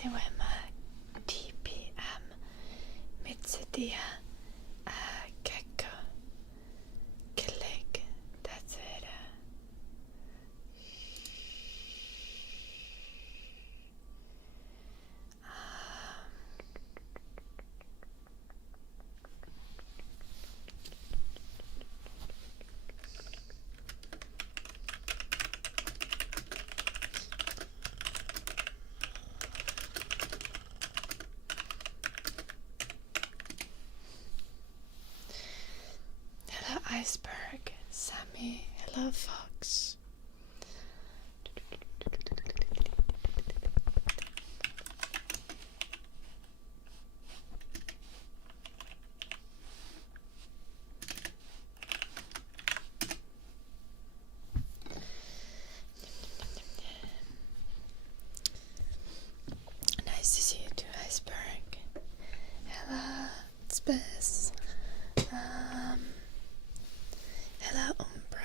Siwema TPM Mitsudia Gecko Kilig. That's it. Hello Iceberg, Sammy, hello Fox. Nice to see you too, Iceberg. Hello, it's Bess. Hello, Umbra.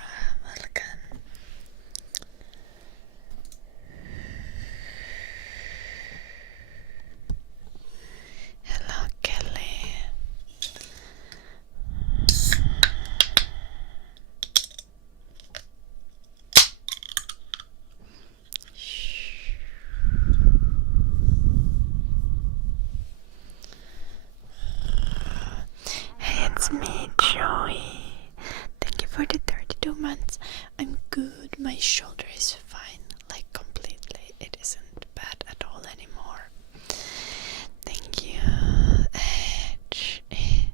Welcome. Hello, Kelly. Hey, it's me, Joey. Thank you for the 32 months. I'm good. My shoulder is fine. Like, completely. It isn't bad at all anymore. Thank you. H-E-Y-D-S-M-A-G.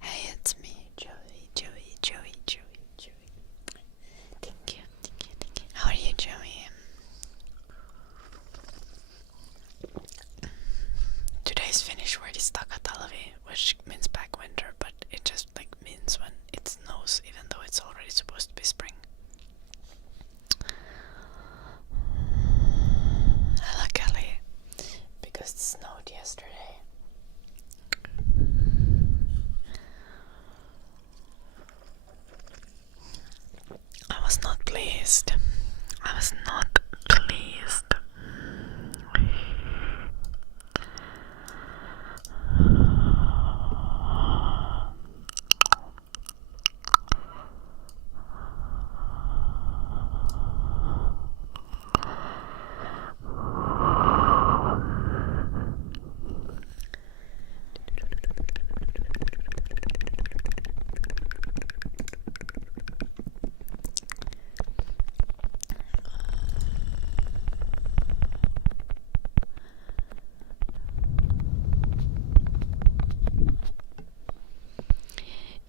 Hey, it's me, Joey. Thank you. How are you, Joey? Today's Finnish word is takatalvi, which means back winter, but it just like means when it snows, even though it's already supposed to be spring. Hello, Kelly. Because it snowed yesterday. I was not pleased.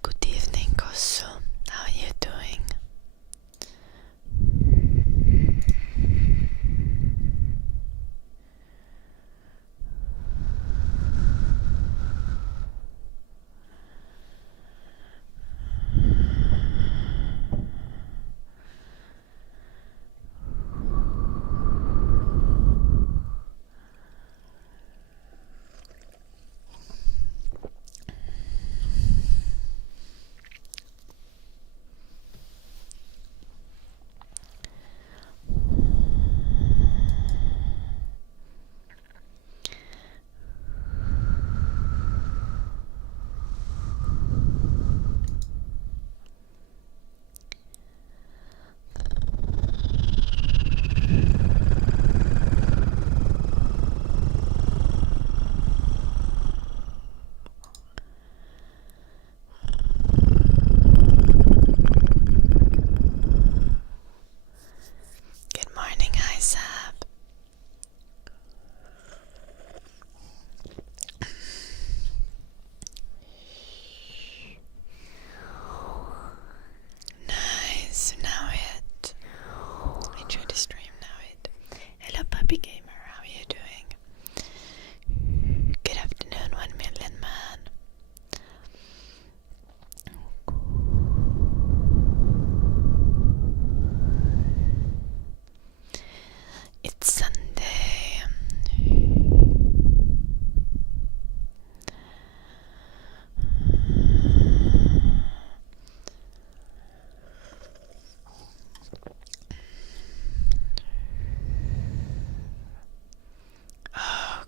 Good evening, Kosu. How are you doing? Good morning, Isab. Nice. Now it. Enjoy the stream now it. Hello, Puppy Gamer. How are you doing? Good afternoon, 1 million man. It's Sunday.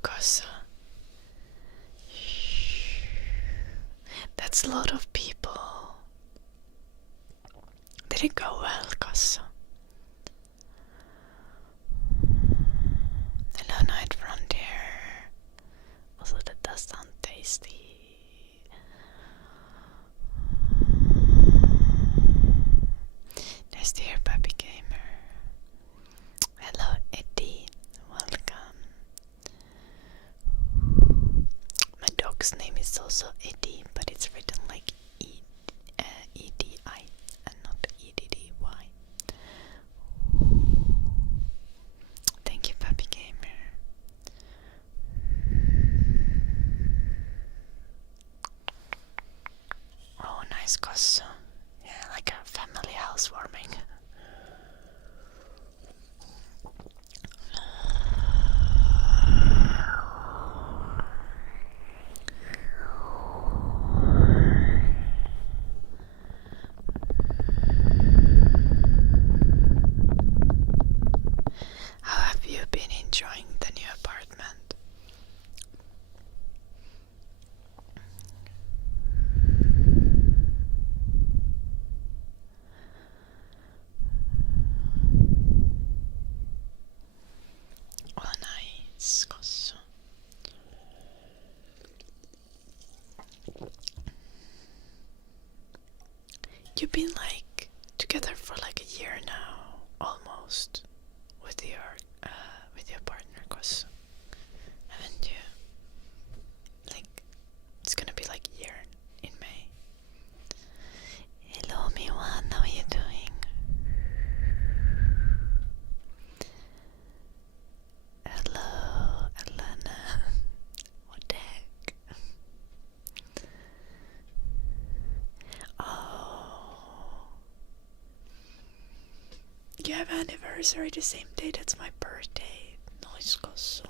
Kossa. That's a lot of people. Did it go well, Kossa? Hello, Night Frontier. Also, that does sound tasty. Nice to hear, Puppy Gamer. Hello, Eddie. Welcome. My dog's name is also Eddie, but it's written like E-D-I and not E-D-D-Y. Thank you, Puppy Gamer. Oh, nice Kossa. Yeah, like a family housewarming. How have you been enjoying the new apartment? Oh, nice, Kossa. You've been like together for like a year now, almost, with your partner, Kossa, haven't you? Like, it's gonna be like a year in May. Hello, Miwan, how are you doing? Hello, Elena. What the heck? Oh, you have anniversary the same day. That's my birthday. Nice, Kosso.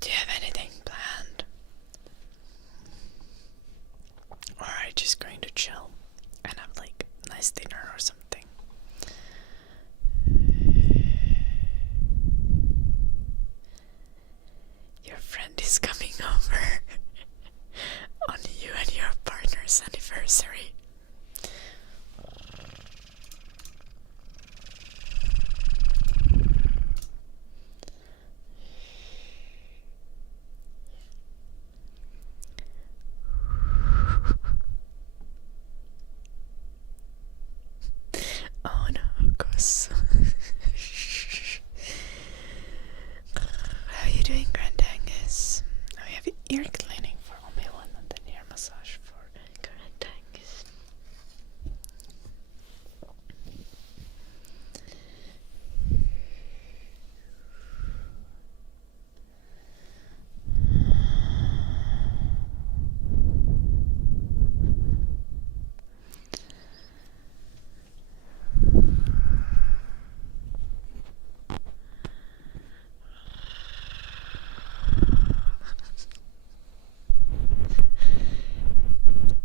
Do you have anything planned? Or are you just going to chill and have like nice dinner or something? Your friend is coming over on you and your partner's anniversary. Oh no, Gus. How are you doing, Grand Angus? Now we have ear cleaning for Omi-wan and then ear massage for Grand Angus.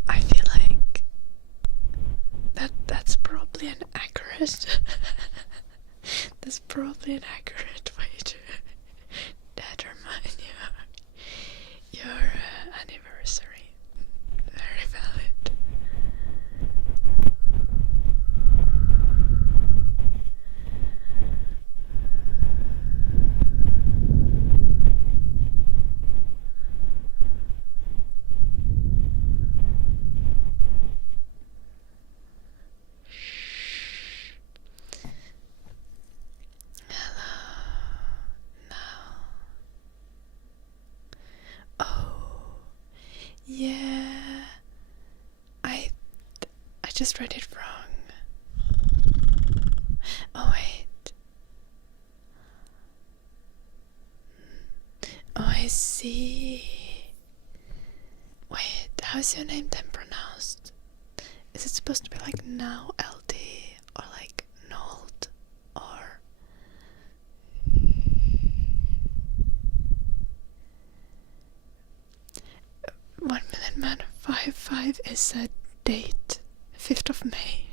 I feel like that's probably an accurate that's probably an accurate way to determine your anniversary. Very valid. Oh, yeah. I just read it wrong. Oh wait. Oh, I see. Wait, how's your name then pronounced? Is it supposed to be like now LD or like Nold or 1,000,000,055 is a date, 5th of May.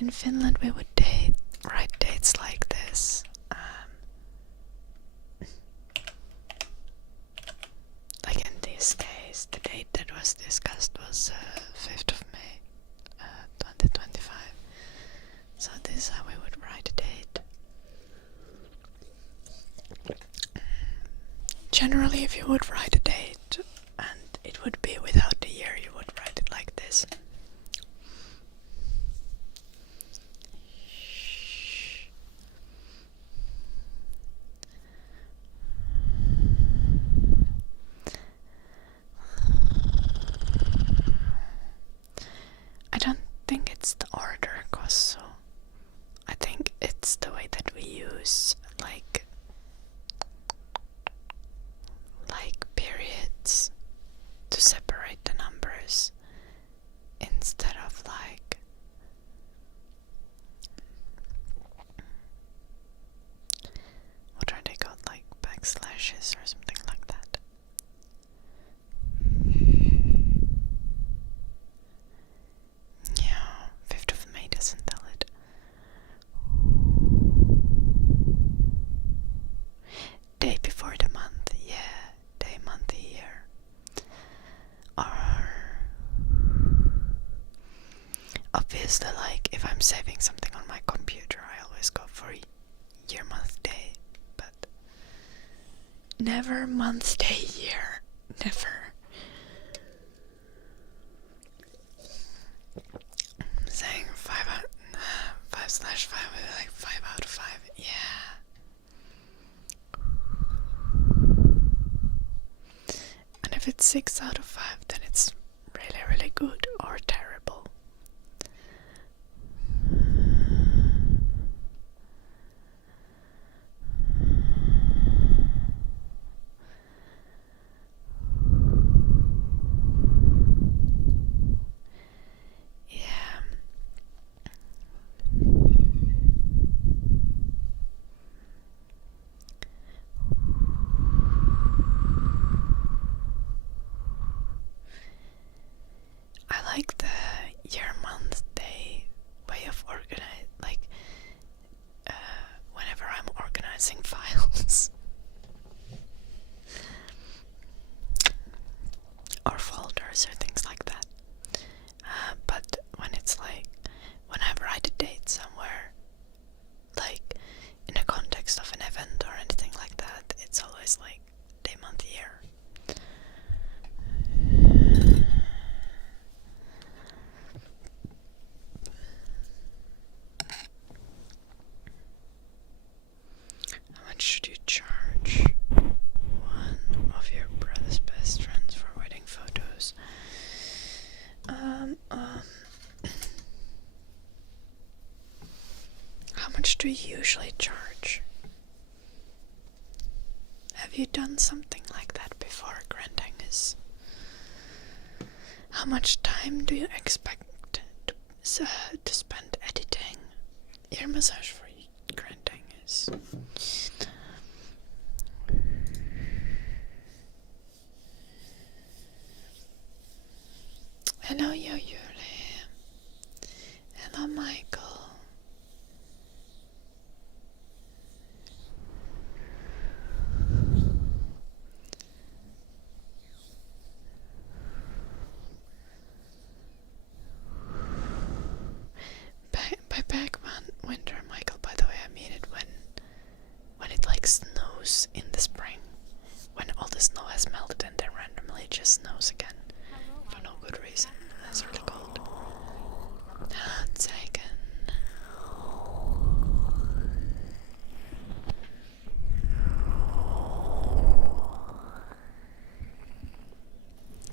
in Finland we would write dates like this. Like in this case, the date that was discussed was 5th of May, 2025. So this is how we would write a date. Generally, if you would write a date and it would be without the year, you would write it like this. I don't think it's the order, cause I think it's the way that we use like periods to separate the numbers instead of like what are they called, like backslashes or something like that. Yeah, 5th of May doesn't tell it. Day before the month, yeah, day, month, year. Or obviously, like if I'm saving something on my computer, I always go for year, month, day, but never month, day, year. Never. I'm saying 5/5, like 5 out of 5. Yeah. And if it's 6 out of 5, then it's really, really good or terrible. I like the year, month, day way of whenever I'm organizing files or folders or things like that. But when it's like, when I write a date somewhere, like in a context of an event or anything like that, it's always like day, month, year. Should you charge one of your brother's best friends for wedding photos? How much do you usually charge? Have you done something like that before, Grand Angus? How much time do you expect to spend editing ear massage for Grand Angus? Hello, Yuri. Hello, Michael. By back winter, Michael, by the way, I mean it when it like snows in the spring, when all the snow has melted and then randomly it just snows again for no good reason. That's really cold. Taken.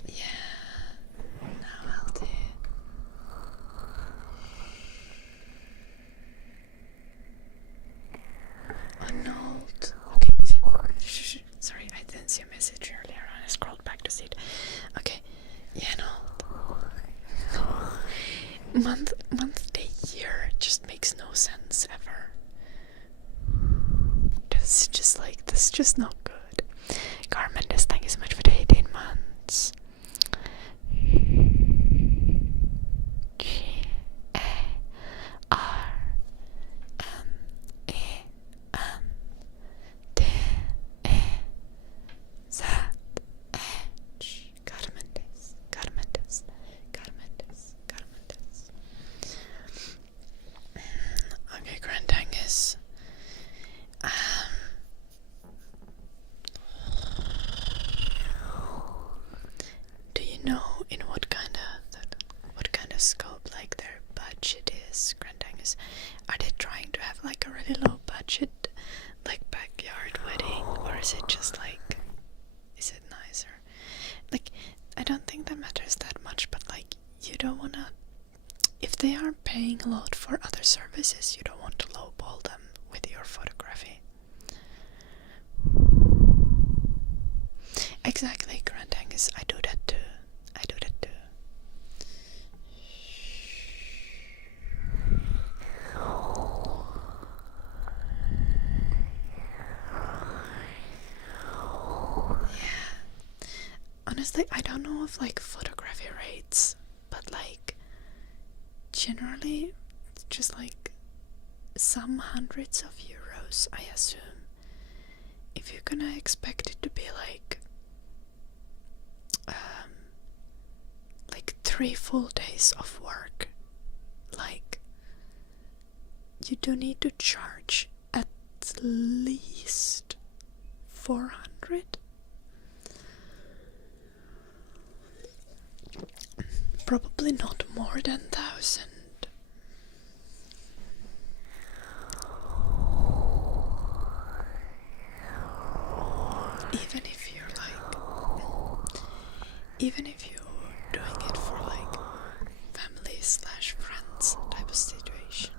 Yeah, now I'll do. Arnold. Okay. Sorry, I didn't see a message earlier and I scrolled back to see it. Okay. Yeah, no. Month, day, year just makes no sense ever. This is just not good. Carmen, thank you so much for the 18 months. G-A-R have like a really low budget, like backyard wedding, or is it just like, is it nicer? Like, I don't think that matters that much, but like, you don't wanna, if they are paying a lot for other services, you don't want to lowball them with your photography. Exactly, Grand Angus, I do that too. Honestly, I don't know of like photography rates, but like generally it's just like some hundreds of euros, I assume. If you're gonna expect it to be like 3 full days of work, like you do need to charge at least 400. Probably not more than 1,000. Even if you're doing it for like family slash friends type of situation.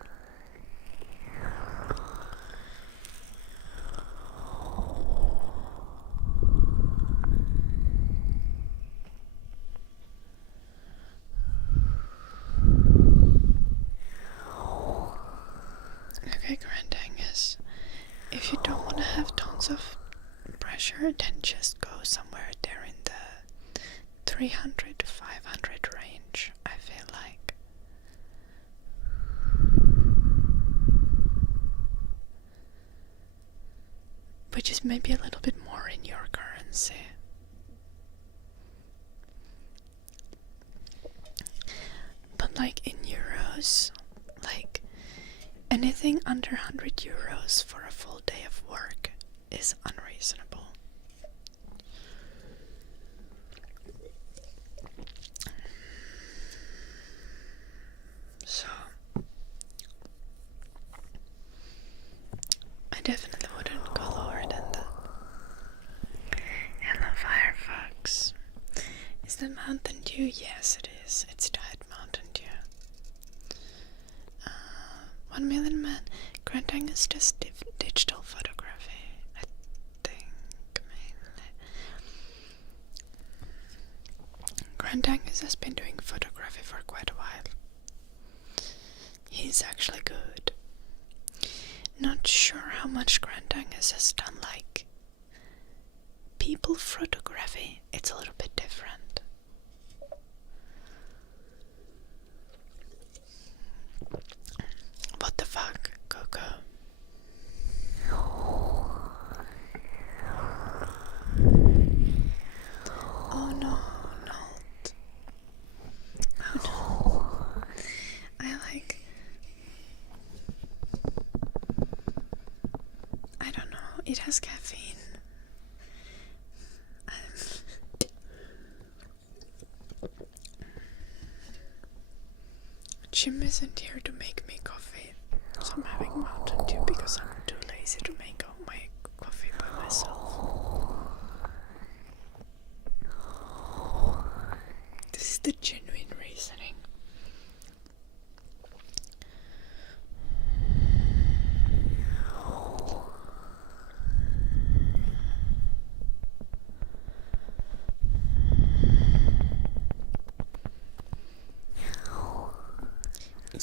Okay, Grand Angus, if you don't want to have tons of pressure, then just go somewhere there in the 300 to 500 range, I feel like. Which is maybe a little bit more in your currency. But like in euros, like anything under 100 euros for a full day of work is unreasonable. So I definitely wouldn't go lower than that. Hello Firefox. Is the Mountain Dew? Yes it is. It's Diet Mountain Dew. 1 Million Man. Grand Angus does digital photography, I think, mainly. Grand Angus has been doing photography for quite a while. He's actually good. Not sure how much Grand Angus has done like people photography. It's a little bit different. What the fuck, Coco? Oh no, not. Oh no. I don't know, it has caffeine. Jim isn't here to make me coffee, so I'm having Mountain Dew because I'm too lazy to make all my coffee by myself. This is the genuine reasoning.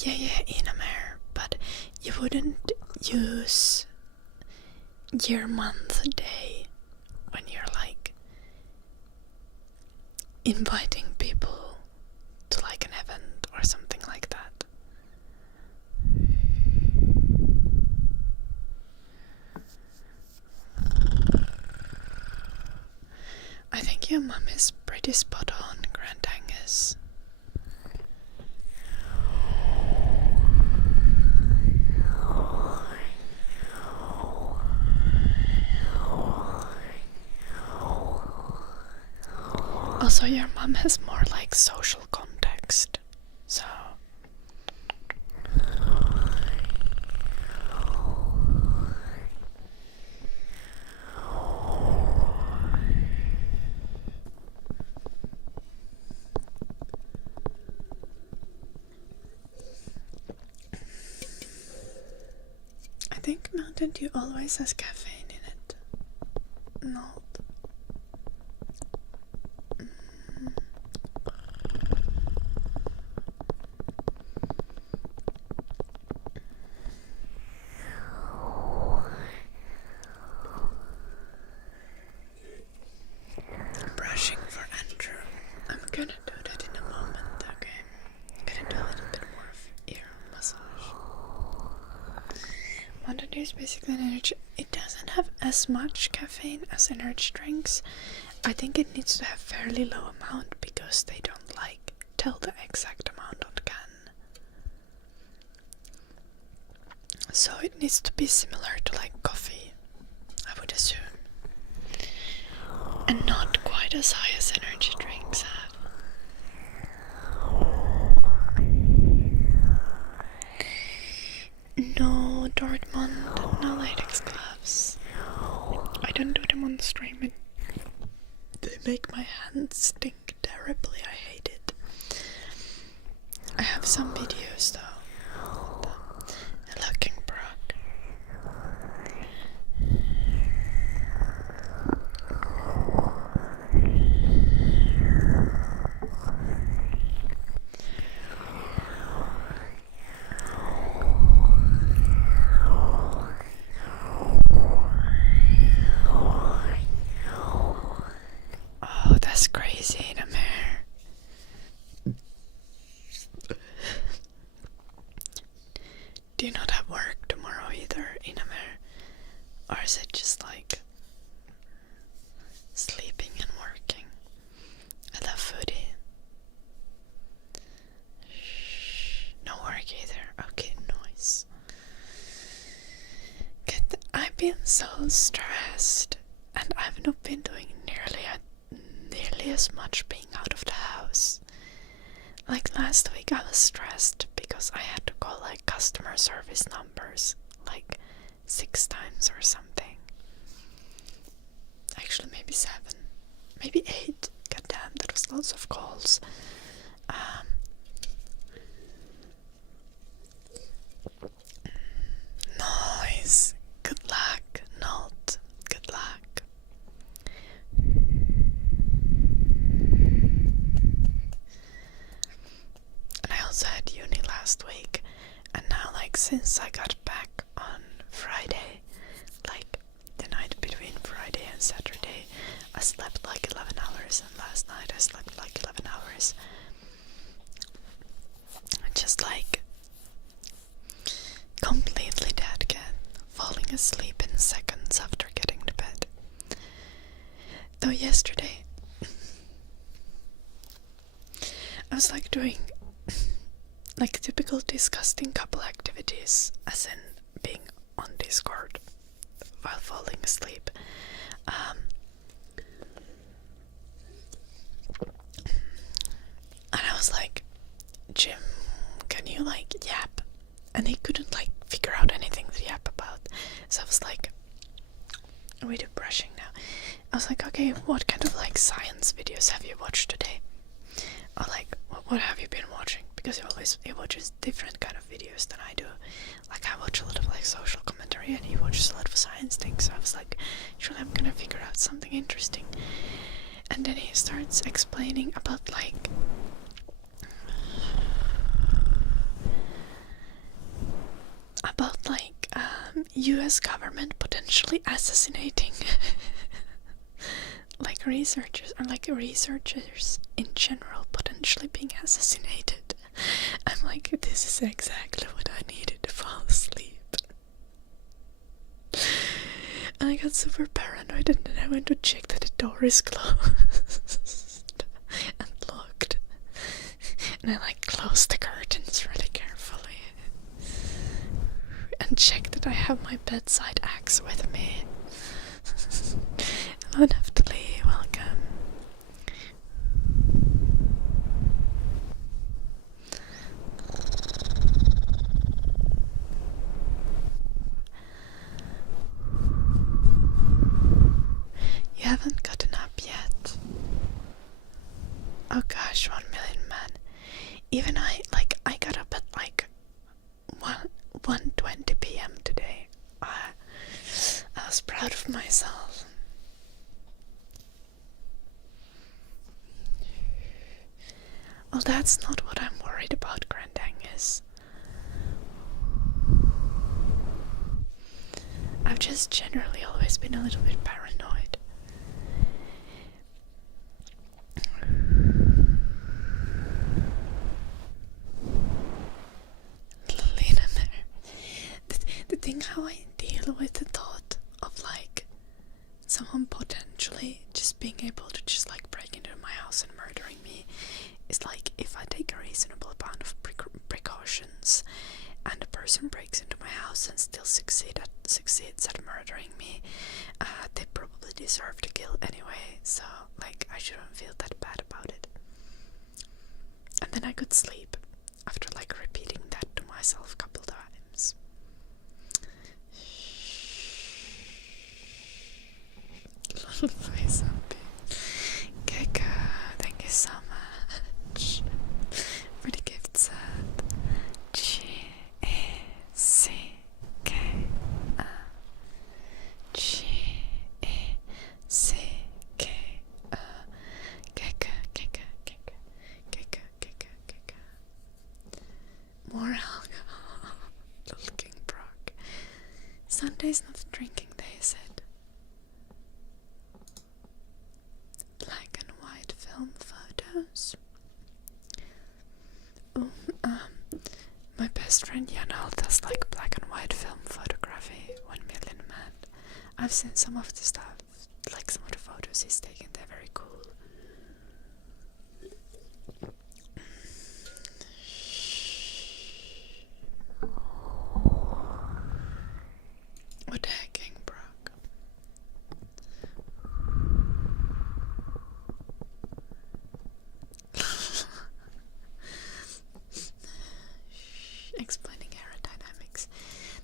Yeah, Inamer, but you wouldn't use year, month, day when you're like inviting people to like an event or something like that. I think your mum is pretty spot on, Grand Angus. Also, your mum has more like social context, so think Mountain Dew always has caffeine in it. Not. Brushing for Andrew. I'm gonna do that in a moment, okay? I'm gonna do a little bit more of ear massage. Mountain Dew is basically an energy. It doesn't have as much caffeine as energy drinks. I think it needs to have fairly low amount because they don't like tell the exact amount on the can. So it needs to be similar to like coffee, I would assume. And not quite as high as energy drinks have. No, Dortmund, no latex gloves. I don't do them on stream. They make my hands stink terribly. I hate it. I have some videos though. Looking Brock. Oh, that's crazy, Namer. Do you not have work tomorrow either, Inamer? Or is it just like sleeping and working? I love foodie. Shh, no work either. Okay, nice. Good. I've been so stressed, and I've not been doing nearly as much being out of the house. Like last week I was stressed because I had to call like customer service numbers like 6 times or something. Actually maybe 7, maybe 8. God damn, that was lots of calls. Nice. Good luck, not good luck. And I also had uni last week, and now like since I got back on Friday, like the night between Friday and Saturday, I slept like 11 hours, and last night I slept like 11 hours. Just like completely dead again, falling asleep in seconds after getting to bed. Though yesterday I was like doing like typical disgusting couple activities, as in being on Discord while falling asleep. And I was like, Jim, can you like yap? And he couldn't like figure out anything to yap about. So I was like, we do brushing now. I was like, okay, what kind of like science videos have you watched today? Or like, what have you been watching? Because he watches different kind of videos than I do. Like I watch a lot of like social commentary, and he watches a lot of science things. So I was like, surely I'm gonna figure out something interesting. And then he starts explaining about like US government potentially assassinating like researchers, or like researchers in general potentially being assassinated. I'm like, this is exactly what I needed to fall asleep. And I got super paranoid, and then I went to check that the door is closed and locked. And I like closed the curtains really carefully and checked that I have my bedside axe with me. Hello, Naftali, welcome. You haven't gotten up yet. Oh gosh, 1 million man. Even I got up at like 1:20 p.m. today. that's not what I'm worried about, Grand Angus. I've just generally always been a little bit paranoid. Lena there. The thing how I deal with the thought of like someone potentially just being able to just like break into my house and murdering me is like, if I take a reasonable amount of precautions and a person breaks into my house and still succeeds at murdering me, they probably deserve to kill anyway, so like I shouldn't feel that bad about it. And then I could sleep after like repeating that to myself a couple times. Little face up. Keka, thank you so much for the gift set. More alcohol. Little King Brock. Sunday's not drinking day, is it? Black and white film photos. My best friend Janal does like black and white film photography. 1 million man. I've seen some of the stuff, like some of the photos he's taken. They're very cool. What the heck, King Brock? Explaining aerodynamics.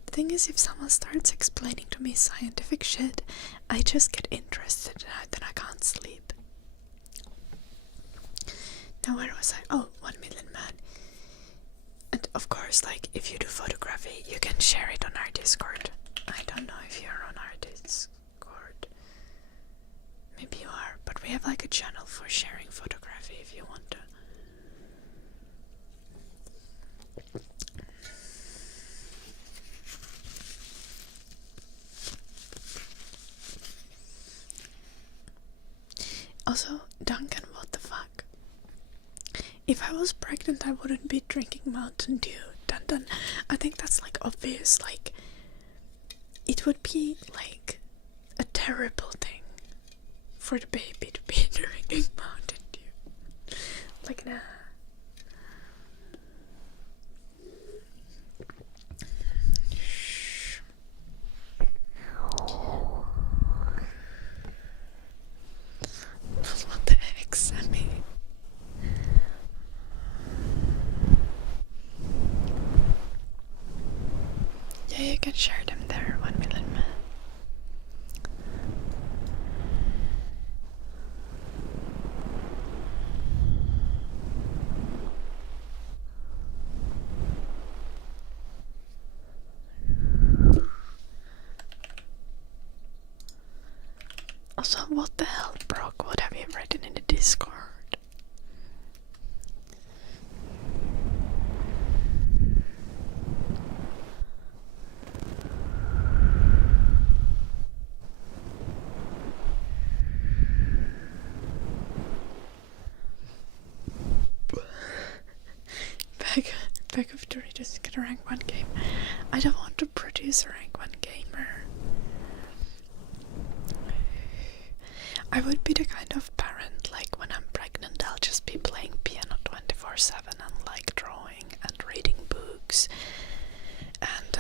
The thing is, if someone starts explaining to me scientific shit, I just get interested and then I can't sleep. Now where was I? Oh, 1 million man. And of course, like, if you do photography, you can share it on our Discord. I don't know if you're on our Discord. Maybe you are, but we have like a channel for sharing photography if you want to. Also, Duncan, what the fuck? If I was pregnant, I wouldn't be drinking Mountain Dew. Dun dun. I think that's like obvious. Like, it would be like a terrible thing for the baby to be drinking Mountain Dew. Like, nah. What the heck, Sammy? Yeah, you can share them there, 1 million man. Also, what the hell, Brock? What have you written in the Discord? Back of Doritos to get a rank 1 game. I don't want to produce a rank 1 gamer. I would be the kind of parent, like, when I'm pregnant, I'll just be playing piano 24/7 and like drawing and reading books and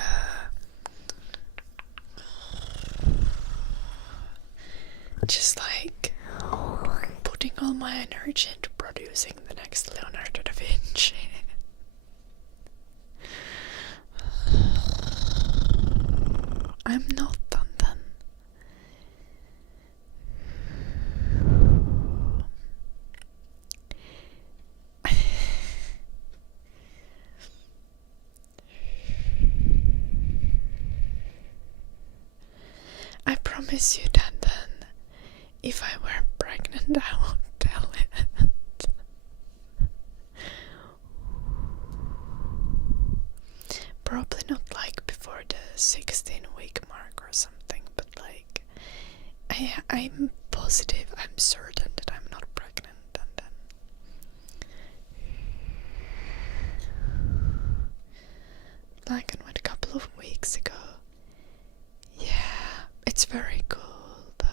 just like putting all my energy into producing the next Leonardo da Vinci. I'm not done then. I promise you, Dandan, if I were pregnant, I won't tell it. 16-week mark or something, but like I'm positive, I'm certain that I'm not pregnant. And then black and white a couple of weeks ago. Yeah, it's very cool though.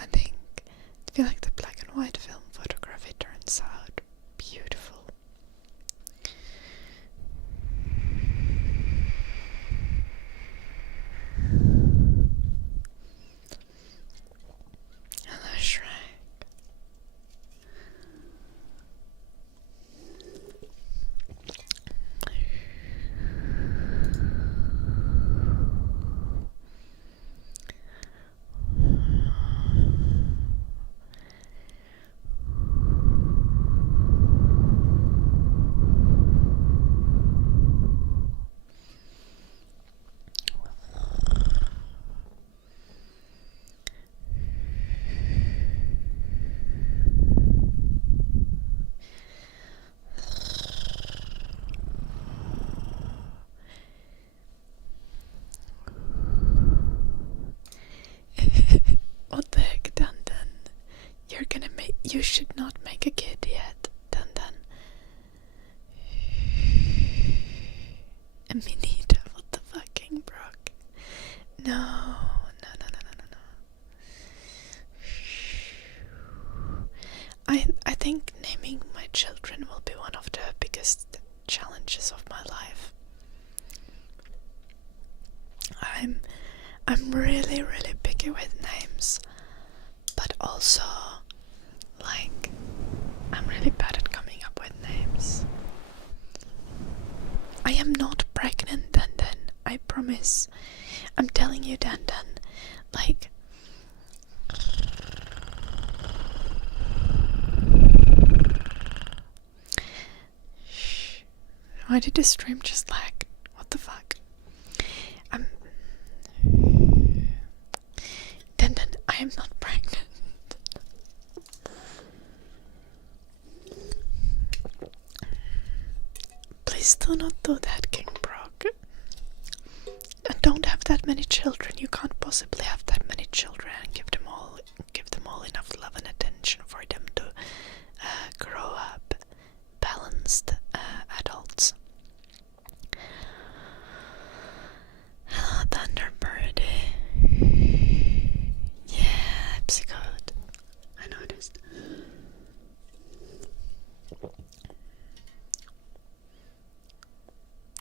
I feel like the black and white film photography turns out beautiful. Hello, Shrek. What the heck, Dun? You should not make a kid yet, Dun. Me neither, what the fucking Brock? No. I think naming my children will be one of the biggest challenges of my life. I'm really, really picky with names, but also, like, I'm really bad at coming up with names. I am not pregnant, Dan. I promise. I'm telling you, Dan. Like, shh. Why did the stream just lag? What the fuck? Dan, I am not pregnant. Please do not do that, King Brock. I don't have that many children. You can't possibly have that many children and give them all enough love and attention for them to grow up balanced adults. Hello, Thunderbird. Yeah, Psychot. I noticed.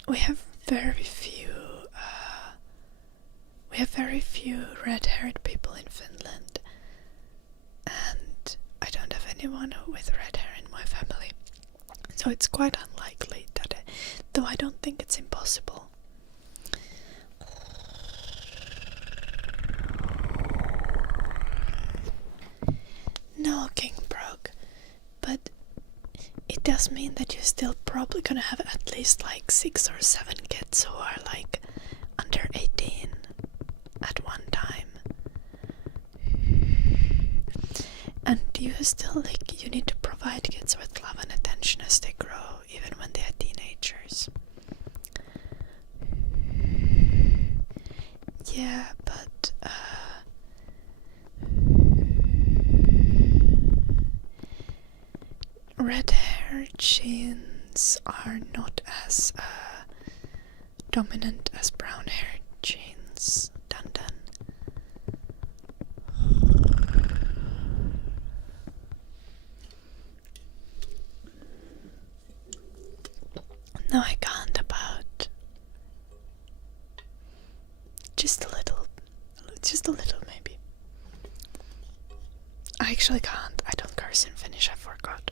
We have very few red-haired people in Finland, and I don't have anyone with red hair in my family, so it's quite unlikely that though I don't think it's impossible. No, King Brock, but it does mean that you're still probably gonna have at least like 6 or 7 kids who are like under 18 at one time. And you still, like, you need to provide kids with love and attention as they grow, even when they are teenagers. Yeah, but red hair genes are not as dominant as brown hair genes. Dun. No, I can't about just a little maybe. I actually can't. I don't curse in Finnish, I forgot.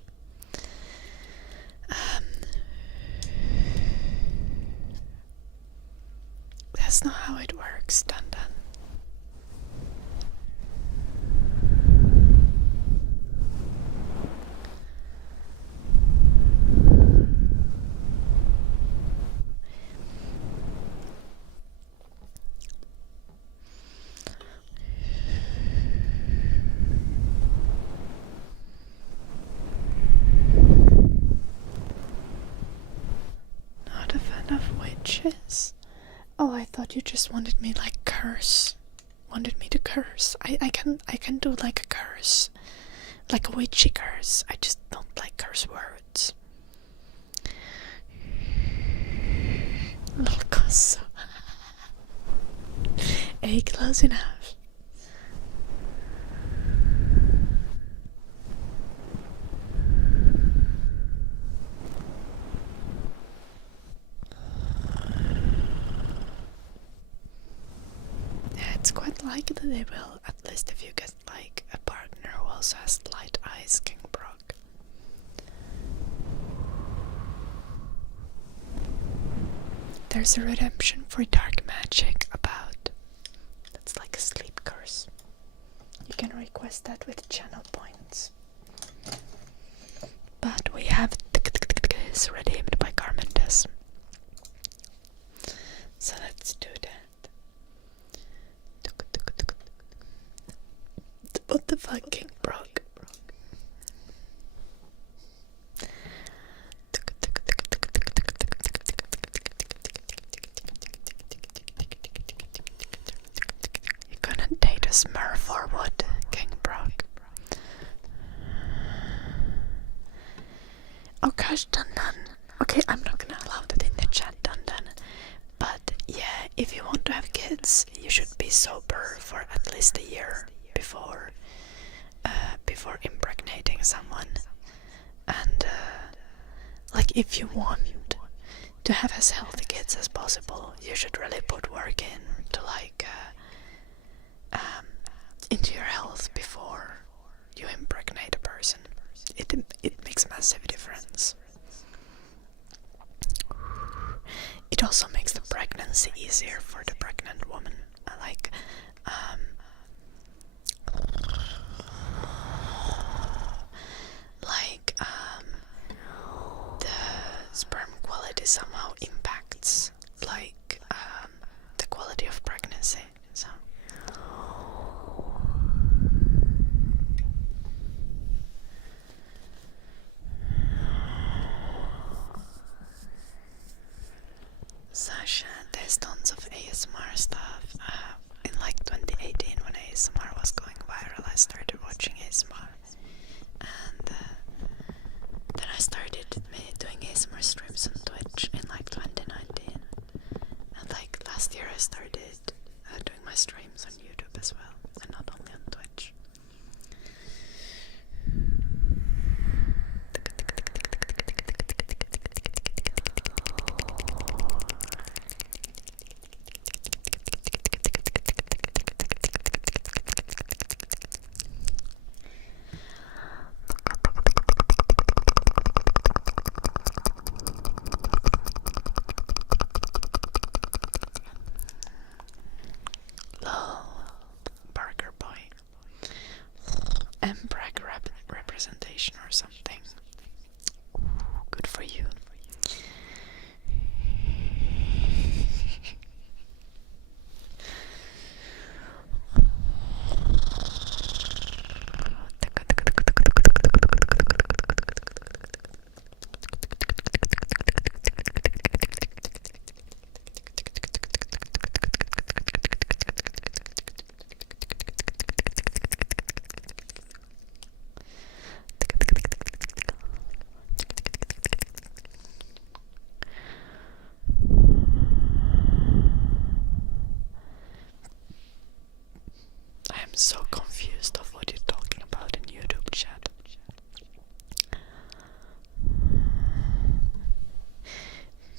That's not how it works, Dun. Not a fan of witches. Oh, I thought you just wanted me like curse. Wanted me to curse. I can do like a curse. Like a witchy curse. I just don't like curse words. Little cuss. Hey, close enough. Yeah, it's quite likely they will, at least if you get like a partner who also has light eyes, King Brock. There's a redemption for dark magic about. That's like a sleep curse. You can request that with channel points. But we have is redeemed by Carmendes. So let's do that. What the fuck, King Brock? You're gonna date a smurf or what, King Brock? Oh gosh, dun. Okay, I'm not gonna allow that in the chat, dun. But yeah, if you want to have kids, you should be sober for at least a year before impregnating someone. And like, if you want to have as healthy kids as possible, you should really put work in to like into your health before you impregnate a person. It makes a massive difference. It also makes the pregnancy easier for the pregnant woman. Like, the sperm quality somehow impacts like the quality of pregnancy. So Sasha, there's tons of ASMR stuff. In like 2018, when ASMR was going viral, I started watching ASMR. And then I started doing ASMR streams on Twitch in like 2019. And like last year I started doing my streams on YouTube as well, and not only on Twitch. Burger Boy. Brag representation or something. Good for you. So confused of what you're talking about in YouTube chat.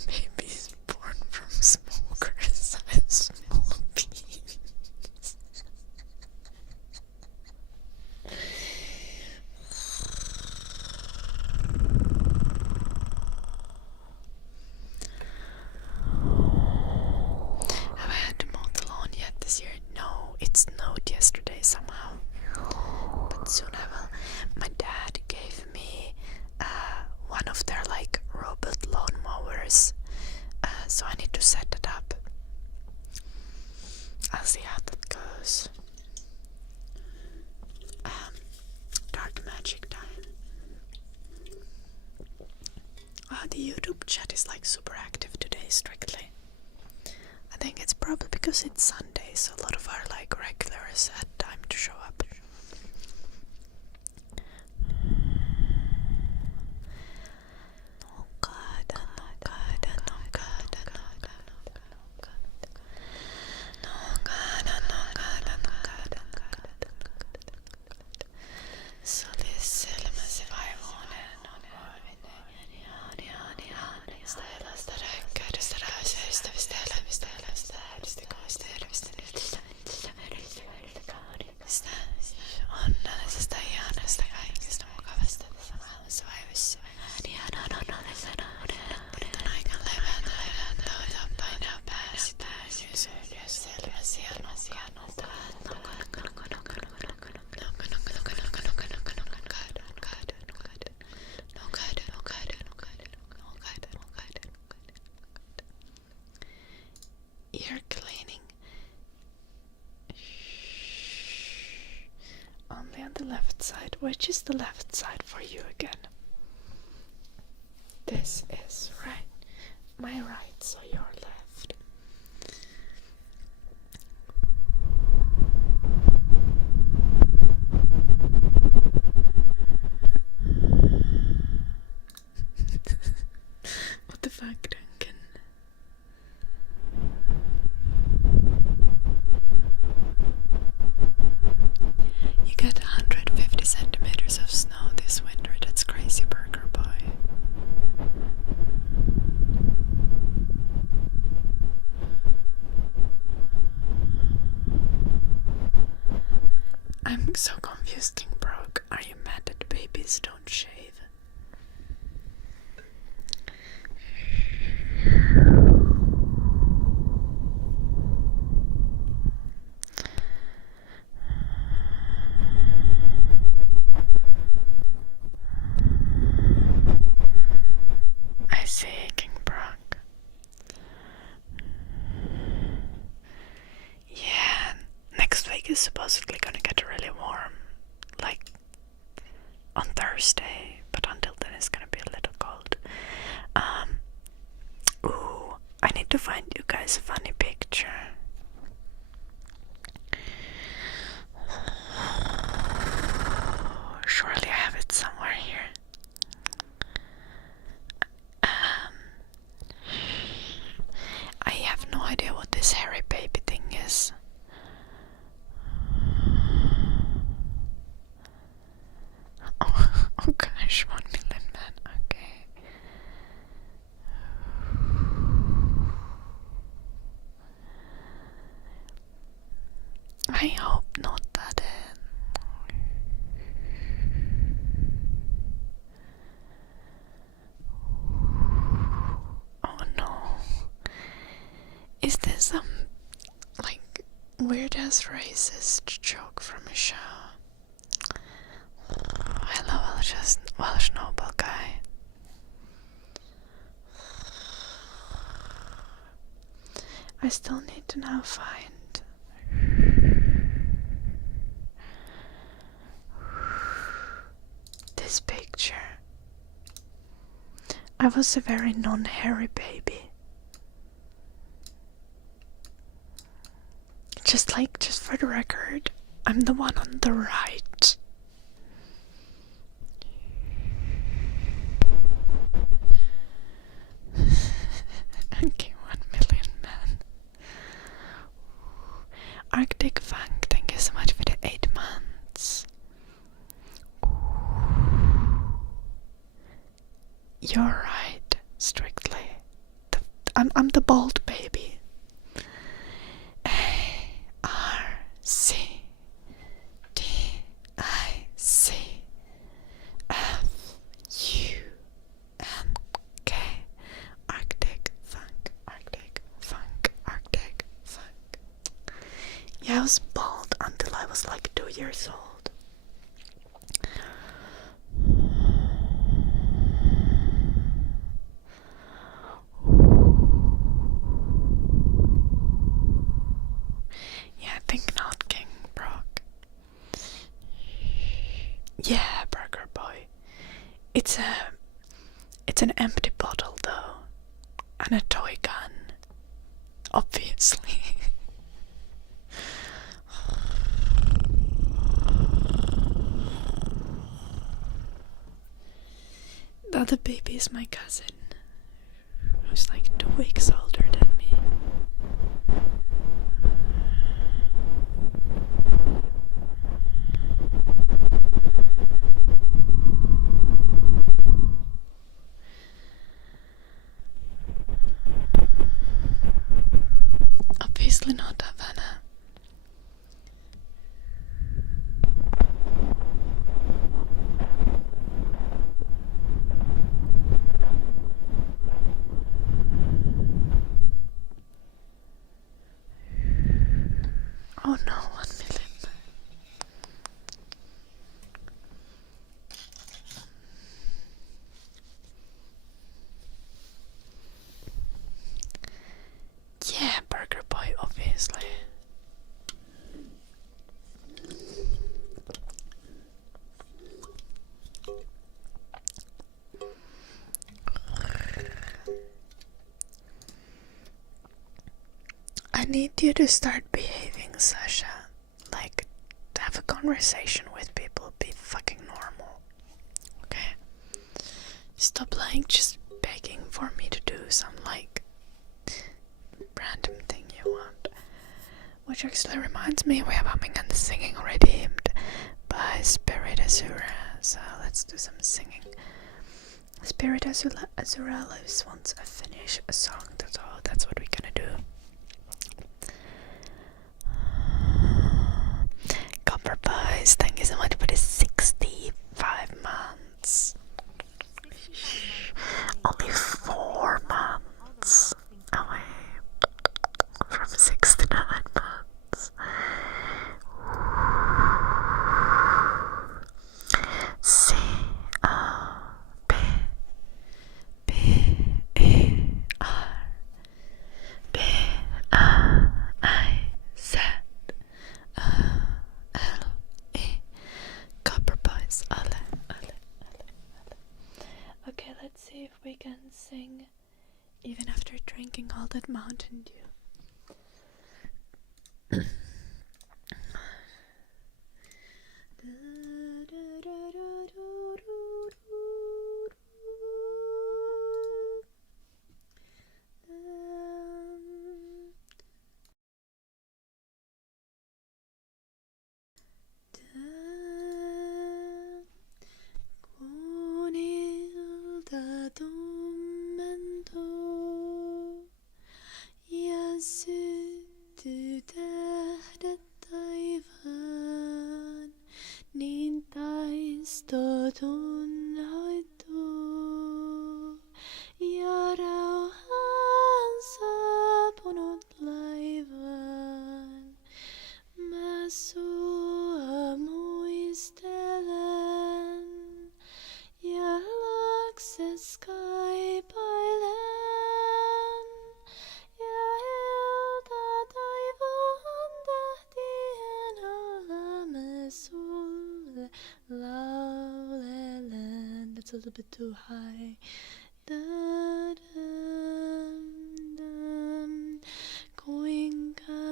Babies born from smokers have small penis. Have I had to mow the lawn yet this year? No, it snowed yesterday somehow, but soon I will. My dad gave me one of their like robot lawn mowers, so I need to set it up. I'll see how that goes. Dark magic time. The YouTube chat is like super active today, strictly. I think it's probably because it's Sunday, so a lot of our like regulars had time to show up. Oh God, oh God, oh God, oh God, oh God, oh God, oh God, oh God. Så det är selmas i varje månad. Ear cleaning. Only on the left side. Which is the left side for you again? This is right. My right, so your left. What the fuck, Duncan? You got 150 centimeters of snow this winter. That's crazy, Burger Boy. I'm so confused, King Broke. Are you mad that babies don't shave? I see, King Brock. Yeah, next week is supposedly gonna get really warm, like on Thursday, but until then it's gonna be a little cold. Ooh, I need to find you guys a funny picture. Surely I have it somewhere here. I have no idea what this hairy baby thing is. Oh gosh, 1 million man, okay. I hope not that Oh no. Is this some like weird ass racist joke from a show? Hello, Welsh noble guy. I still need to now find this picture. I was a very non-hairy baby. Just for the record, I'm the one on the right. Okay, 1 million man. Arctic Funk, thank you so much for the 8 months. You're right, strictly. I'm the bald baby. ARCTIFUNK. Arctic Funk, Arctic Funk, Arctic Funk. Yeah, I was bald until I was like 2 years old. Yeah, I think not, King Brock. Yeah, Burger Boy. It's an empty bottle though, and a toy gun. Seriously. The other baby is my cousin, who's like 2 weeks older than me. Obviously not Havana. Oh no, 1 million. Yeah, Burger Boy, obviously. I need you to start behaving, Sasha. Like, to have a conversation with people, be fucking normal. Okay? Stop like just begging for me to do some like random thing you want. Which actually reminds me, we have humming and singing redeemed by Spirit Azura. So let's do some singing. Spirit Azura lives once I finish a song, that's what we're gonna do. Copper Pies, thank you so much for the 65 months. Only 4 months away from 69 months. C-O-P-P-R-B-I-Z-O-L-E. Copper Pies, alle. Okay, let's see if we can sing even after drinking all that Mountain Dew. Con il dadumento yasutu Taiwan nintai stodun hoito yarau hansa ponot laivan masu amuistelen Yalaxes sky pailen Ja hilda taivaan tähtien alamme sulle laulelen. That's a little bit too high. Da-dum-dum. Kuinka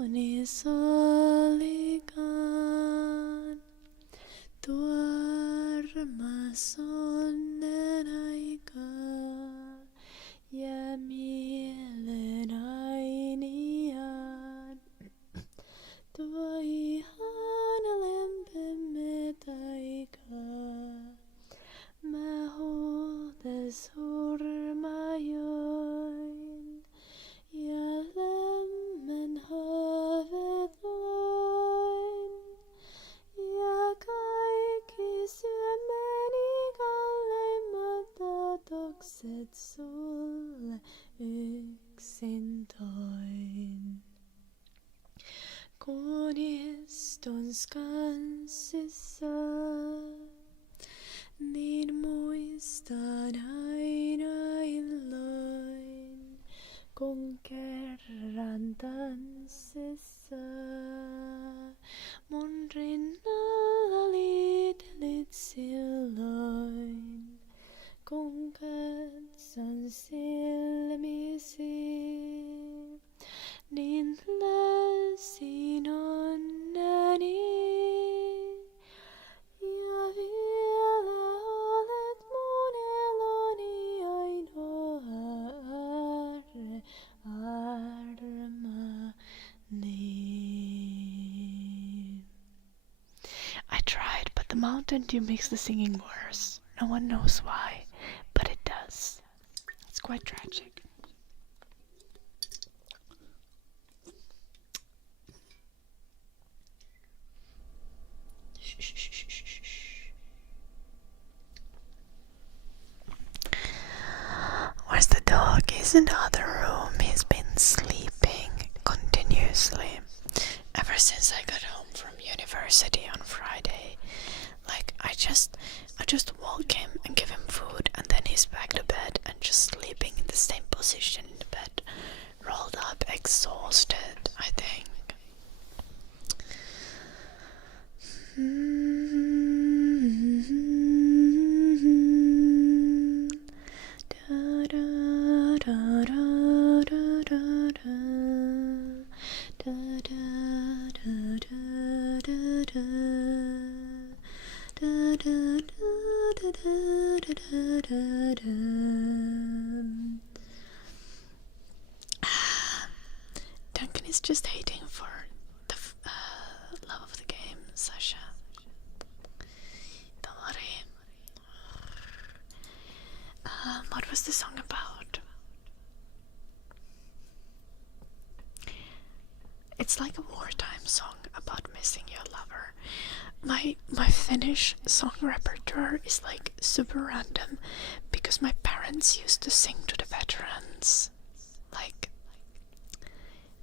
kaunis olikaan. Tuo armas onnen aika ja mielen ainiaan. Tuo ihana lempemme taika. Mä huudes hurmajoin ja lemmen haavet loin. Ja kaikki syömäni kalleimmat tatokset sulle yksin toin. Kun istun skanssissa, niin muistan aina illoin, kun kerran tanssissa mun rinnalla liitelit silloin, kun katson silmisi. Mountain Dew makes the singing worse. No one knows why, but it does. It's quite tragic. Where's the dog? He's in the other room. He's been sleeping continuously ever since I got home from university on Friday. Like I just walk him and give him food, and then he's back to bed and just sleeping in the same position in the bed, rolled up, exhausted, I think. Duncan is just hating for the love of the game, Sasha. Don't worry. What was the song about? It's like a wartime song about missing your lover. My Finnish song repertoire is like super random because my parents used to sing to the veterans. Like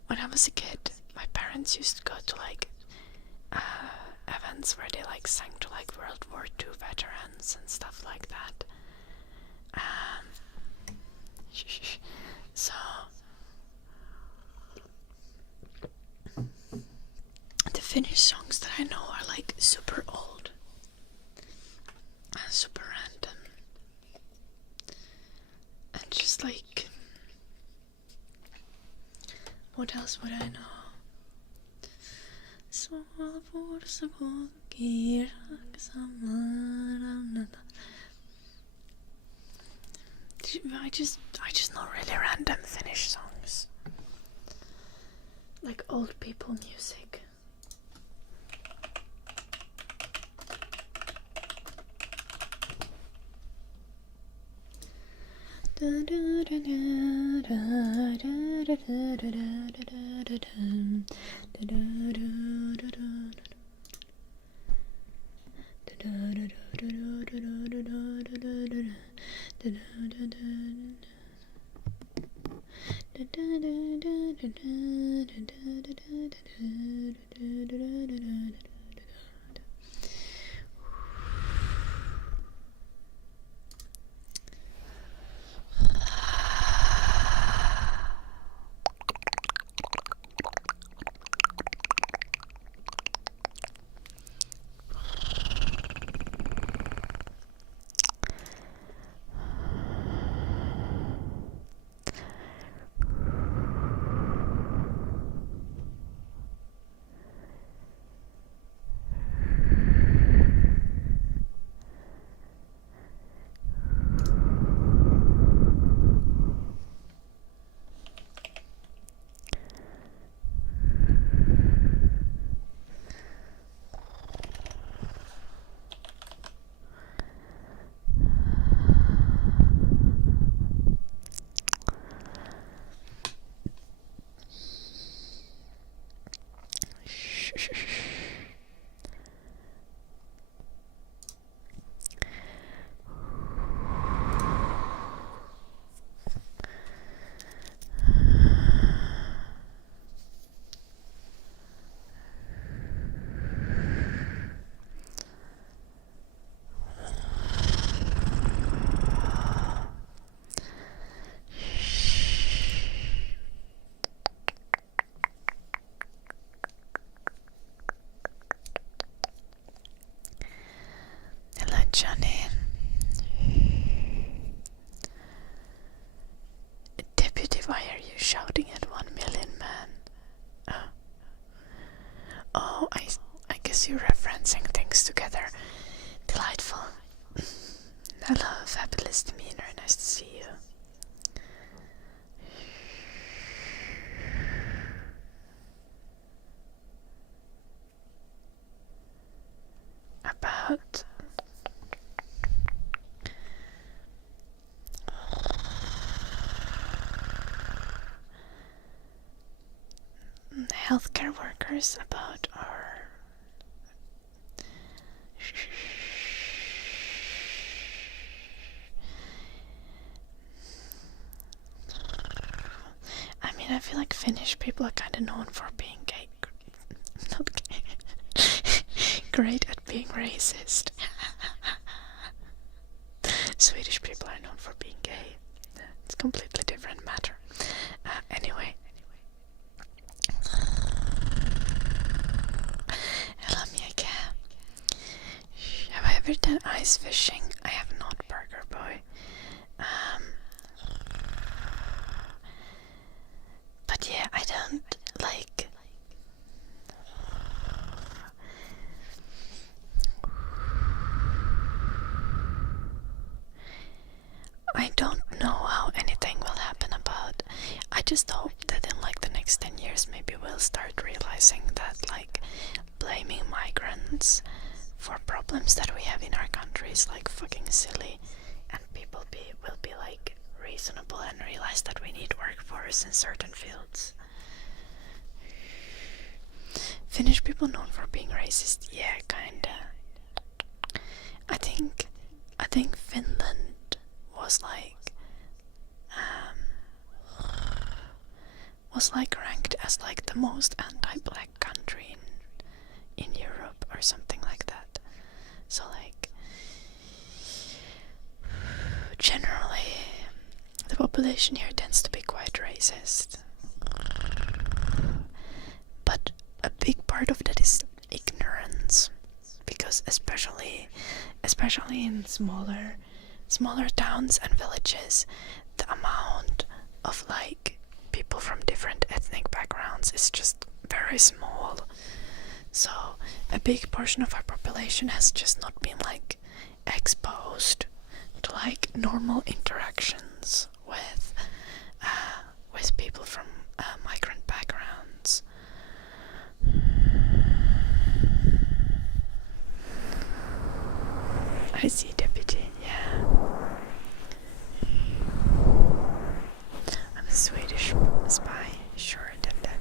when I was a kid, my parents used to go to like events where they like sang to like World War II veterans and stuff like that. So the Finnish songs that I know are like super old and super random, and just like, what else would I know? I just know really random Finnish songs, like old people music. Johnny. Deputy, why are you shouting at 1 million men? Oh, I guess you're referencing things together. Delightful. Hello, fabulous demeanor. Nice to see you. About about healthcare workers, about our I feel like Finnish people are kind of known for being gay. Not gay. Great at being racist. Swedish people are known for being gay. It's a completely different matter. Anyway. Hello, Mika. Have I ever done ice fishing? I have not, Burger Boy. But yeah, I don't like. I don't know how anything will happen about. I just hope that in like the next 10 years maybe we'll start realizing that like blaming migrants for problems that we have in our country is like fucking silly, and people will be like reasonable and realize that we need workforce in certain fields. Finnish people known for being racist? Yeah, kinda. I think Finland was like ranked as like the most anti-black country in Europe or something like that. So like generally the population here tends to be quite racist. But a big part of that is ignorance, because especially in smaller towns and villages, the amount of like people from different ethnic backgrounds is just very small. So a big portion of our population has just not been like exposed to like normal interactions with people from migrant backgrounds. I see, Deputy, yeah. I'm a Swedish spy, sure, did that.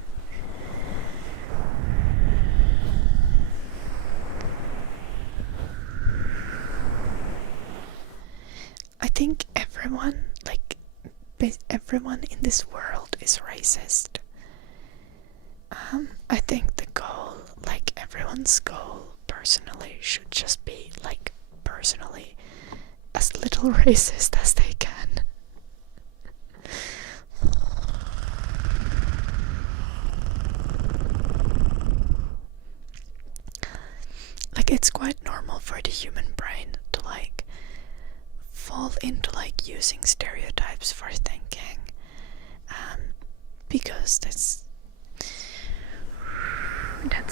I think everyone in this world is racist. I think the goal, like everyone's goal personally, should just be like personally as little racist as they can. Like it's quite normal for the human brain to like fall into like using stereotypes for thinking, because that's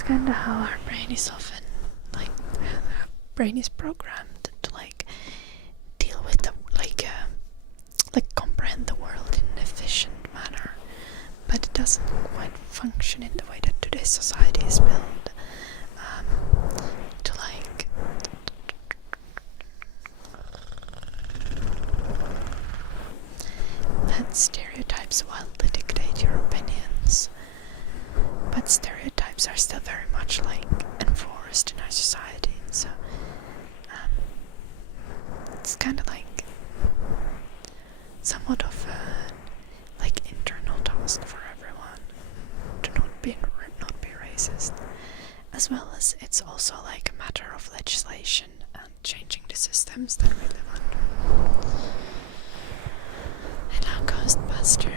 kind of how our brain is often like. Our brain is programmed to like deal with the like comprehend the world in an efficient manner, but it doesn't quite function in the way that today's society is built. To like let stereotypes wildly dictate your opinions, but stereotypes are still very much like enforced in our society, so it's kind of like somewhat of a like internal task for everyone to not be racist, as well as it's also like a matter of legislation and changing the systems that we live under. Hello, Ghostbuster.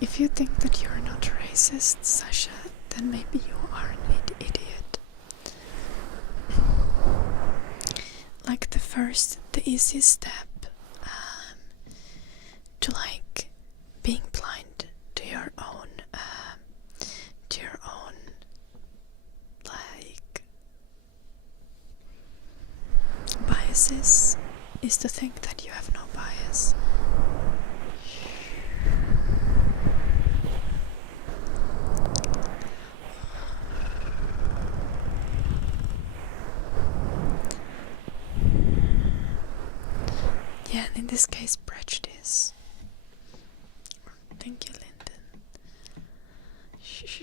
If you think that you're not racist, Sasha, then maybe you are an idiot. Like the easiest step to like being blind to your own like biases is to think that you have no bias. in this case, prejudice. Thank you, Lyndon. Shh.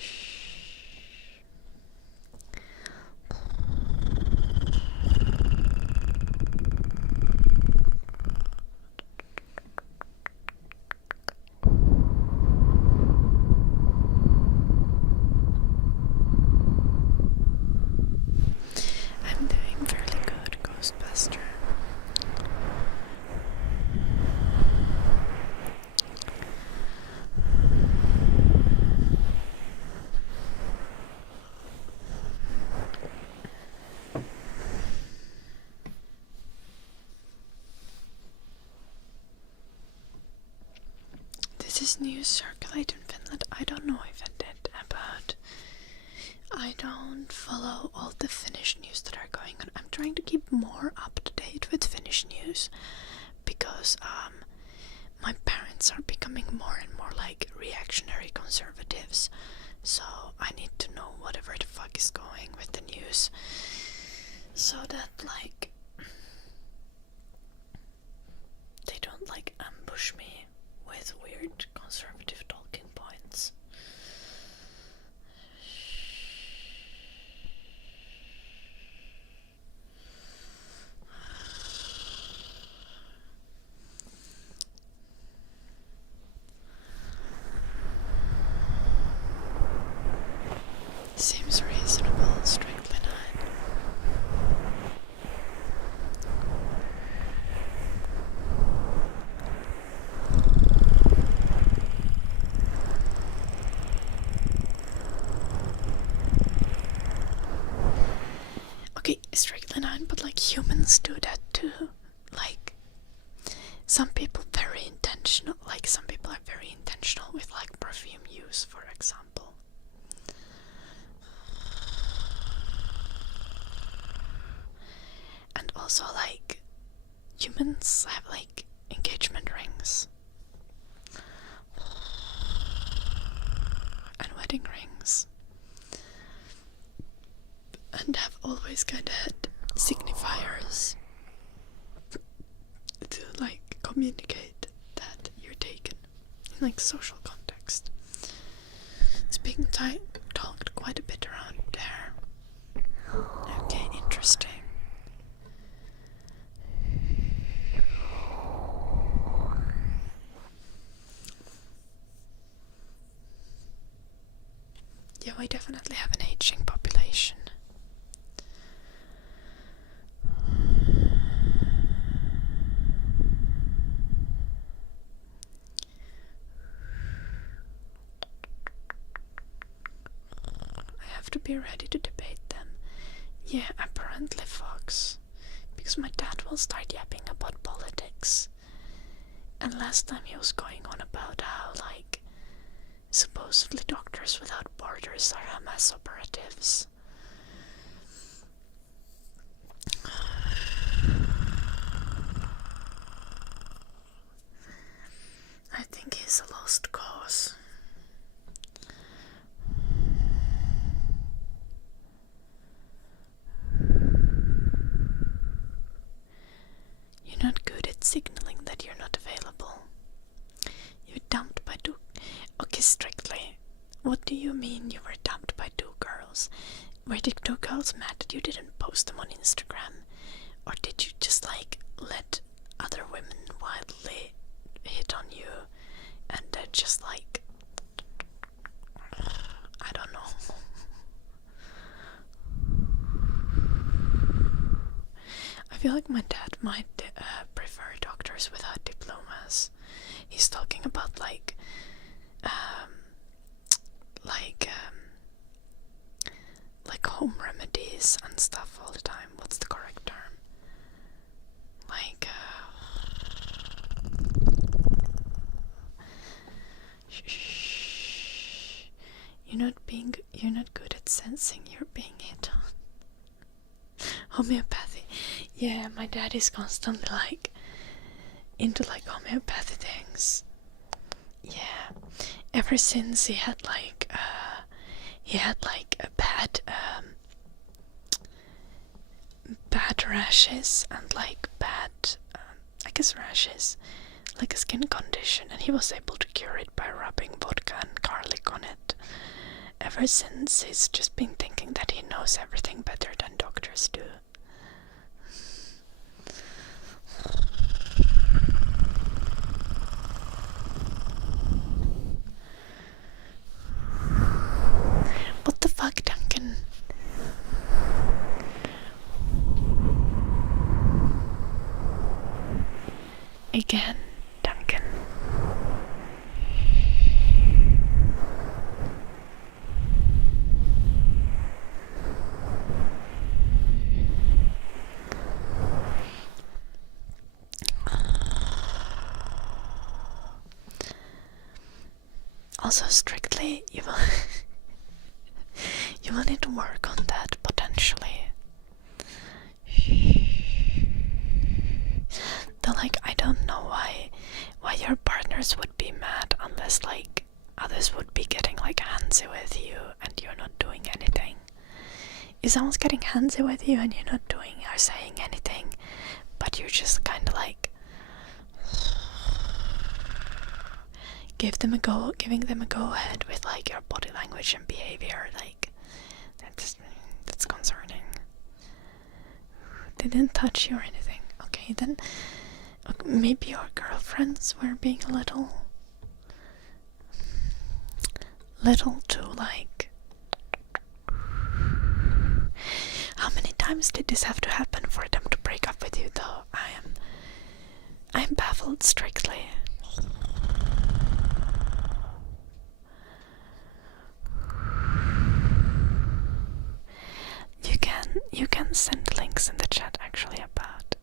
I'm doing fairly good, Ghostbuster. This is news circulate in Finland. I don't know if I did, but I don't follow all the Finnish news that are going on. I'm trying to keep more up to date with Finnish news because my parents are becoming more and more like reactionary conservatives. So I need to know whatever the fuck is going with the news so that like they don't like ambush me with weird conservative talking points. Seems reasonable, strictly 9. Okay, strictly 9, but like humans do that too. Like some people very intentional, like some people are very intentional with like perfume use, for example. And also like humans have like engagement rings and wedding rings and have always kind of had signifiers to like communicate that you're taken in like social context. It's being talked quite a bit around there. Okay, interesting. Yeah, we definitely have an aging population. I have to be ready to debate them. Yeah, apparently Fox. Because my dad will start yapping about politics. And last time he was going on about how, like, supposedly Doctors Without Borders are Hamas operatives. I think he's a lost cause. You're not good at signaling that you're not available. You were dumped by 2... Okay, strictly. What do you mean you were dumped by 2 girls? Were the 2 girls mad that you didn't post them on Instagram? Or did you just like let other women wildly hit on you and then just like... I don't know. I feel like my dad might prefer doctors without diplomas. He's talking about like home remedies and stuff all the time. What's the correct term? Like you're not good at sensing you're being hit on. Homeopathy. Yeah, my dad is constantly like into like homeopathy things. Yeah, ever since he had like a bad rashes and like bad I his rashes like a skin condition, and he was able to cure it by rubbing vodka and garlic on it. Ever since, he's just been thinking that he knows everything better than doctors do. What the fuck, Duncan? Again, Duncan. Also, strictly, you will you will need to work on that potentially. Though, like, I don't know why your partners would be mad unless, like, others would be getting, like, handsy with you and you're not doing anything. If someone's getting handsy with you and you're not doing or saying anything, but you're just kind of like giving them a go ahead with, like, your body language and behavior, like, that's concerning. They didn't touch you or anything. Okay, then maybe your girlfriends were being a little too, like, how many times did this have to happen for them to break up with you, though? I am baffled, strictly. You can send links in the chat actually about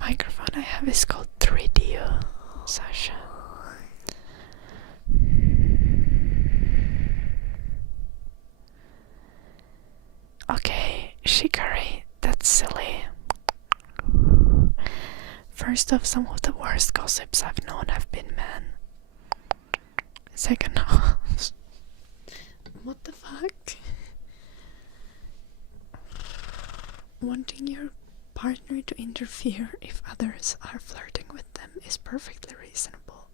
microphone I have is called 3DO, Sasha. Okay, Shikari, that's silly. First off, some of the worst gossips I've known have been men. Second off, what the fuck? Wanting your partner to interfere if others are flirting with them is perfectly reasonable.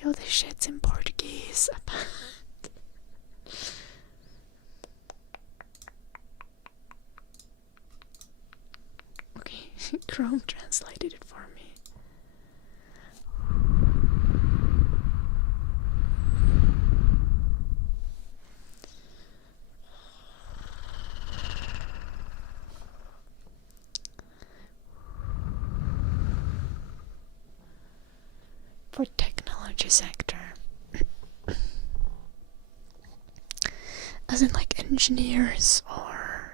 Yo, this shit's in Portuguese. Okay, Chrome translated it for me. For technology sector, as in, like, engineers or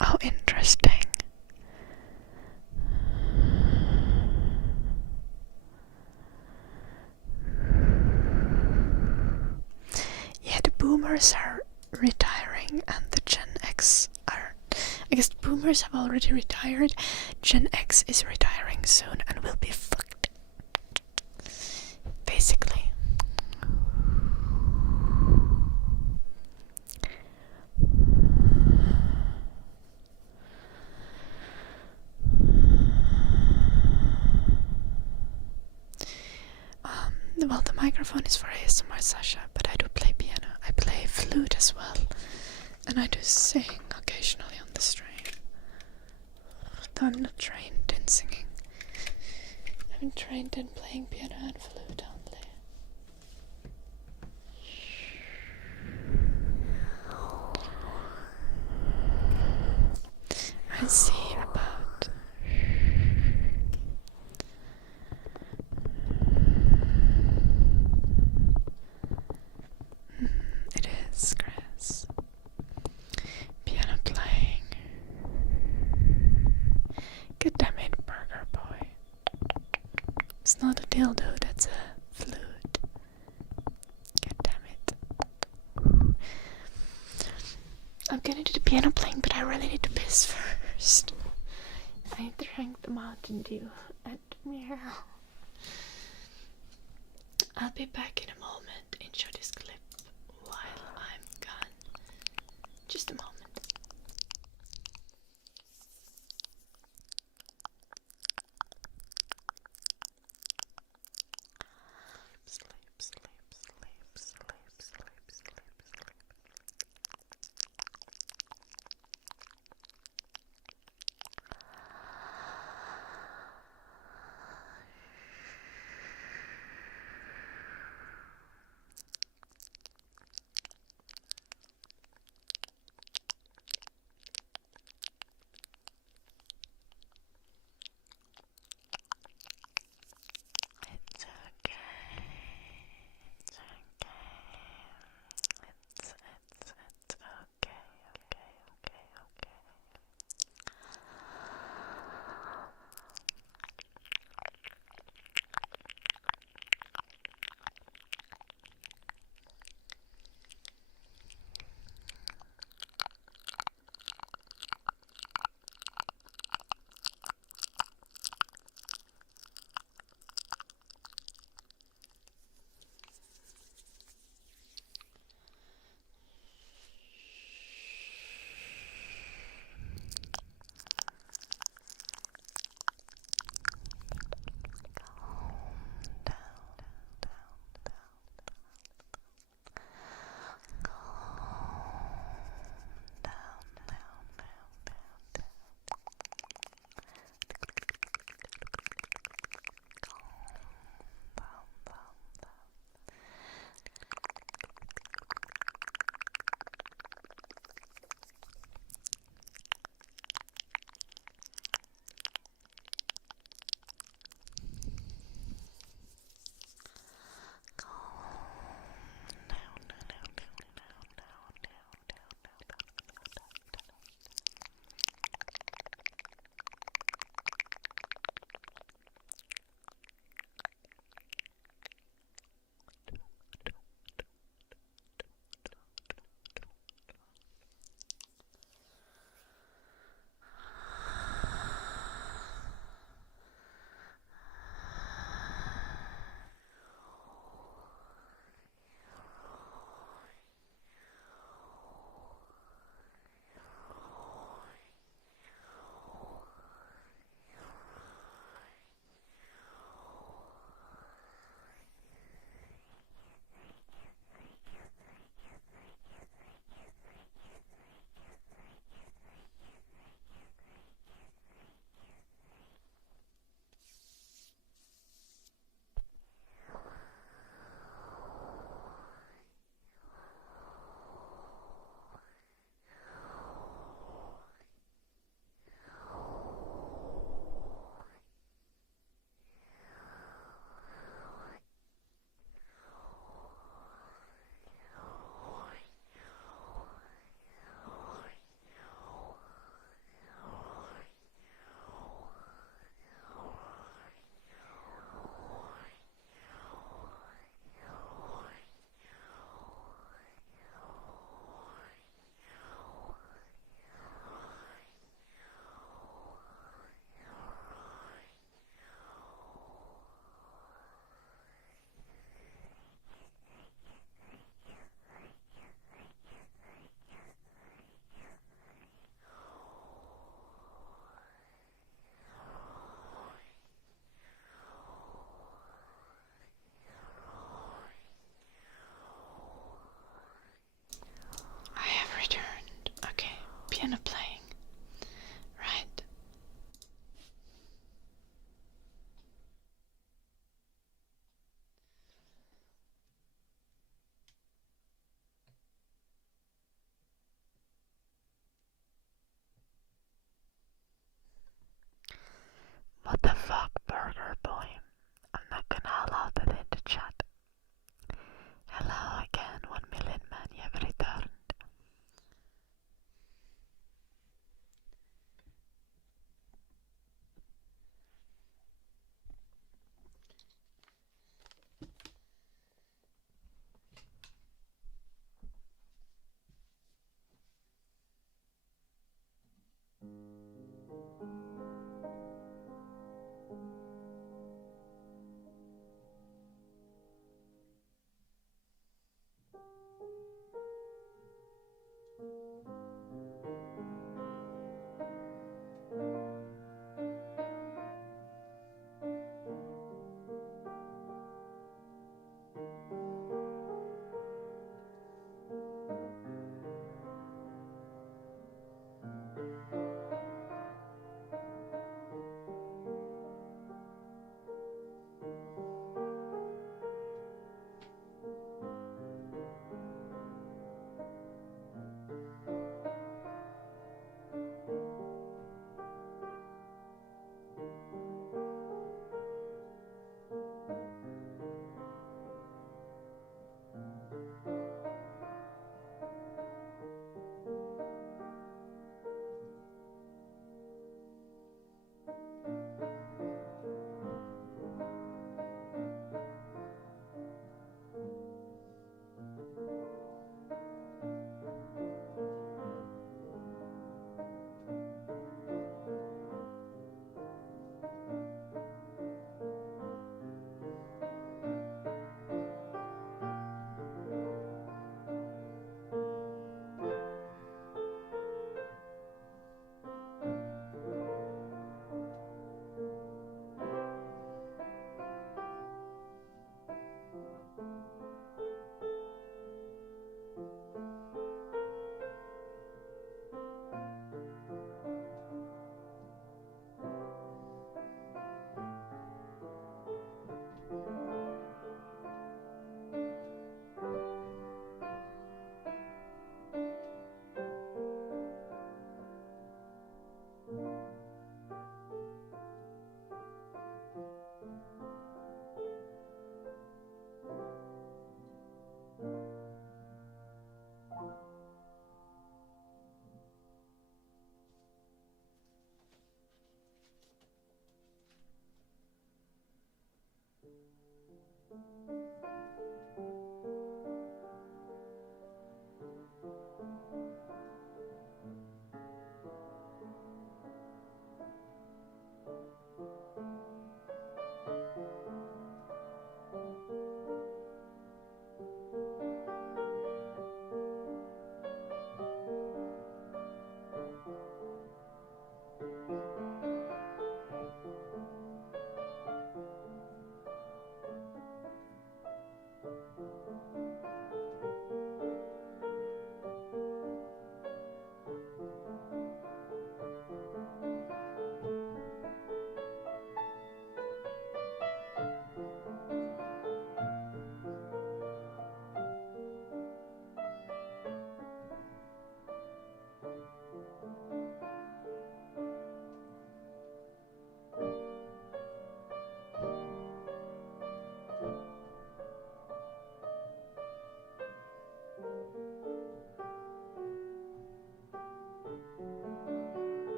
oh, interesting. Most boomers have already retired. Gen X is retiring soon and will be fucked. Basically. Well, the microphone is for ASMR, Sasha, but I do play piano. I play flute as well. And I do sing occasionally on this train. Though I'm not trained in singing. I'm trained in playing piano and flute only. I see about... It is, Chris. Piano playing. God damn it, Burger Boy. It's not a dildo, that's a flute. God damn it. I'm gonna do the piano playing, but I really need to piss first. I drank the Mountain Dew and meow. I'll be back in a moment. Enjoy this clip while I'm gone. Just a moment. Sleep, sleep, sleep, sleep, sleep, sleep, sleep.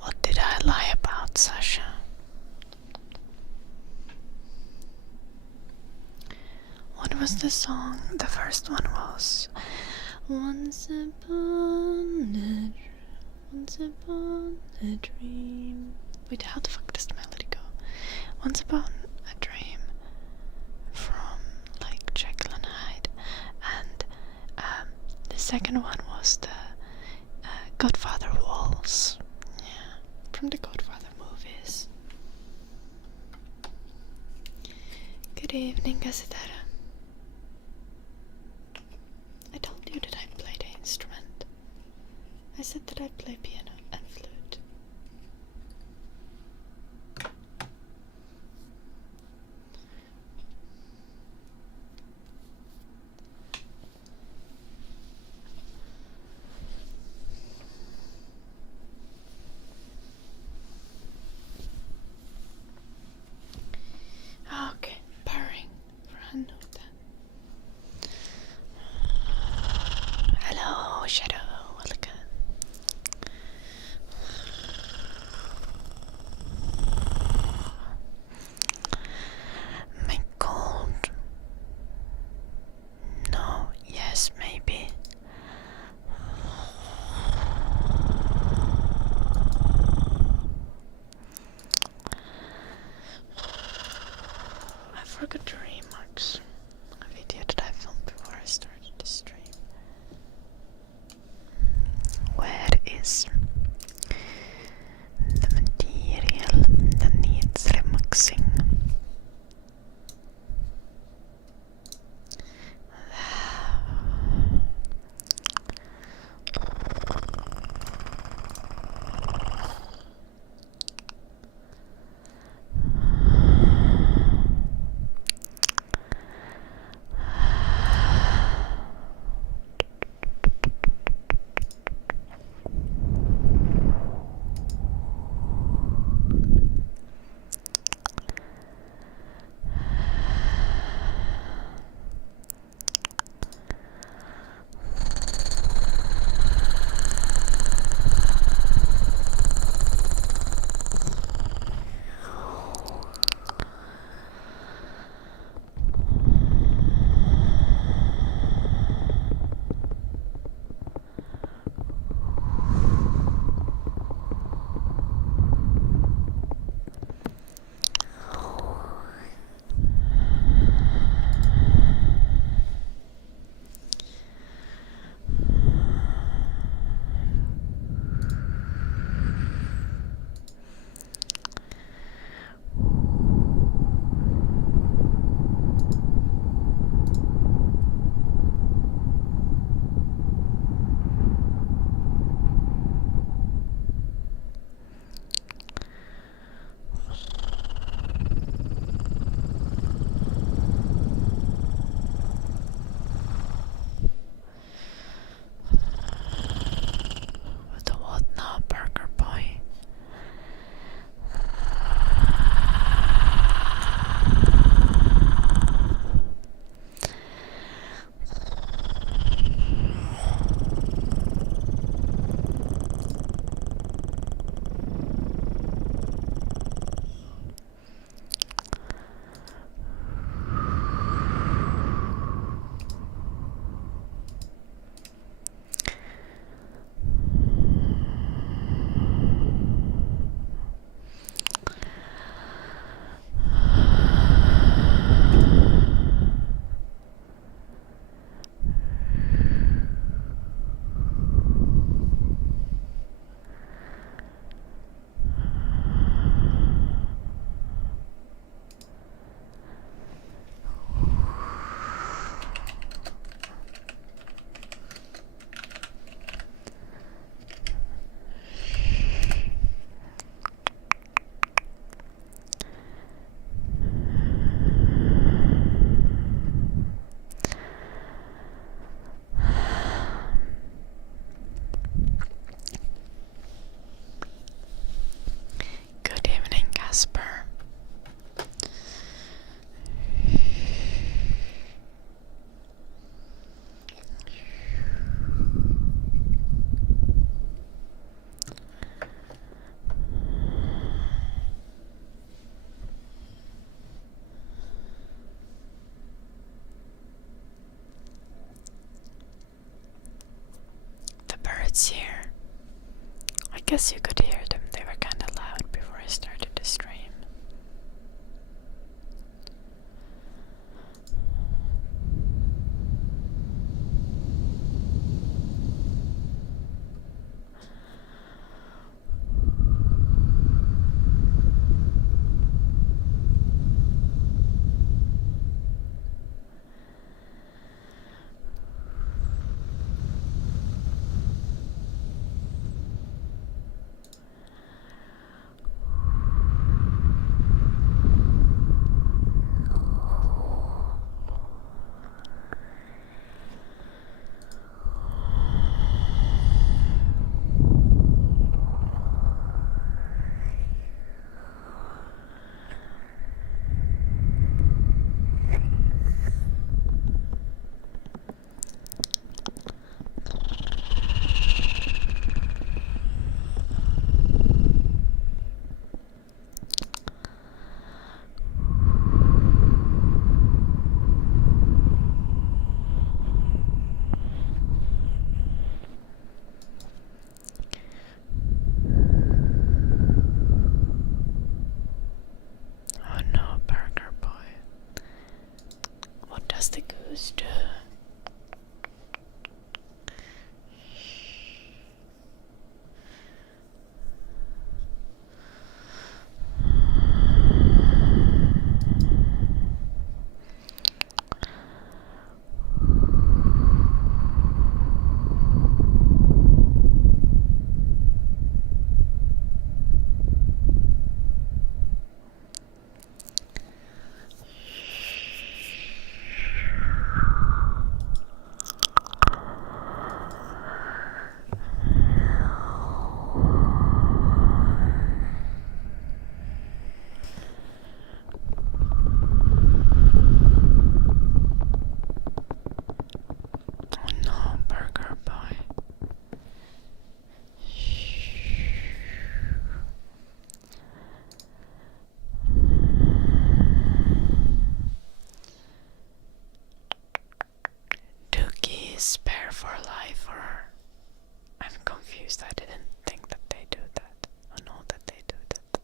What did I lie about, Sasha? What was the song? The first one was once upon a dream. Wait, how the fuck does the melody go? Once upon a dream from like Jekyll and Hyde, and the second one was the Godfather Waltz. Yeah, from the Godfather movies. Good evening, Gazetera. I told you that I play the instrument. I said that I play piano and flute. Okay, purring for Hanuta. Hello, Shadow. Welcome. birds here. I guess you could hear them. They were kinda loud before I started the stream. Oh no, Burger Boy. What does the goose do? Oh no, Burger Boy. Do geese spare for life, or I'm confused. I didn't think that they do that. I know that they do that.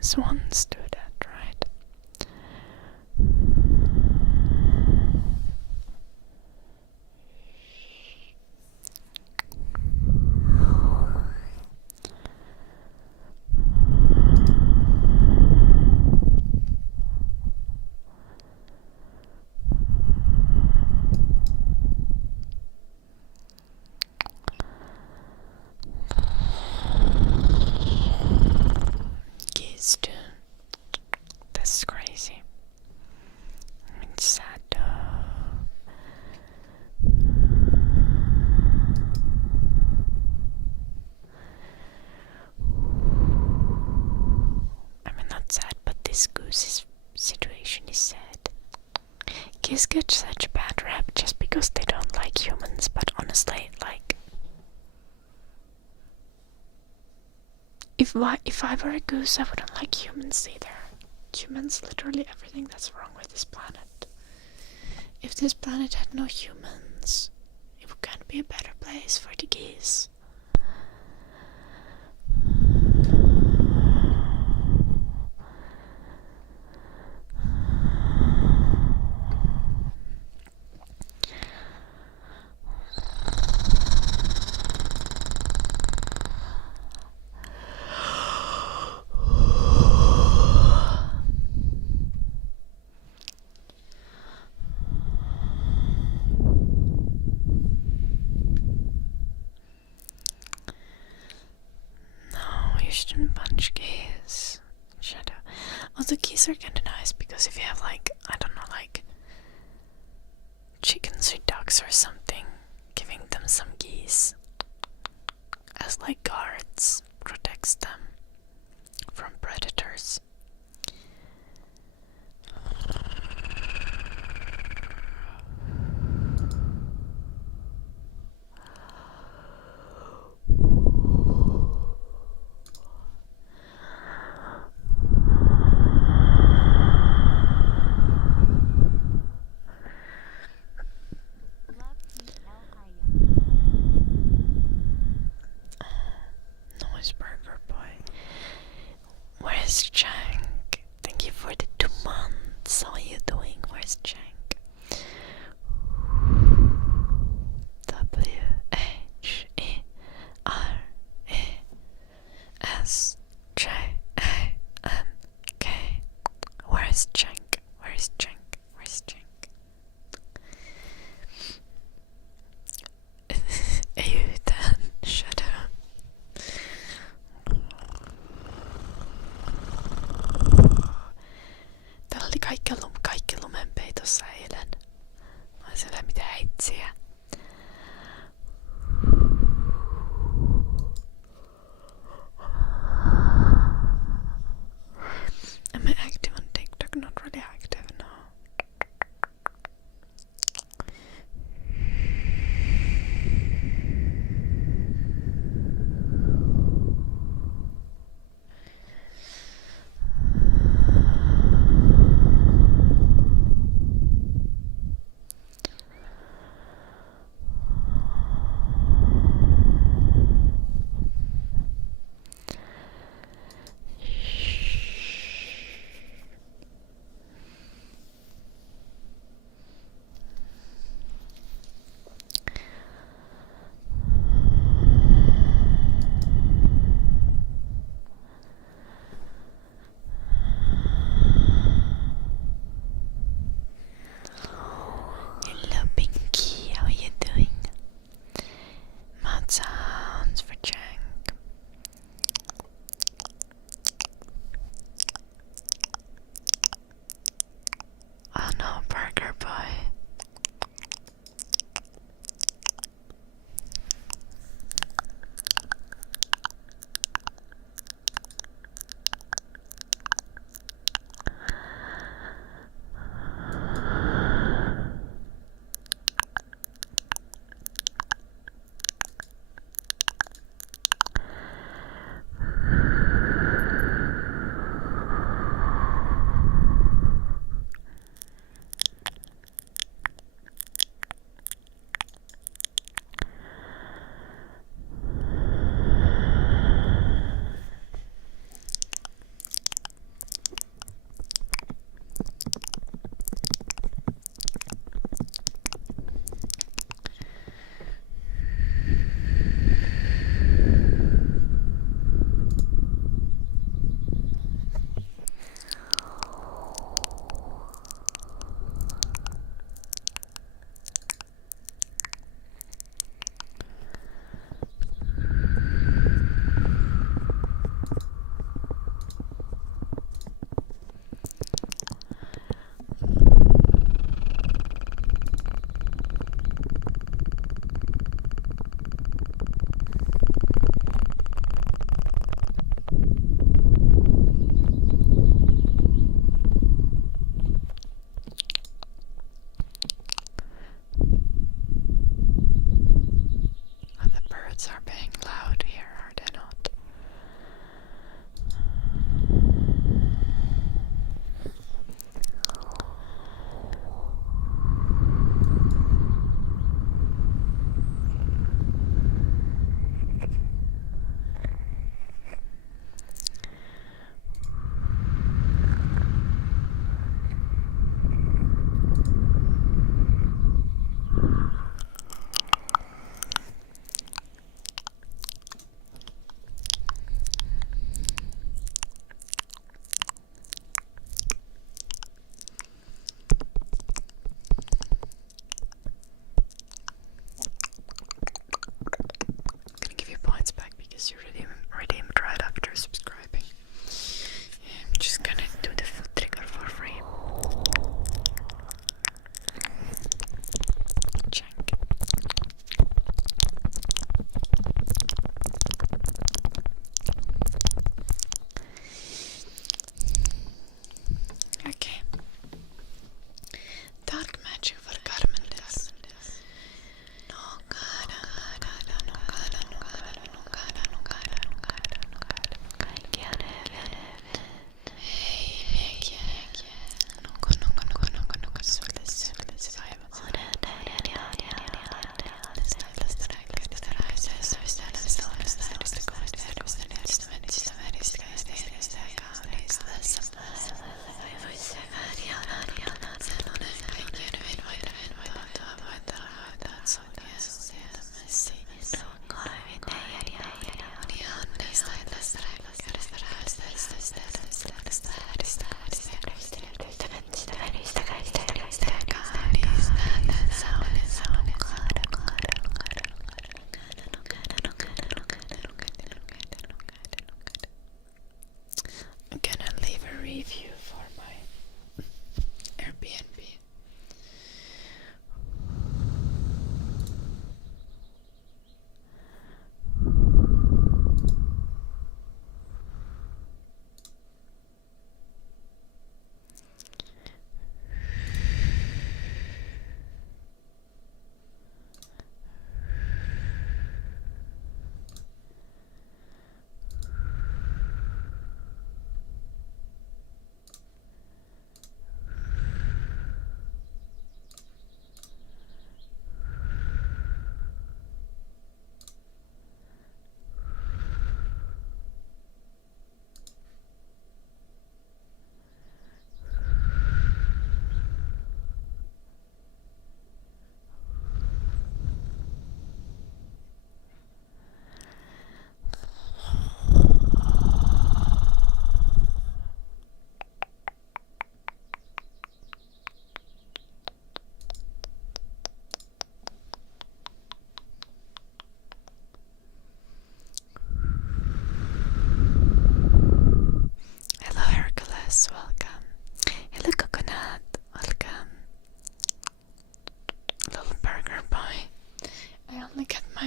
Swans do that, right? Geese do. That's crazy. It's sad though. I mean, not sad, but this goose's situation is sad. Geese get such a bad rap just because they don't like humans, but honestly, like, if I were a goose, I wouldn't like humans either. Humans, literally everything that's wrong with this planet. If this planet had no humans, it would kind of be a better place for the geese. Shouldn't punch geese. Shut up. Also, geese are kinda nice because if you have, like, I don't know, like chickens or ducks or something, giving them some geese as like guards protects them from predators. is jank? WHERESJANK? Where's jank? Where's jank? Where's jank? Utan, shut up. Täällä oli kaikki lumenpeitossa eilen. Mä oon siellä mitä heitsiä. Am I active on TikTok? Not really active, no.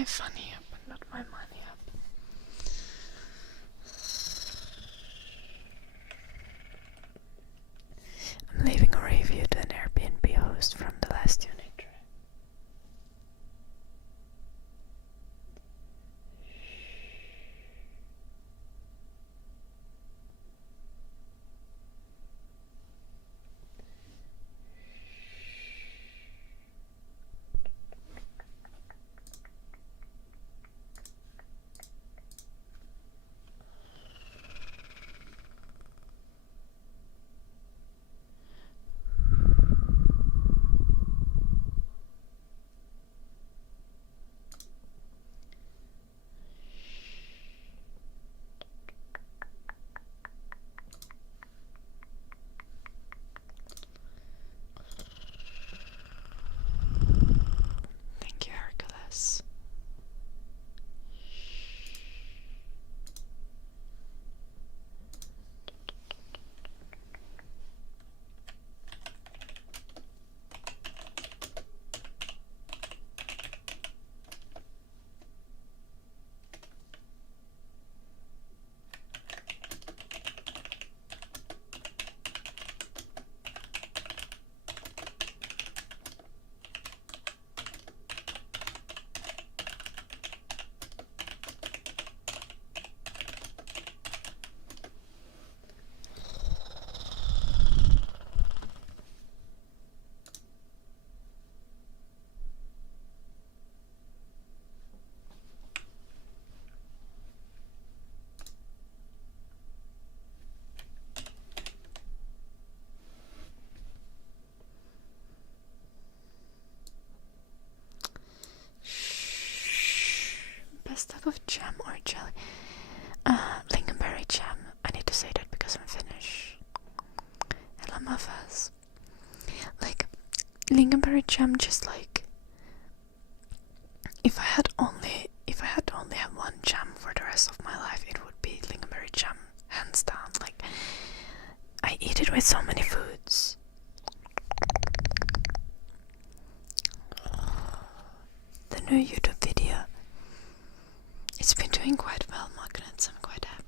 funny up and not my money up. I'm leaving a review to an Airbnb host from the last unit. Thank you, Hercules. Best type of jam or jelly? Lingonberry jam. I need to say that because I'm Finnish. Hela muffas. Like, lingonberry jam, just like if I had to only have one jam for the rest of my life, it would be lingonberry jam, hands down. Like, I eat it with so many foods. The new YouTube video, it's been doing quite well, magnets. I'm quite happy.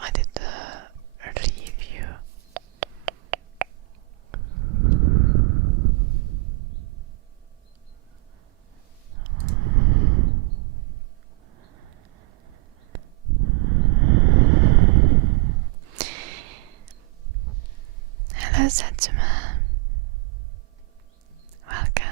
I did the review. Hello, Satsuma. Welcome.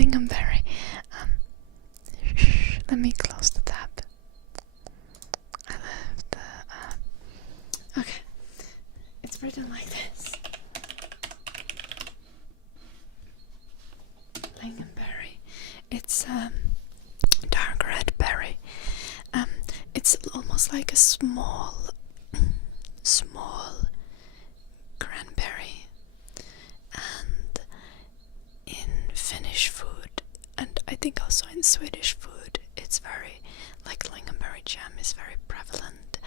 lingonberry. Let me close the tab. I left the okay. It's written like this. Lingonberry. It's dark red berry. It's almost like a small cranberry, and in Finnish food, and I think also in Swedish food, it's very, like lingonberry jam is very prevalent.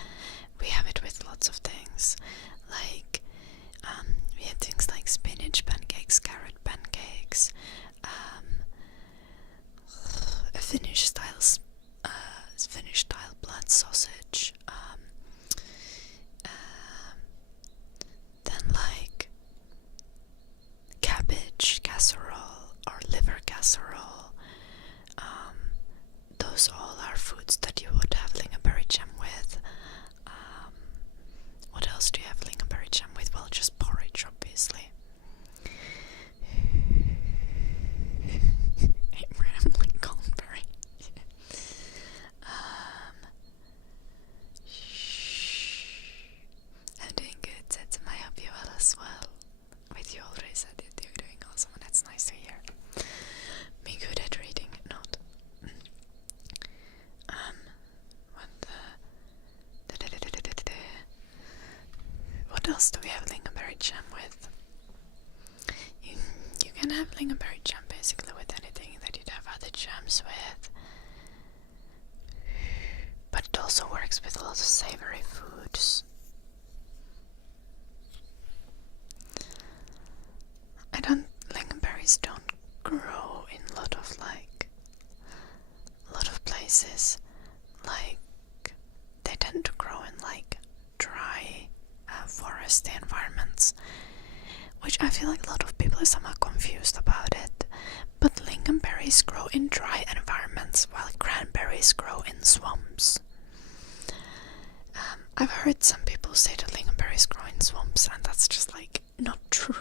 We have it with lots of things, like we have things like spinach pancakes, carrot pancakes, a Finnish style blood sausage, then like cabbage casserole or liver casserole. Those all are foods that you would have lingonberry jam with. What else do you have lingonberry jam with? Well, just porridge, obviously. Abraham Lincolnberry. I'm doing good, Ted. I hope you well as well. Wait, you already said that you're doing awesome, and that's nice to hear. Me good at reading, not. What else do we have lingonberry jam with? You can have lingonberry jam basically with anything that you'd have other jams with. But it also works with a lot of savory foods. Lingonberries don't grow in a lot of places. Like, they tend to grow in like dry foresty environments, which I feel like a lot of people are somehow confused about it. But lingonberries grow in dry environments while cranberries grow in swamps. I've heard some people say that lingonberries grow in swamps, and that's just like not true.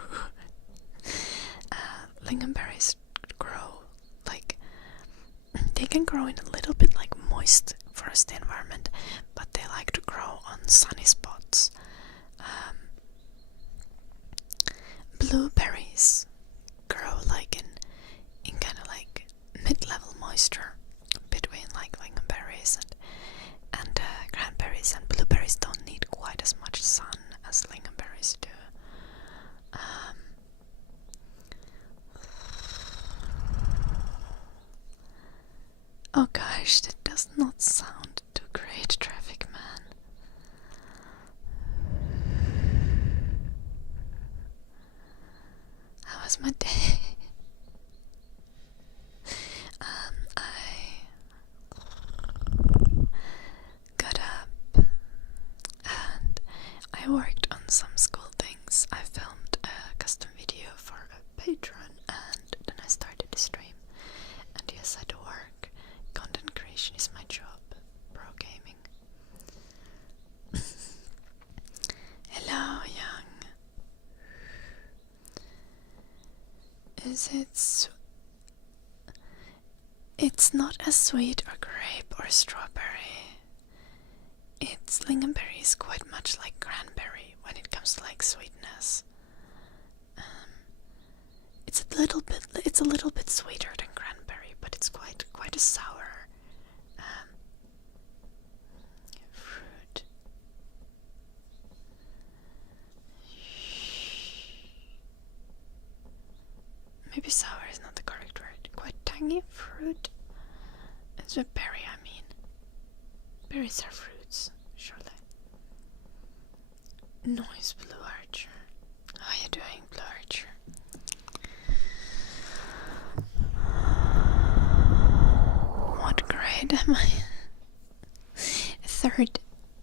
Lingonberries grow like, they can grow in a little bit like moist foresty environment, but they like to grow on sunny spots. Blueberries grow like in kind of like mid-level moisture between like lingonberries and cranberries, and blueberries don't need quite as much sun as lingonberries do. Oh gosh, that does not sound too great, traffic man. How was my day? I got up and I worked on some school things. I filmed a custom video for a patron, and then I started to stream. And yes, I had to work. Content creation is my job. Pro gaming. Hello, young. Is it It's not as sweet or grape or strawberry. It's lingonberry is quite much like cranberry when it comes to like sweetness. It's a little bit sweeter than cranberry, but it's quite a sour fruit. Maybe sour is not the correct word. Quite tangy fruit. It's a berry, I mean. Berries are fruits, surely. Noise, Blue Archer. How are you doing, Blue Archer? What grade am I?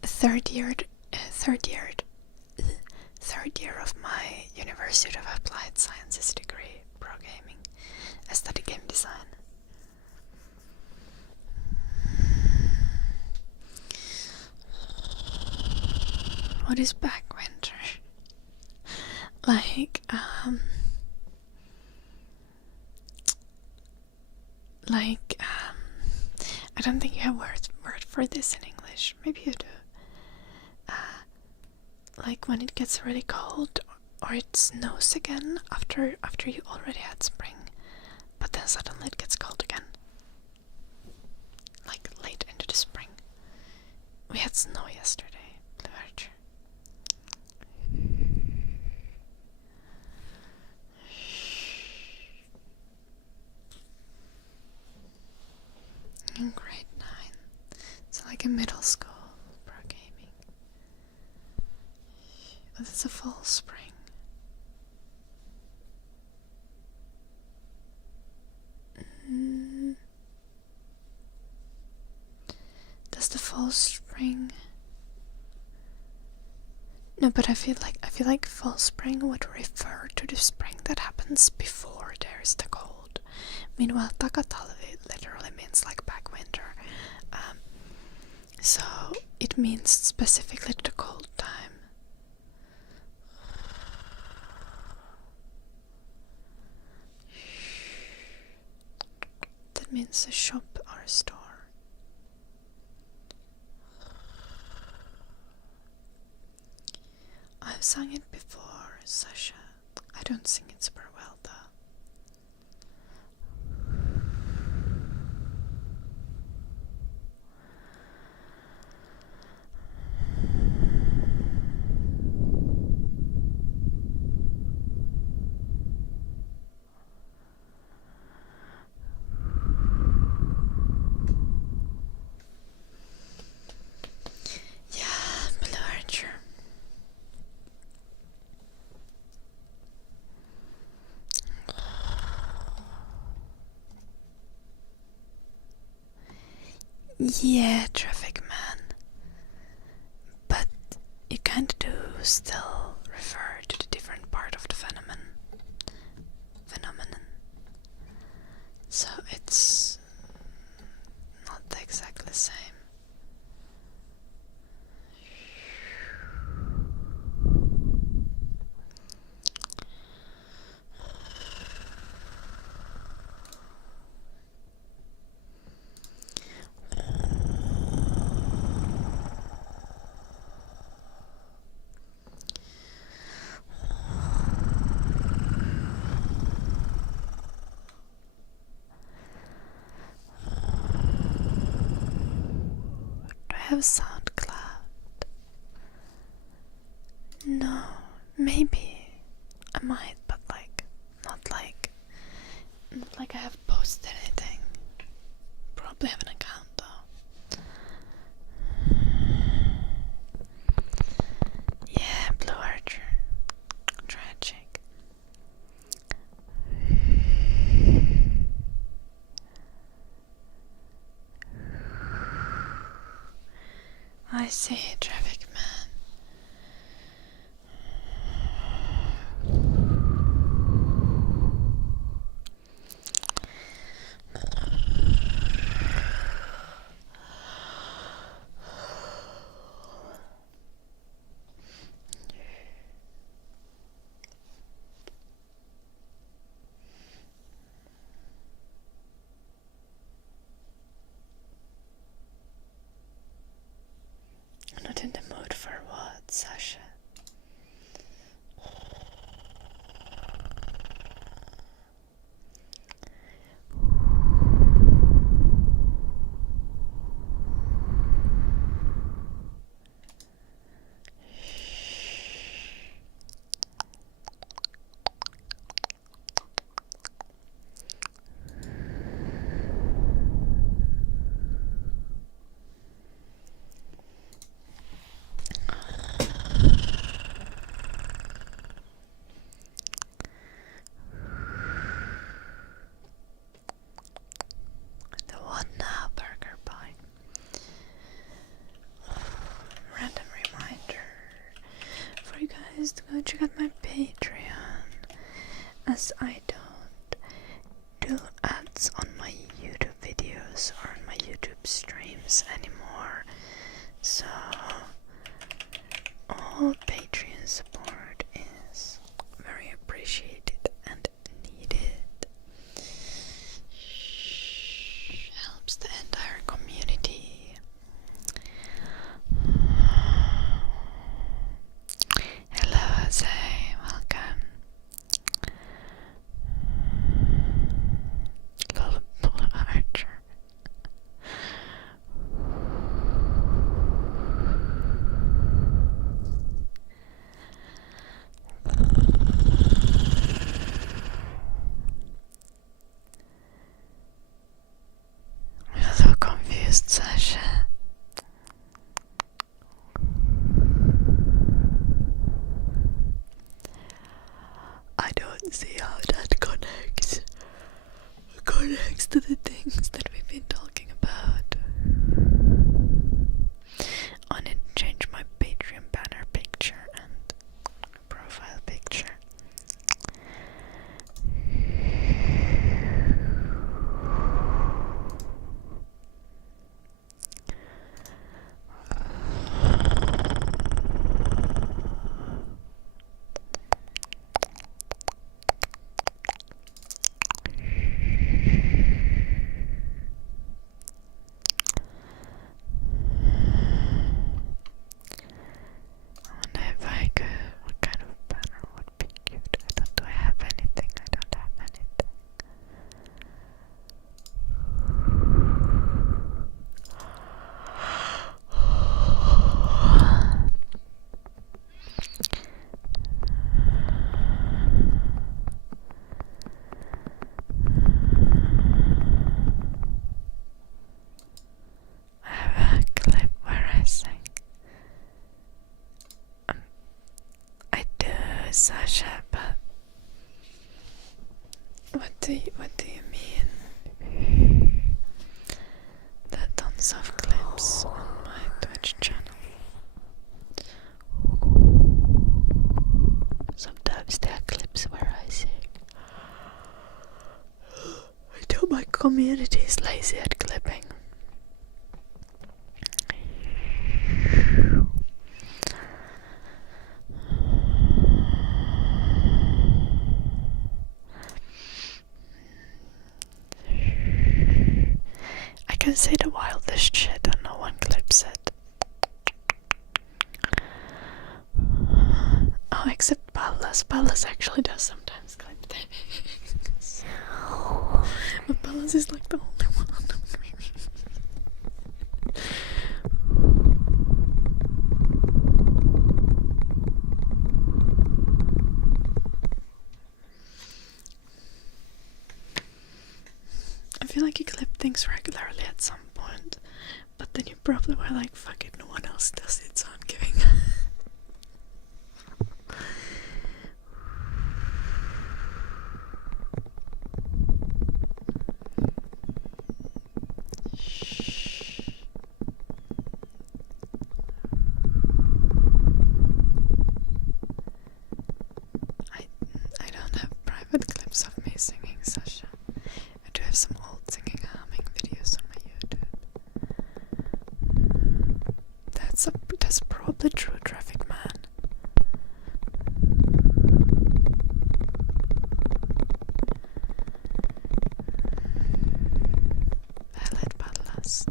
Third year of my University of Applied Sciences degree, pro gaming. I study game design. What is backwinter? Like, like, I don't think you have word for this in English. Maybe you do. Like when it gets really cold or it snows again after you already had spring, but then suddenly it gets cold again. Like late into the spring. We had snow yesterday, Blue Archer. In grade 9. It's like a middle school pro gaming. But it's a fall spring. Does the fall spring? No, but I feel like fall spring would refer to the spring that happens before there's the cold. Meanwhile, takatalvi literally means like back winter. So it means specifically the cold time. That means a shop or a store. I've sung it before, Sasha. I don't sing it super well though. Yeah, traffic man. But you kinda do still refer to the different part of the phenomenon. So it's not exactly the same. Do I have SoundCloud? No, maybe I might, but not like I have posted anything. Probably have an account though. Yeah, Blue Archer. Tragic. I see, traffic man. I'm not in the mood for what, Sasha? To go check out my Patreon, as I don't do ads on my YouTube videos or on my YouTube streams anymore, so all Patreon support is very appreciated and needed. confused, Sasha. I don't see how that connects to the things that we've been talking about. I need to change my Patreon banner picture and profile picture. Sasha, but what do you mean? There are tons of clips on my Twitch channel. Sometimes there are clips where I sing. I know my community is lazy at clipping. I can say the wildest shit and no one clips it. Oh, except Pallas. Pallas actually does sometimes clip things. But Pallas is like the only one. I feel like you clip things regularly at some point, but then you probably were like, fuck it, no one else does it, so I'm giving. I don't have private clips of me singing, Sasha. I do have some old singing and humming videos on my YouTube. That's probably true, Traffic Man. Valid Pallas.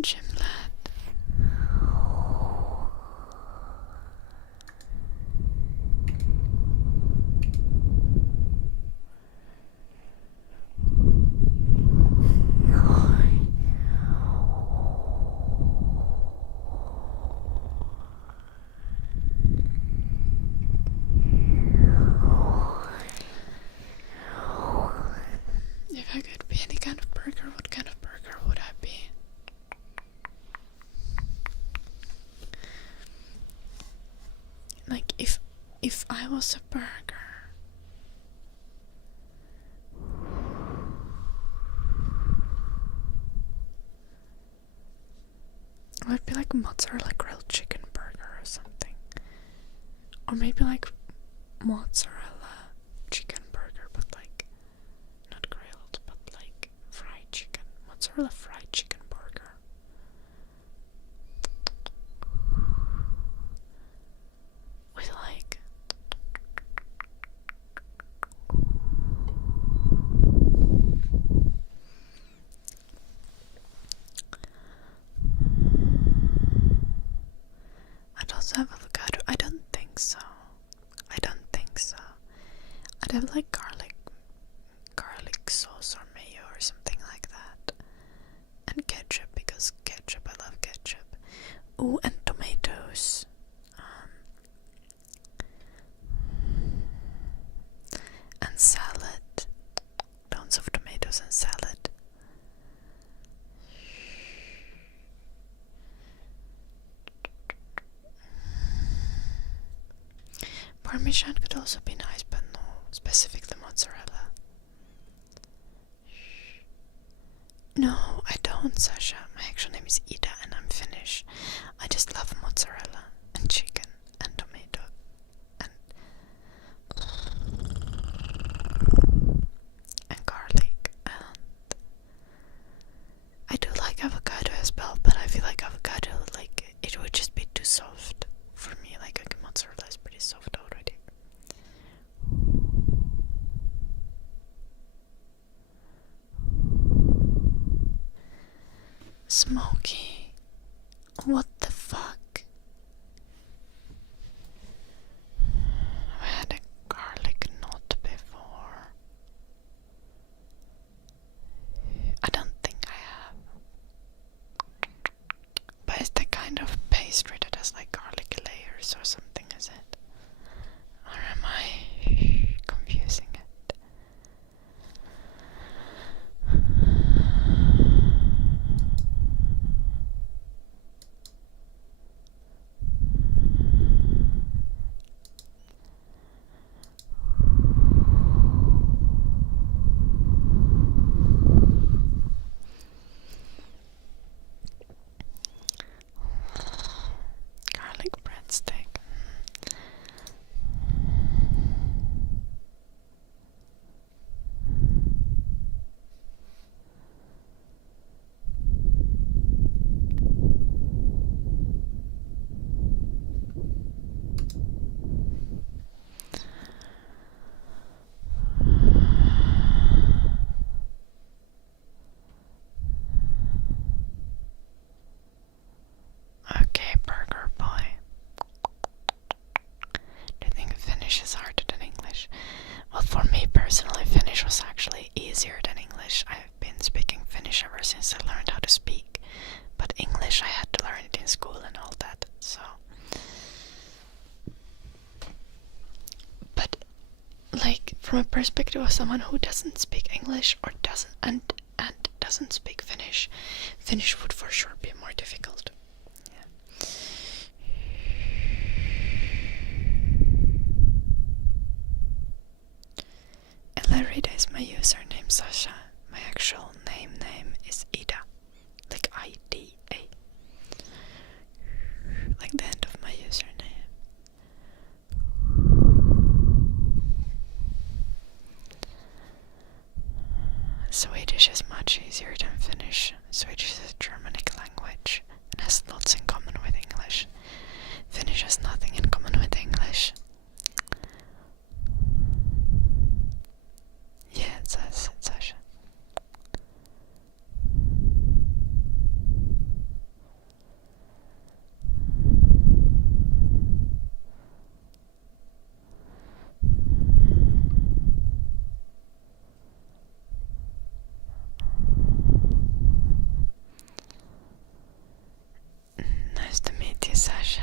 Gym lad. If I could be any kind of burger, what kind of burger would I be? Like if I was a burger, it would be like a mozzarella grilled chicken burger or something, or maybe like mozzarella chicken burger, but like not grilled, but like fried chicken, mozzarella fried chicken burger. With like so I'd have like garlic sauce or mayo or something like that. And ketchup, because I love ketchup. Ooh, and tomatoes. And salad. Tons of tomatoes and salad. Parmesan could also be nice, but no, specifically mozzarella. No, I don't, Sasha. My actual name is Ida and I'm Finnish. I just love mozzarella and chicken and tomato and garlic, and I do like avocado as well, but I feel like avocado, like, it would just be too soft for me. Like, mozzarella is pretty soft already. Smoky. What the fuck? I had a garlic knot before. I don't think I have. But it's the kind of pastry that has like garlic layers or something, is it? Or am I confusing it? Garlic breadstick. Okay, burger boy. Do you think Finnish is harder than English? Well, for me personally, Finnish was actually easier than English. I've been speaking Finnish ever since I learned how to speak. But English, I had to learn it in school and all that, so. But, like, from a perspective of someone who doesn't speak English or doesn't speak Finnish, Finnish would for sure be more difficult. Yeah. Elarida is my username, Sasha. My actual name is Ida. Like IDA. Like the end of my username. Swedish is much easier than Finnish. Swedish is a Germanic language and has lots in common with English. Finnish has nothing in common with English. Yeah, it says, Sasha. Nice to meet you, Sasha.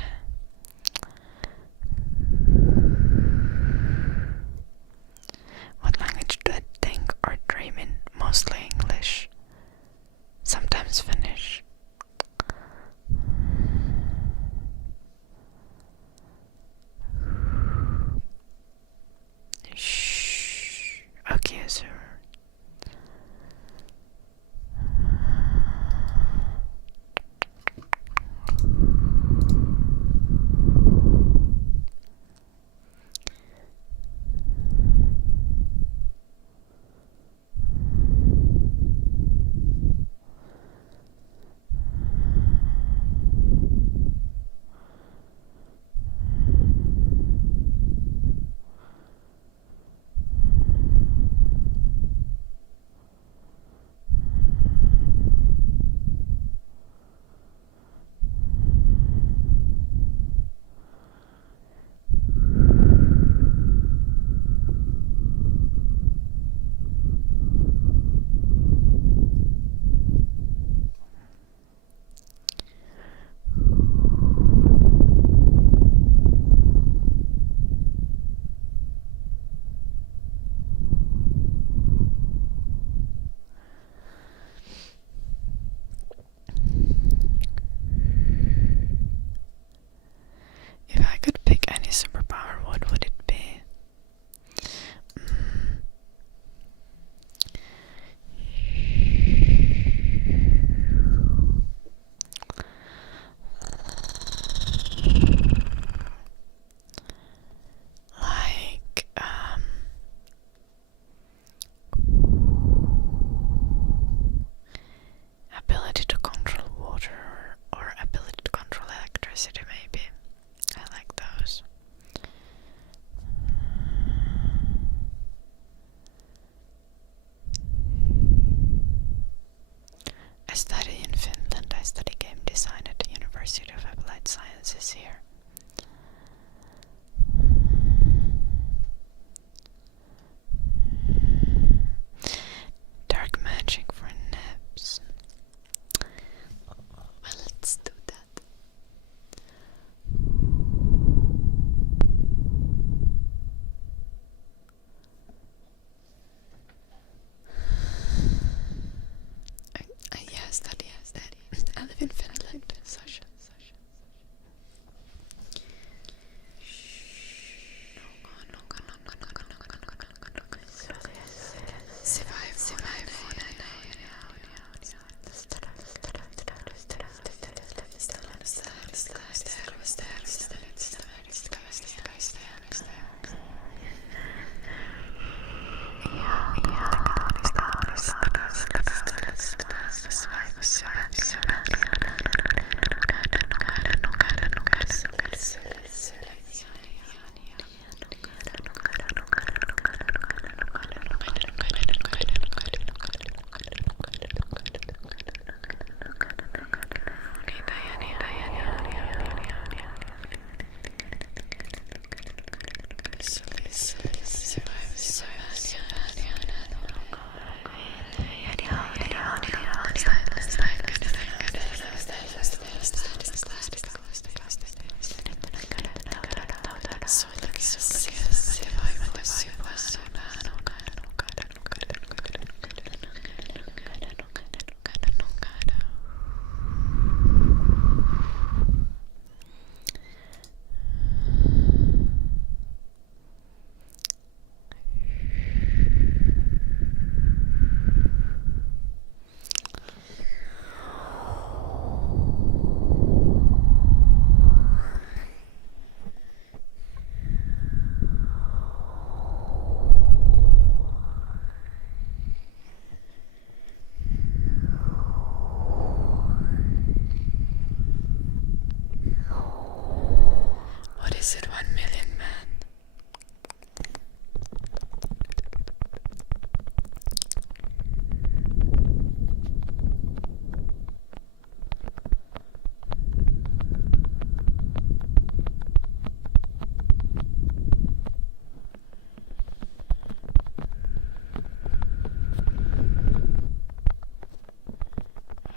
Is it 1 million man?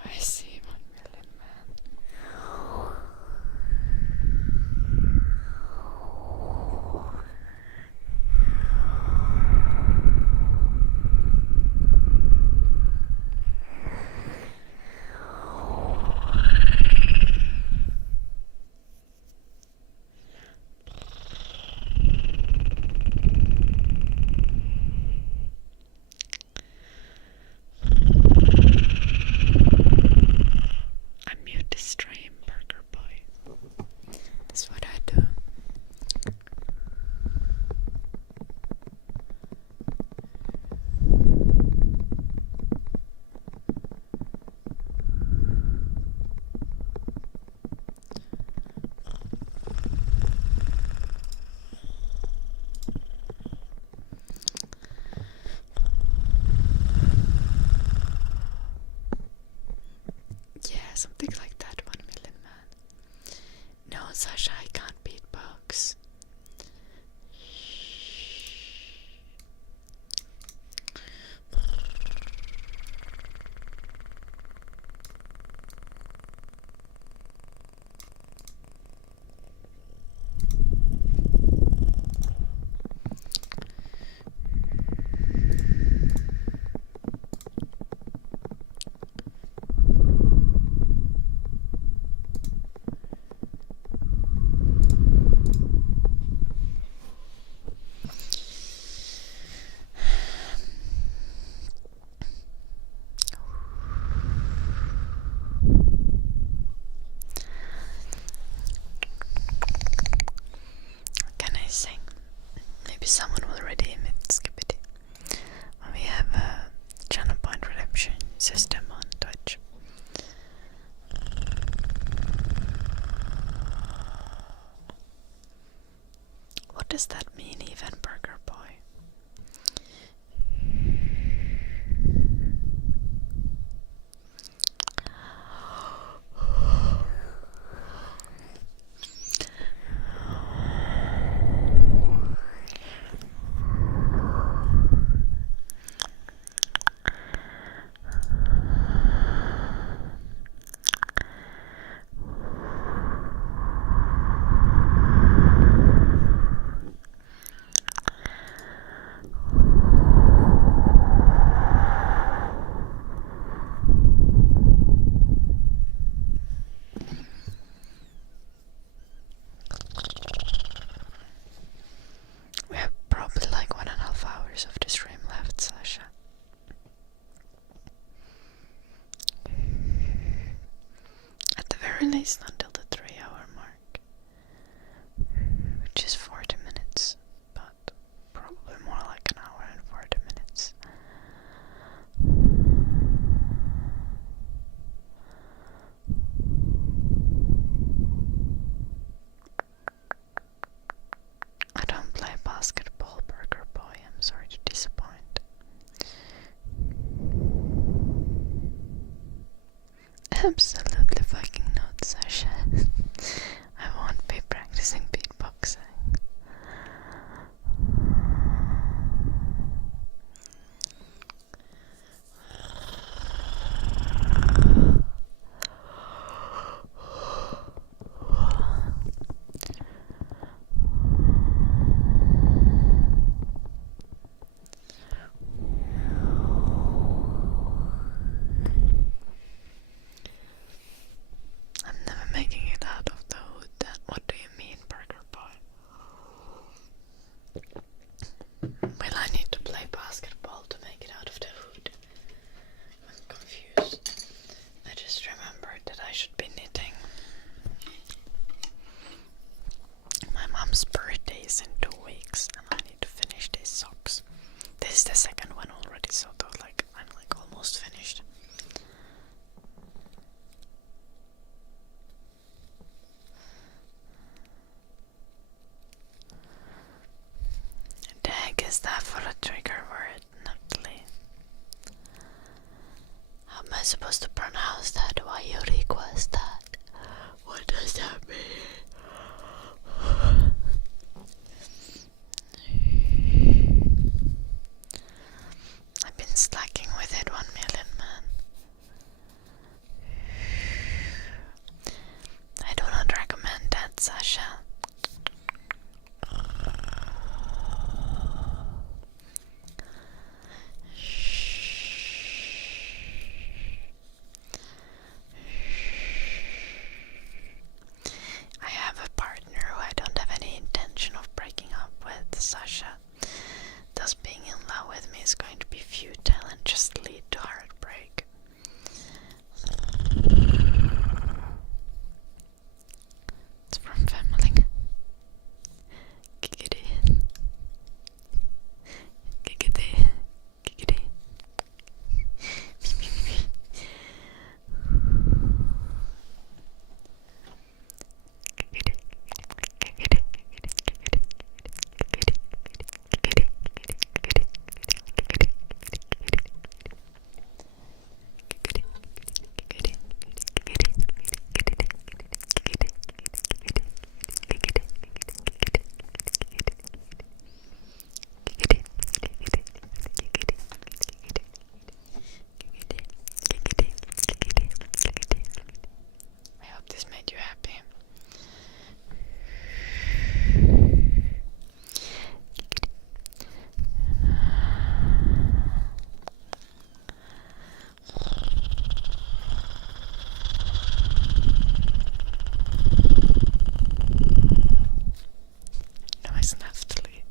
I see 1 million man. Unmute the stream, Burger Boy. That's what I do. Yeah, something like that, 1 million man. No, Sasha, I can't beatbox. Can I sing? Maybe someone will redeem it, Skippity. When we have a channel point redemption system on Twitch. What does that mean, even, Burger Boy? We have probably like 1.5 hours of the stream left, Sasha. At the very least until the 3-hour mark, which is 40 minutes, but probably more like 1 hour and 40 minutes. I don't play basketball, Burger Boy. I'm sorry to disappoint. Absolutely fucking not, Sasha. I won't be practicing beatboxing. supposed to pronounce that? Why you request that? What does that mean? I've been slacking with it 1 million, man. I do not recommend that, Sasha. I have a partner who I don't have any intention of breaking up with, Sasha. Thus being in love with me is going to be futile and just lead to heartbreak. It's from family. Giggity. Giggity. Giggity. I hope this made you happy. Nice naftali.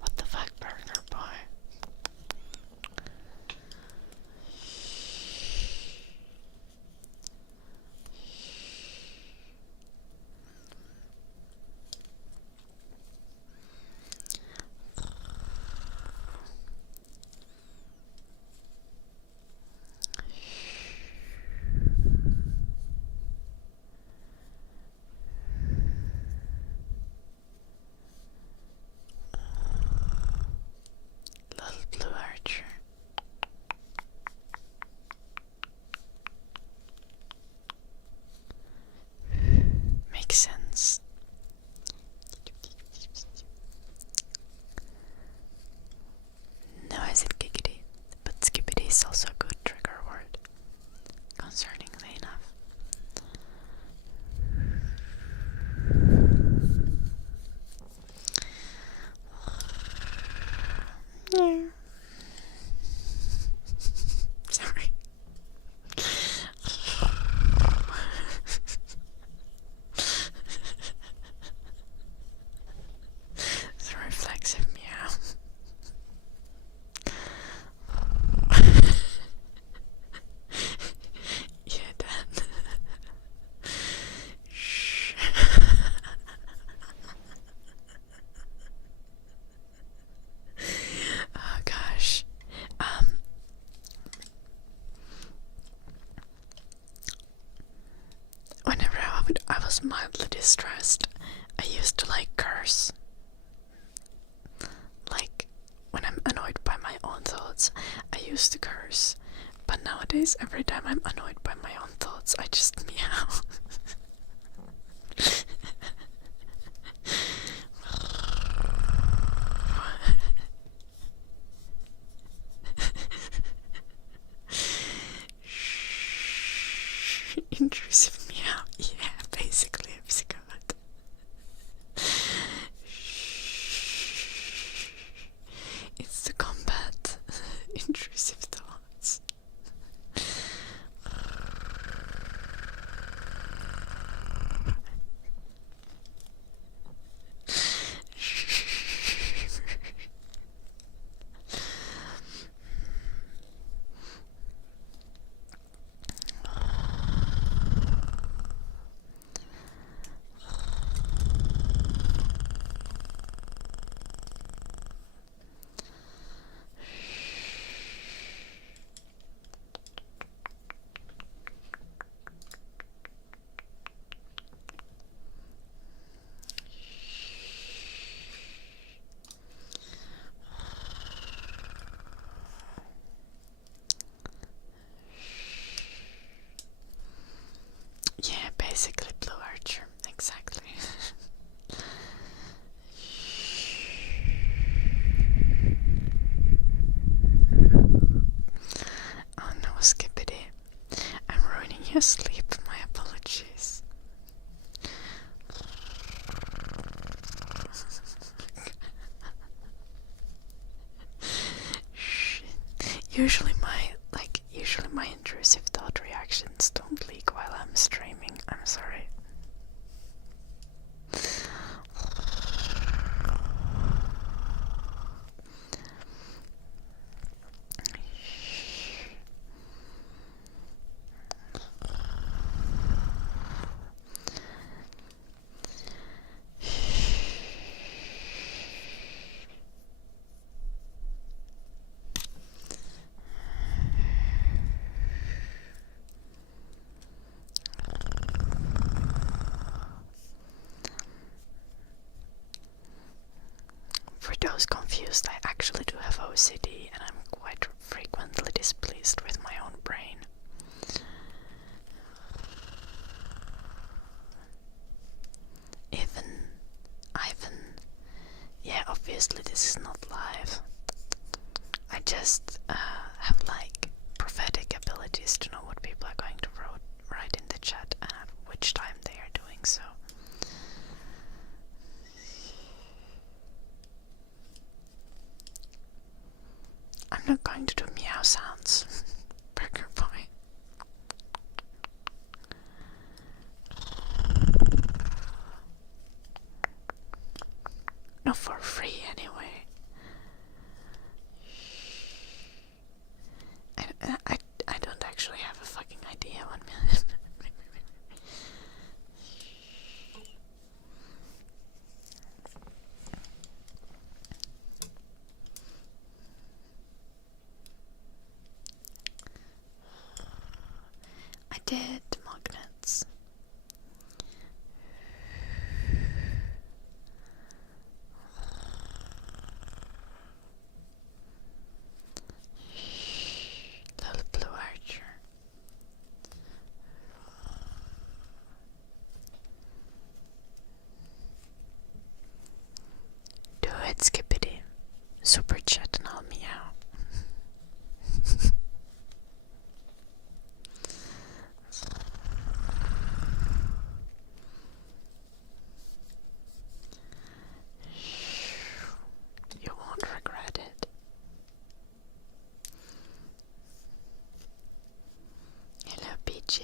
What the fuck, burger boy? Little blue archer. Makes sense. No, I said giggity, but skippity is also a good trigger word, concerningly enough. Yeah. Sorry. It's a reflexive meow. Yeah, Dan. Shh. Oh gosh. Whenever I was mildly distressed, I used to curse. Like when I'm annoyed by my own thoughts, I used to curse. But nowadays, every time I'm annoyed by my own thoughts, I just meow. Intrusive meow. Yeah, basically a psychopath. It's to combat intrusive thoughts. you asleep? My apologies. Shit. Usually my intrusive thought reactions don't leak while I'm streaming. I'm sorry. For those confused, I actually do have OCD and I'm quite frequently displeased with my own brain. Yeah, obviously this is not live. I just have like prophetic abilities to know what people are going to write in the chat and at which time they are doing so. I'm not going to do meow sounds. Burger pie. Not for free anyway. I don't actually have a fucking idea. 1 minute. I did magnets. Little blue archer. Do it, Skippity. Super chat and I'll meow. You won't regret it. Hello, PJ.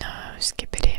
No, Skippity.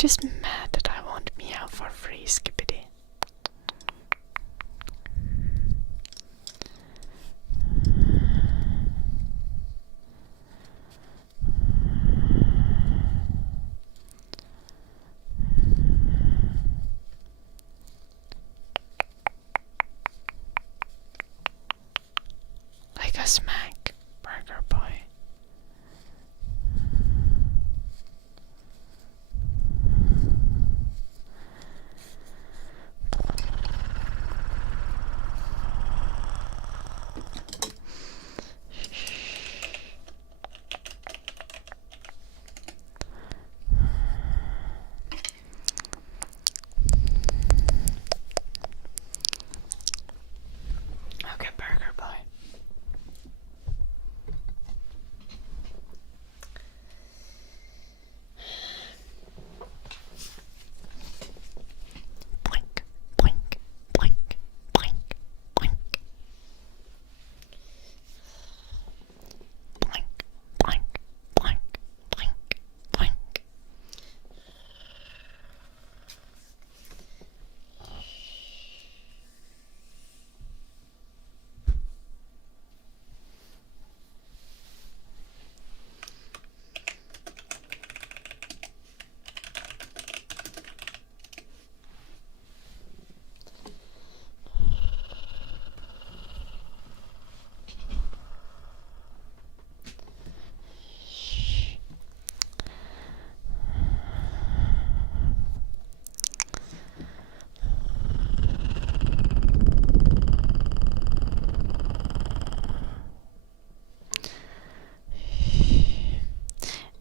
just mad that I won't meow for free, Skippity. Like a smack, Burger Boy. Okay, Burger Boy. Blink, blink, blink, blink, blink. Blink, blink, blink, blink, blink.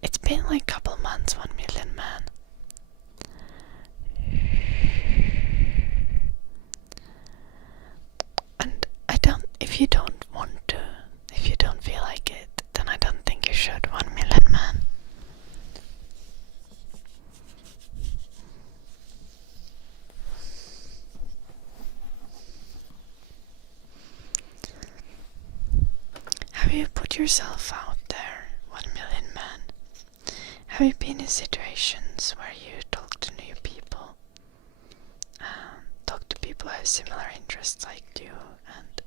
It's been like a couple months, 1 million man. And if you don't want to, if you don't feel like it, then I don't think you should, 1 million man. Have you put yourself out there, 1 million man? Have you been in situations where you talk to new people? Talk to people who have similar interests like you, and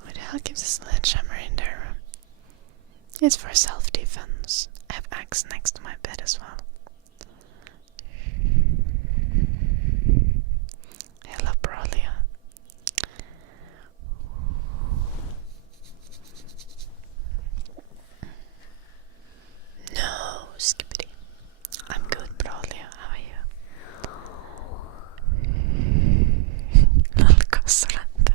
who the hell gives a sledgehammer in their room? It's for self-defense. I have axe next to my bed as well. Hello, Brolia. No, Skippity. I'm good, Brolia. How are you? Alcosranda.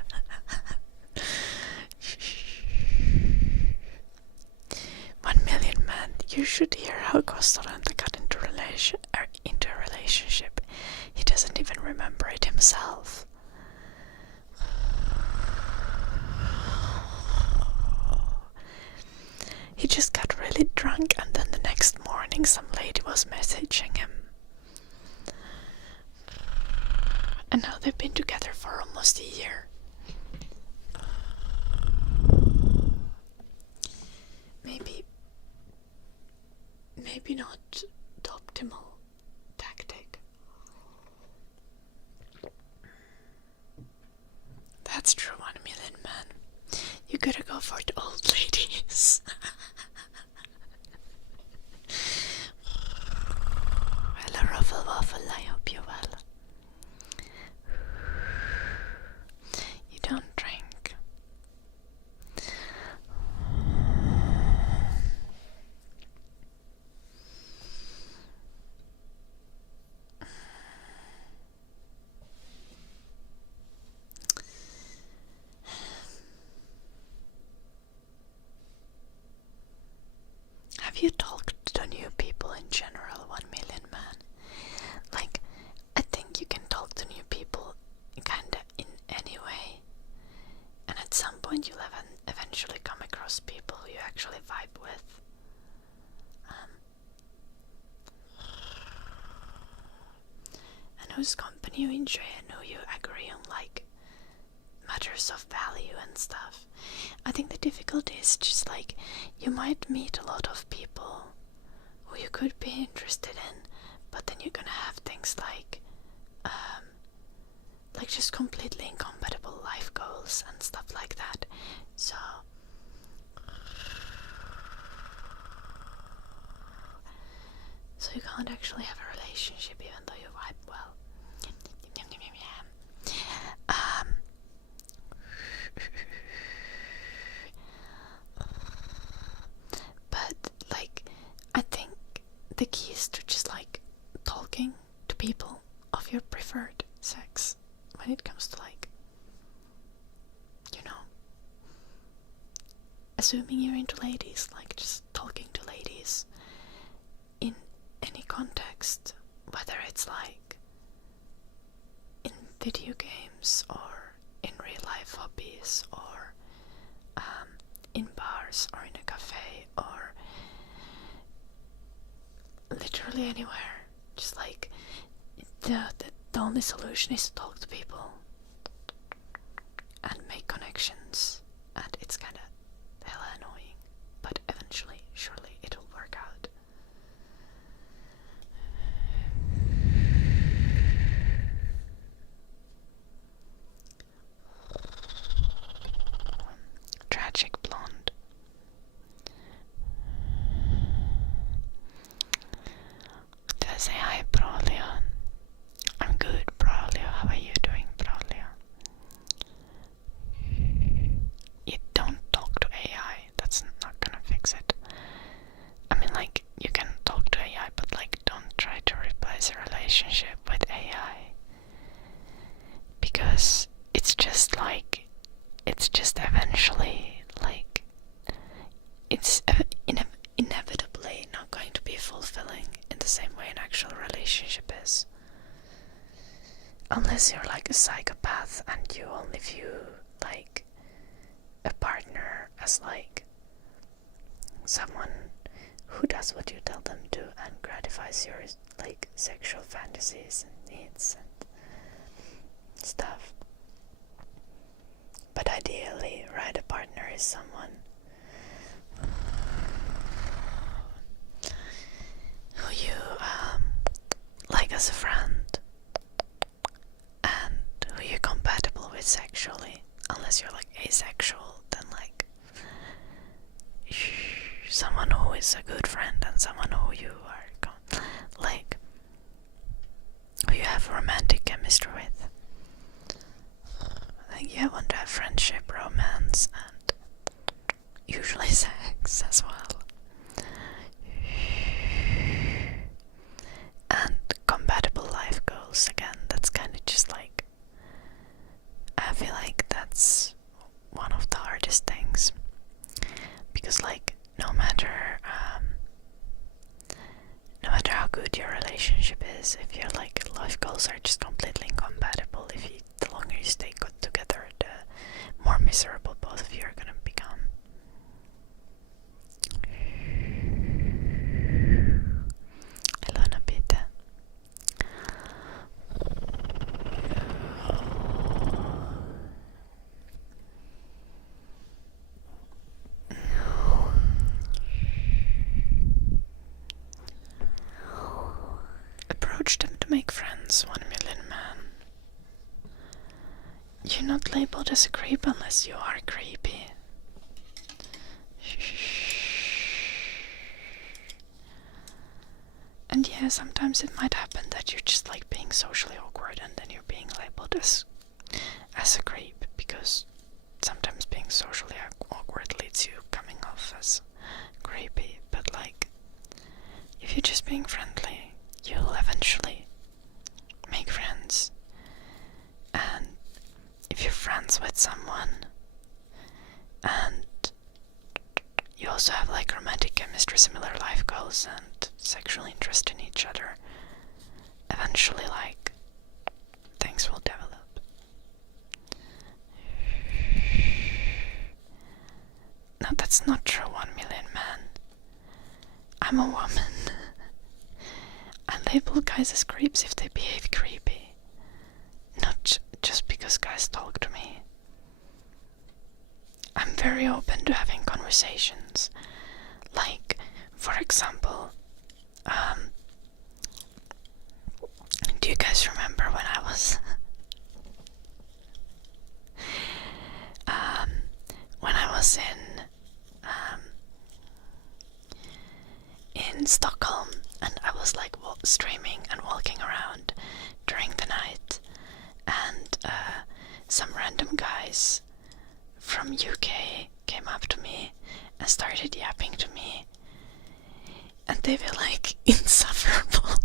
1 million man. You should hear how Costoranta got into a relationship. He doesn't even remember it himself. He just got really drunk, and then the next morning some lady was messaging him. And now they've been together for almost a year. Maybe not the optimal tactic. That's true, 1 million man. You gotta go for the old ladies. Hello, Ruffle Waffle, I hope you're well. You don't drink. Have you talked to new people in general, 1 million man? Like, I think you can talk to new people kinda in any way. And at some point you'll eventually come across people who you actually vibe with. And whose company you enjoy and who you agree on like matters of value and stuff. I think the difficulty is just like you might meet a lot of people who you could be interested in, but then you're gonna have things like just completely incompatible life goals and stuff like that. So you can't actually have a relationship even though you vibe well. But like, I think the key is to just like talking to people of your preferred sex when it comes to like, you know, assuming you're into ladies, like just talking to ladies in any context, whether it's like in video games or in real life hobbies or in bars or in a cafe or literally anywhere. Just like the only solution is to talk to people and make connections, and it's kind of hella annoying, but eventually, surely it'll work out. Tragic blonde. Did I say hi, Braulio? I'm good, Braulio. How are you doing, Braulio? You don't talk to AI. That's not gonna fix it. I mean, like, you can talk to AI, but like, don't try to replace a relationship with AI. Because it's just like, it's just eventually, like, it's inevitably not going to be fulfilling in the same way an actual relationship is. Unless you're like a psychopath and you only view like a partner as like someone who does what you tell them to and gratifies your like sexual fantasies and needs and stuff. But ideally, right, a partner is someone who you like as a friend and who you're compatible with sexually. Unless you're like asexual, then like someone who is a good friend and someone who you are like who you have romantic chemistry with. I think you want to have friendship, romance, and usually sex as well. And compatible life goals, again, that's kind of just like, I feel like that's one of the hardest things. Because like, no matter how good your relationship is, if your like life goals are just completely incompatible, the longer you stay good together, the more miserable both of you are gonna become. Ilona Pite. Approach them to make friends, 1 million man. You're not labeled as a creep unless you are creepy. And yeah, sometimes it might happen that you're just like being socially awkward and then you're being labeled as a creep, because sometimes being socially awkward leads you coming off as creepy. But like, if you're just being friendly, you'll eventually make friends. And if you're friends with someone and you also have like romantic chemistry, similar life goals, and sexual interest in each other, eventually like things will develop. No, that's not true, 1 million man. I'm a woman. I label guys as creeps if they behave creepy. Not just because guys talk to me. I'm very open to having conversations. Like, for example, do you guys remember when I was in Stockholm, and I was like streaming and walking around during the night, and some random guys from UK came up to me and started yapping to me, and they were like insufferable.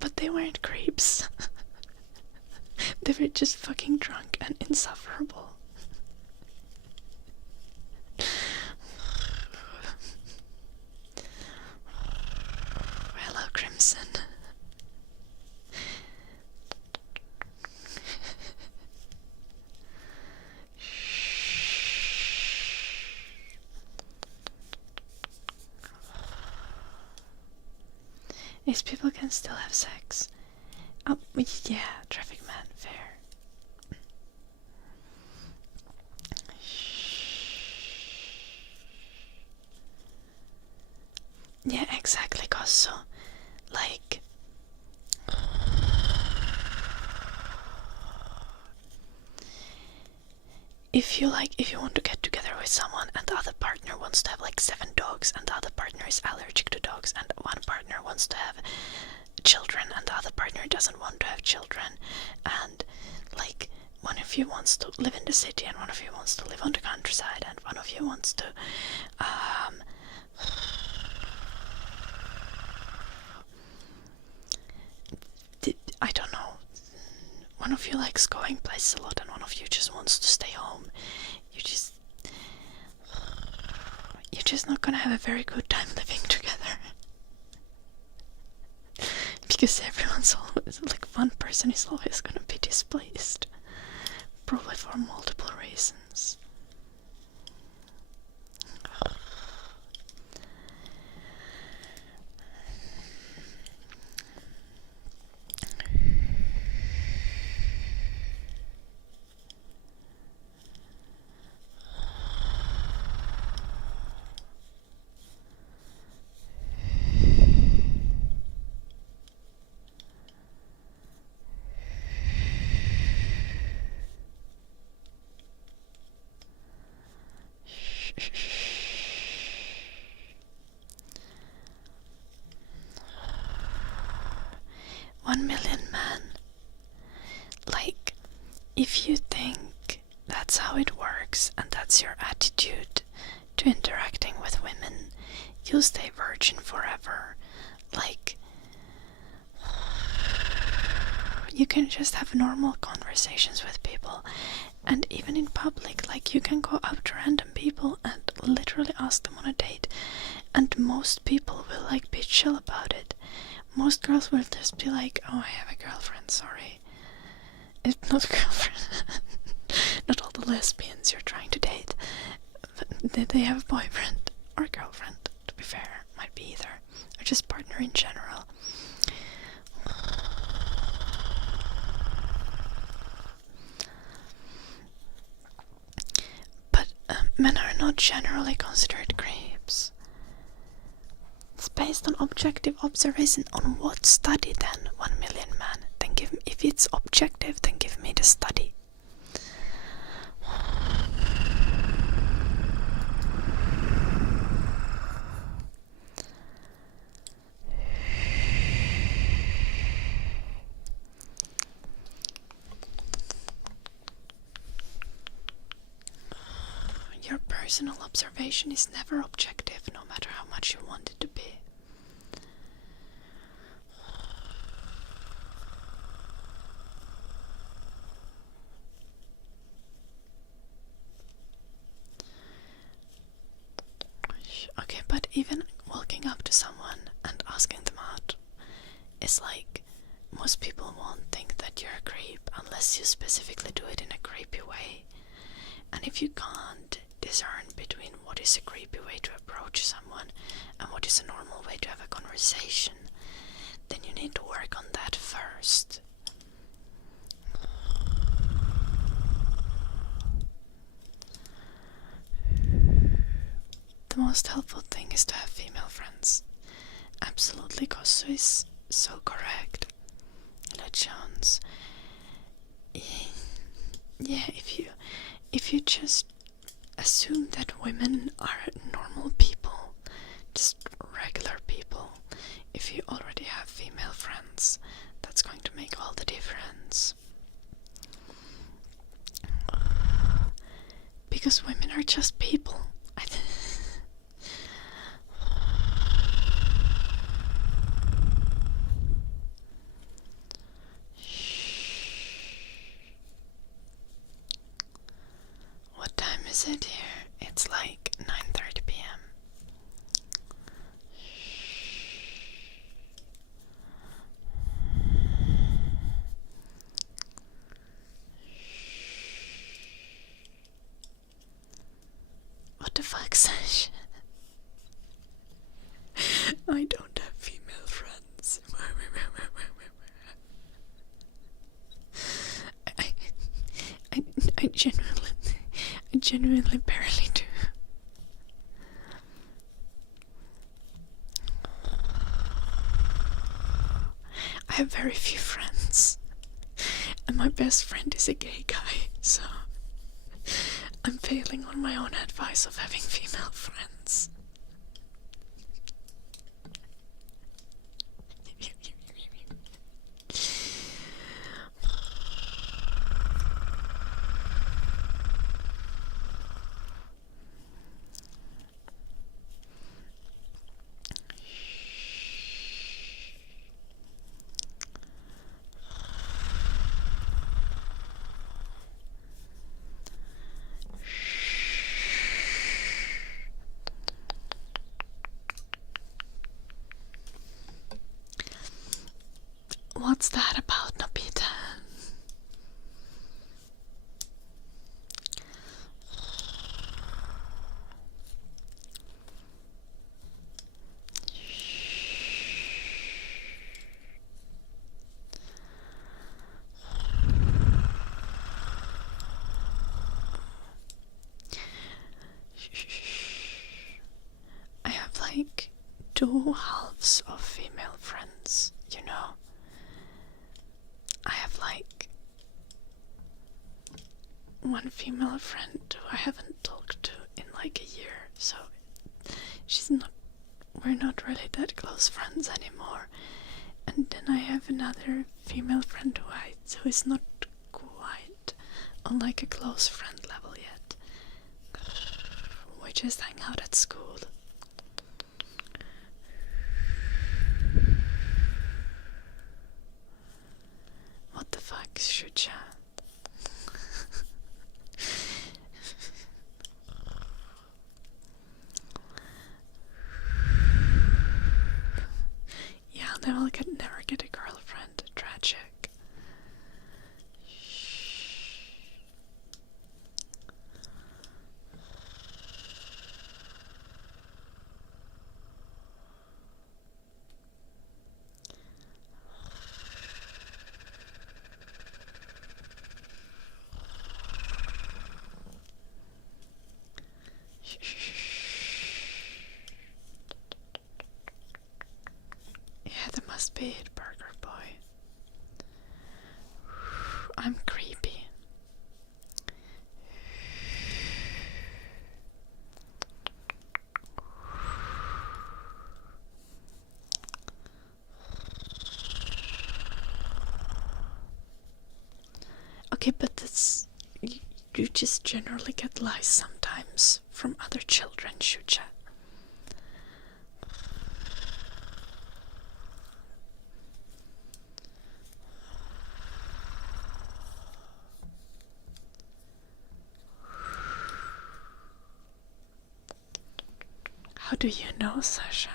But they weren't creeps. They were just fucking drunk and insufferable. Hello, Crimson. These people can still have sex. Oh, yeah, traffic man, fair. Yeah, exactly, Kosso. Like, if you want to get together with someone and the other partner wants to have like 7 dogs, and the other partner is allergic to dogs, and one partner wants to have children and the other partner doesn't want to have children, and like one of you wants to live in the city and one of you wants to live on the countryside, and one of you wants to I don't know, one of you likes going places a lot and one of you just wants to stay home. You're just not gonna have a very good time living together. Because everyone's always, like, one person is always gonna be displaced. Probably for multiple reasons. $1 million man. Like, if you think that's how it works and that's your attitude to interacting with women, you'll stay virgin forever. Like, you can just have normal conversations with people, and even in public, like, you can go up to random people and literally ask them on a date, and most people will like be chill about it. Most girls will just be like, oh, I have a girlfriend, sorry. It's not a girlfriend. Not all the lesbians you're trying to date, but they have a boyfriend or a girlfriend, to be fair. Might be either, or just partner in general. But men are not generally considered creeps. It's based on objective observation. On what study then? 1 million man. Then give me, if it's objective, then give me the study. Your personal observation is never objective, no matter how much you want it to be. Okay, but even walking up to someone and asking them out is like, most people won't think that you're a creep unless you specifically do it in a creepy way. And if you can't discern between what is a creepy way to approach someone and what is a normal way to have a conversation, then you need to work on that first. the most helpful thing is to have female friends. Absolutely, Kosso is so correct. Jones. Yeah, if you just assume that women are normal people, just regular people, if you already have female friends, that's going to make all the difference. Because women are just people. What time is it here? It's like 9:30 p.m. What the fuck, Sash? I don't have female friends. I genuinely barely do. I have very few friends, and my best friend is a gay guy, so I'm failing on my own advice of having female friends. What's that about, Nobita? I have like 2 halves of female friends, you know. I have like 1 female friend who I haven't talked to in like a year, so we're not really that close friends anymore. And then I have another female friend who is not quite on like a close friend level yet. We just hang out at school. What the fuck, Shucha? Yeah, then I'll never get a girlfriend. Tragic. Yeah, that must be it, Burger Boy. I'm creepy. Okay, but you just generally get lies sometimes from other children, Shucha. How do you know, Sasha?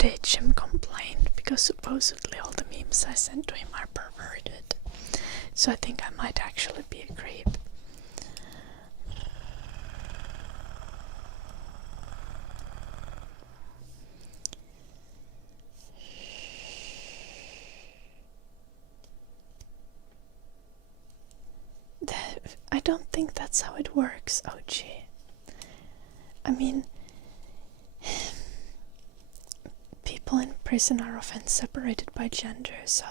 today Jim complained because supposedly all the memes I sent to him are perverted. So I think I might actually be a creep. I don't think that's how it works, OG. I mean, people in prison are often separated by gender, so...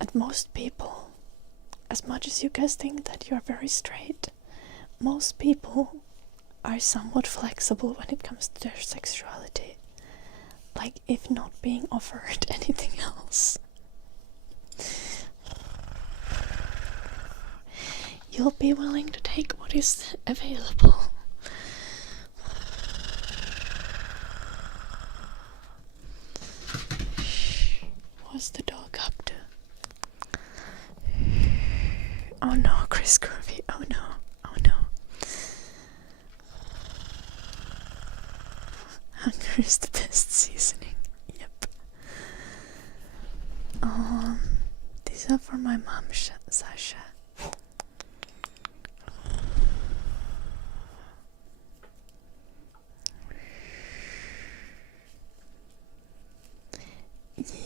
And most people, as much as you guys think that you are very straight, most people are somewhat flexible when it comes to their sexuality. Like, if not being offered anything else. You'll be willing to take what is available. What's the dog up to? Oh no, Chris Groovy. Oh no. Oh no. Hunger is the best seasoning. Yep. These are for my mom, Sasha.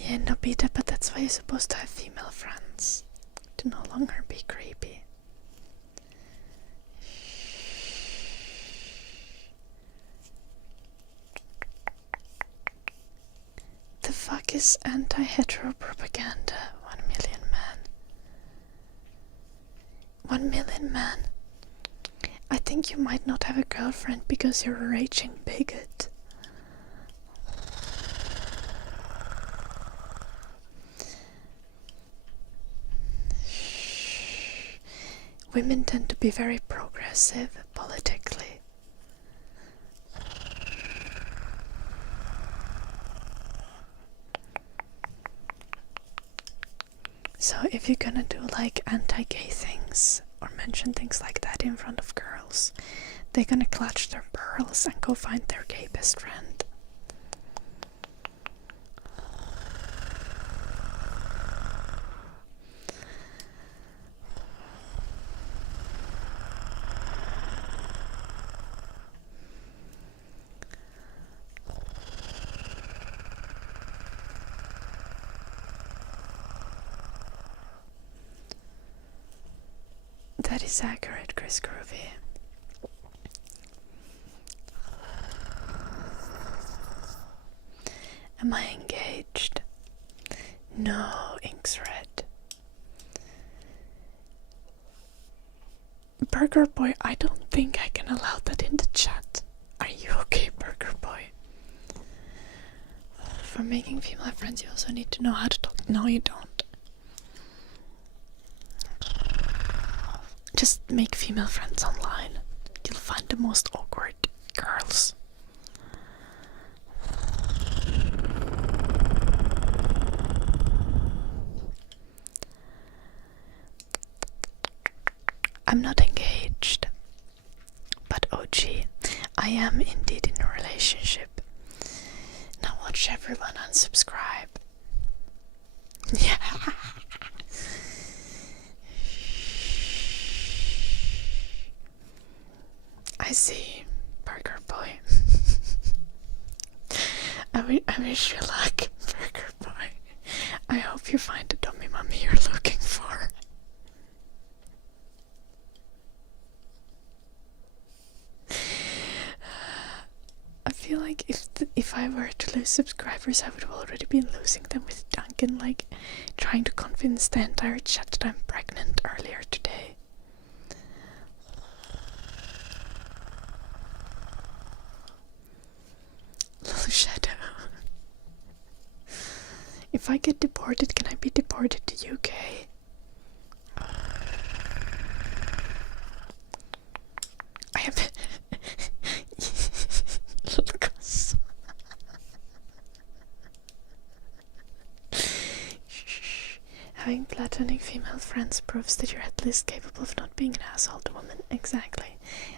Yeah, Nobita, but that's why you're supposed to have female friends. To no longer be creepy. The fuck is anti-hetero propaganda? 1 million man. 1 million man. I think you might not have a girlfriend because you're a raging bigot. Women tend to be very progressive politically. So if you're gonna do like anti-gay things or mention things like that in front of girls, they're gonna clutch their pearls and go find their gay best friend. That is accurate, Chris Groovy. Am I engaged? No, ink's red. Burger Boy, I don't think I can allow that in the chat. Are you okay, Burger Boy? For making female friends, you also need to know how to talk. No, you don't. Just make female friends online. You'll find the most awkward girls. I'm not engaged, but OG, I am indeed in a relationship. Now watch everyone unsubscribe. Yeah. I see, Burger Boy. I wish you luck, Burger Boy. I hope you find the dummy mummy you're looking for. I feel like if I were to lose subscribers, I would have already been losing them with Duncan, like, trying to convince the entire chat that I'm pregnant earlier today. Little Shadow. If I get deported, can I be deported to UK? I have... Lucas. Having platonic female friends proves that you're at least capable of not being an asshole to women. Exactly.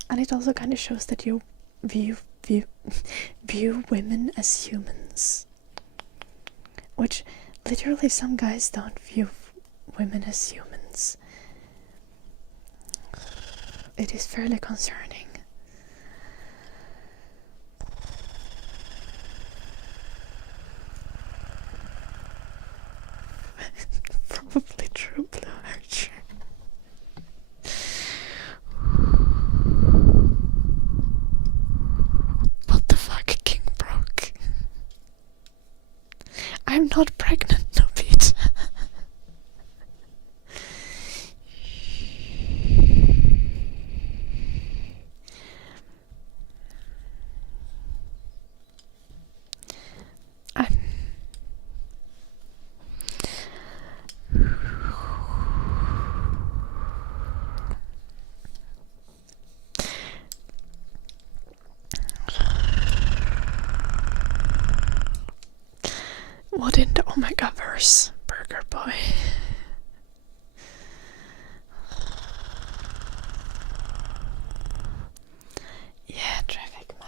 And it also kind of shows that you view view women as humans. Which, literally, some guys don't view women as humans. It is fairly concerning. Probably true blue archer. What the fuck, King Brock? I'm not pregnant, no bitch. What in the Omega-verse, Burger Boy? Yeah, traffic man.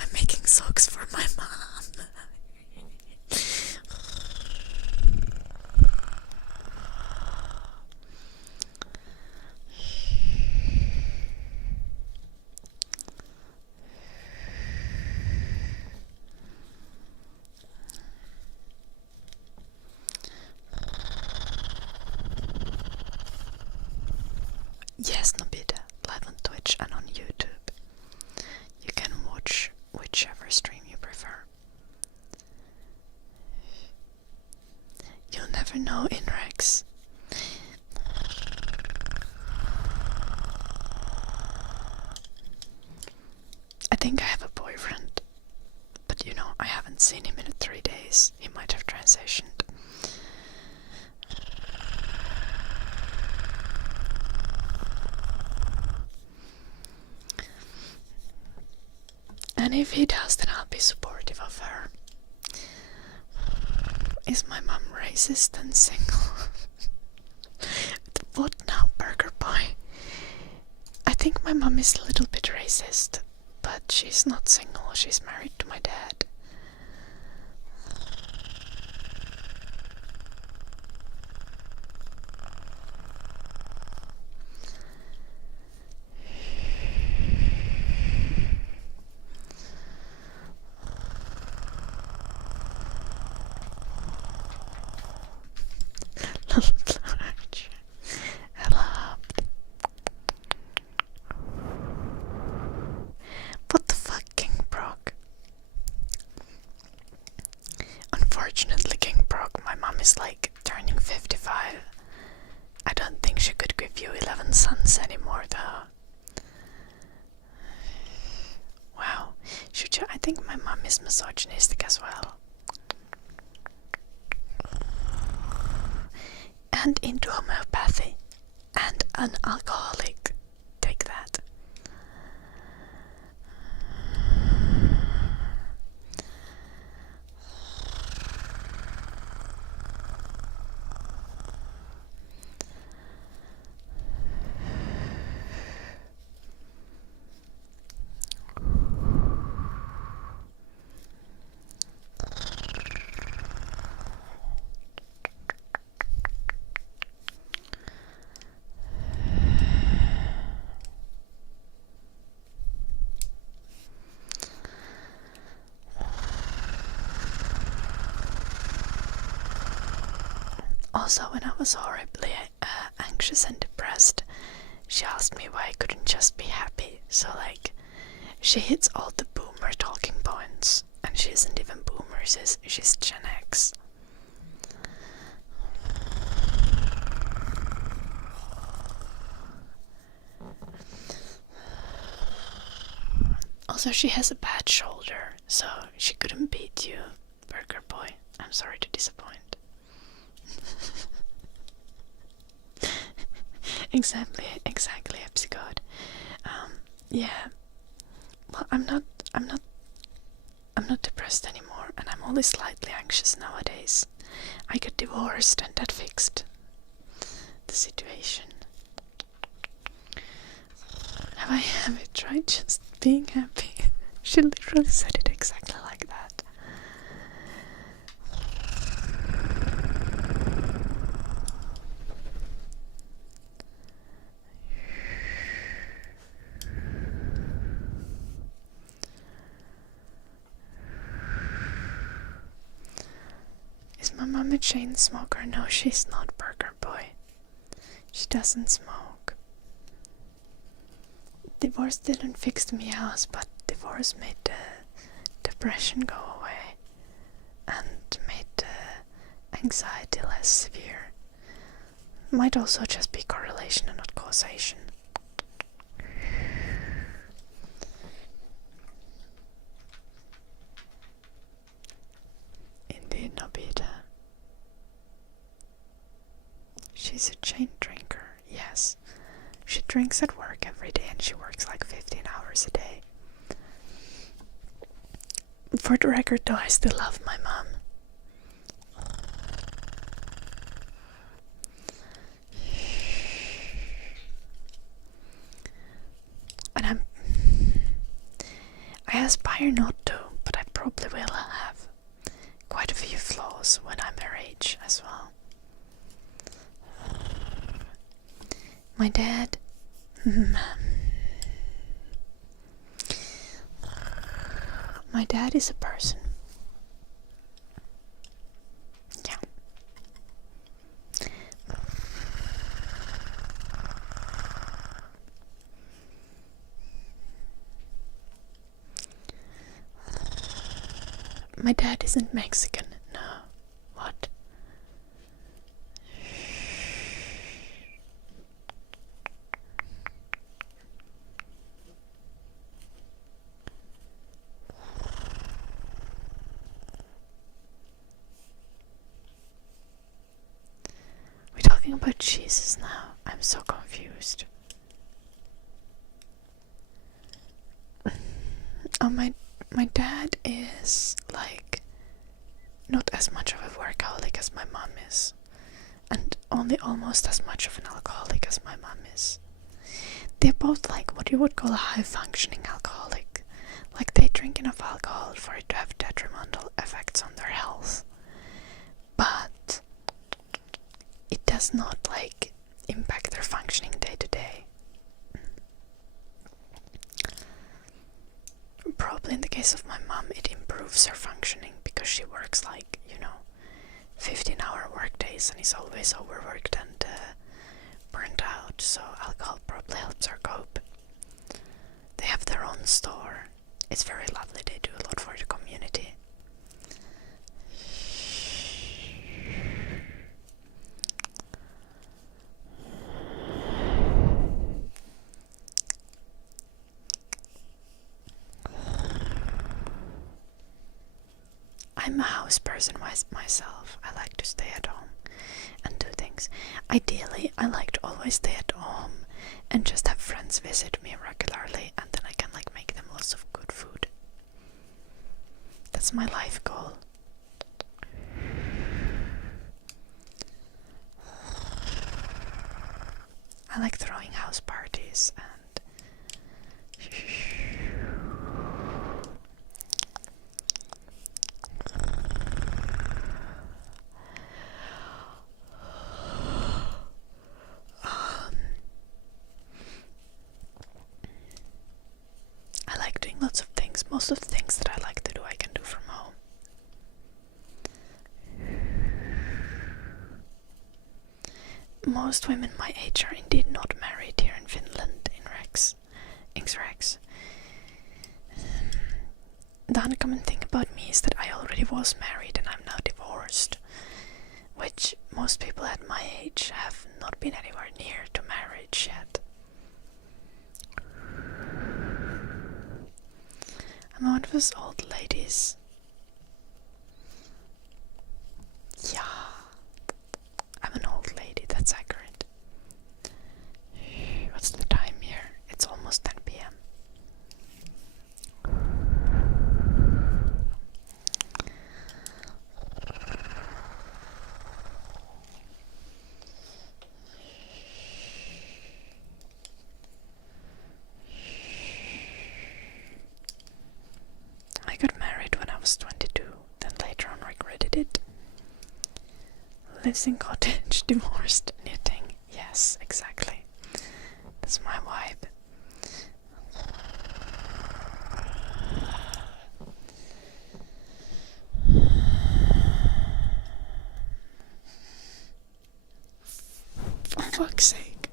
I'm making socks for my mom. Yes, Nobita, live on Twitch and on YouTube. You can watch whichever stream you prefer. You'll never know in Rex. I think I have a boyfriend, but you know, I haven't seen him in 3 days. He might have transitioned. And if he does, then I'll be supportive of her. Is my mom racist and single? What now, Burger Boy? I think my mom is a little bit racist, but she's not single, she's married to my dad. What the fuck, King Brock? Unfortunately, King Brock, my mom is like turning 55. I don't think she could give you 11 sons anymore, though. Wow, should you? I think my mom is misogynistic as well. And into homeopathy. And an alcoholic. Take that. Also, when I was horribly anxious and depressed, she asked me why I couldn't just be happy. So, like, she hits all the boomer talking points, and she isn't even boomer, she's Gen X. Also, she has a bad shoulder, so she couldn't beat you, Burger Boy. I'm sorry to disappoint. Exactly, Epsigod. Yeah. Well, I'm not depressed anymore, and I'm only slightly anxious nowadays. I got divorced, and that fixed the situation. Have I ever tried just being happy? She literally said it exactly like that. Is my mom a chain smoker? No, she's not, Burger Boy. She doesn't smoke. Divorce didn't fix the meows, but divorce made the depression go away and made the anxiety less severe. Might also just be correlation and not causation. Indeed, Nobita. She's a chain drinker, yes. She drinks at work every day and she works like 15 hours a day. For the record though, I still love my mom. And I aspire not to, but I probably will have quite a few flaws when I'm her age as well. My dad, my dad is a person. Yeah. My dad isn't Mexican, no. What? We're talking about cheeses now. I'm so confused. Oh, my dad is like not as much of a workaholic as my mom is, and only almost as much of an alcoholic as my mom is. They're both like what you would call a high-functioning alcoholic. Like they drink enough alcohol for it to have detrimental effects on their health, but it does not like impact their functioning day to day. Probably in the case of my mom, it improves her functioning because she works like, 15-hour work days and is always overworked and burnt out, so alcohol probably helps her cope. They have their own store. It's very lovely. They do a lot for the community. I'm a house person myself. I like to stay at home and do things. Ideally, I like to always stay at home and just have friends visit me regularly, and then I can like make them lots of good food. That's my life goal. I like throwing house parties and I like doing lots of things. Most of the things that I like to do, I can do from home. Most women my age are indeed not married here in Finland, in Rex. The uncommon thing about me is that I already was married and I'm now divorced, which most people at my age have not been anywhere near to marriage yet. What was old ladies? Yeah, I'm an old lady, that's accurate. What's the time here? It's almost 10 p.m. I got married when I was 22, then later on regretted it. Lives in cottage, divorced, knitting. Yes, exactly. That's my vibe. For fuck's sake.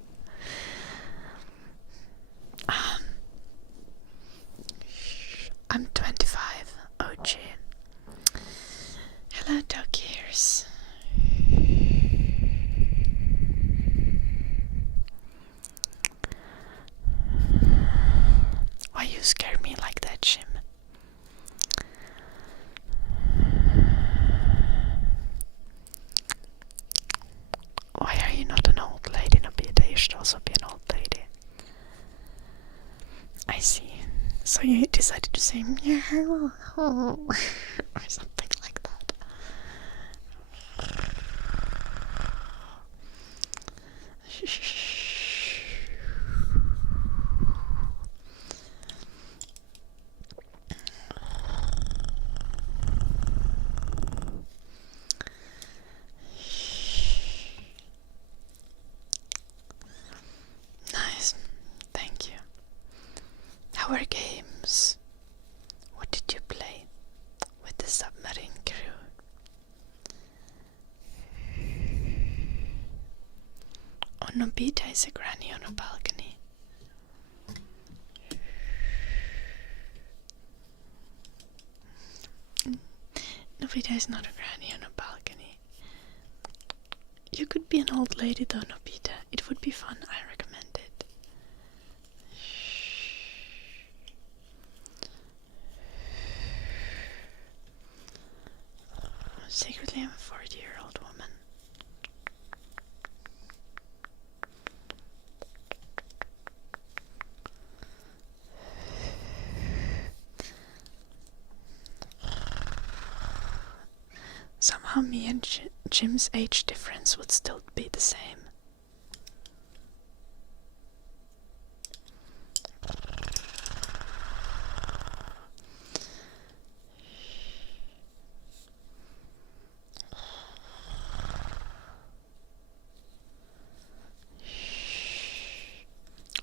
I'm 25. Oh gee. Hello, dog ears. Why you scare me like that, Jim? Why are you not an old lady, Nobita? You should also be an old lady. I see. So you decided to say meow or something like that. Nice. Thank you. How were games? What did you play with the submarine crew? Oh, Nobita is a granny on a balcony. Nobita is not a granny on a balcony. You could be an old lady though, Nobita. It would be fun, I recommend it. Secretly, I'm a 40-year-old woman. Somehow me and Jim's age difference would still be the same.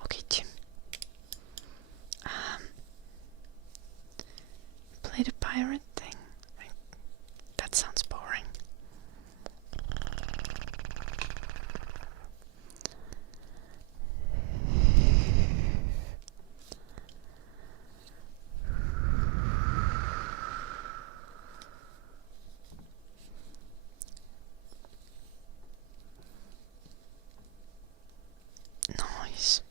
Okay, Jim. Play the pirate thing. That sounds boring. Nice.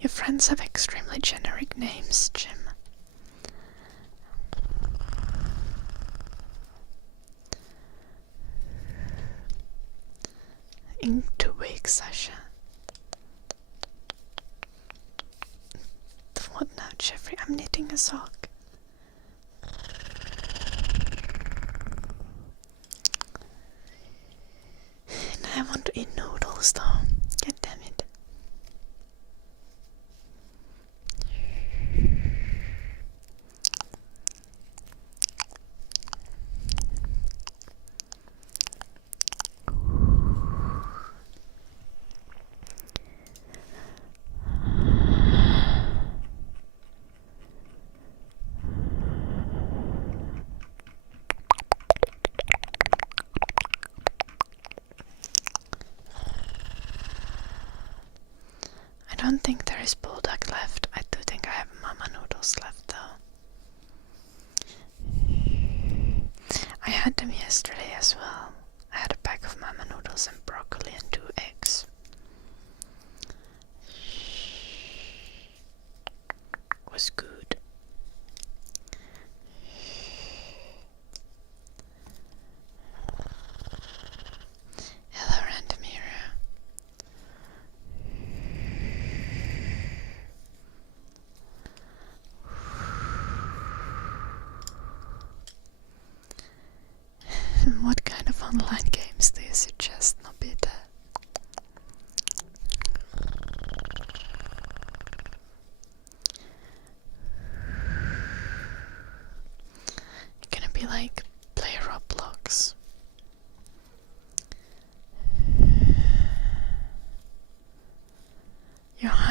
Your friends have extremely generic names, Jim. In 2 weeks, Sasha. What now, Jeffrey? I'm knitting a sock. And I want to eat noodles though. God damn it. I don't think there is bulldog left. I do think I have mama noodles left though. I had them yesterday as well. I had a pack of mama noodles and broccoli and 2 eggs.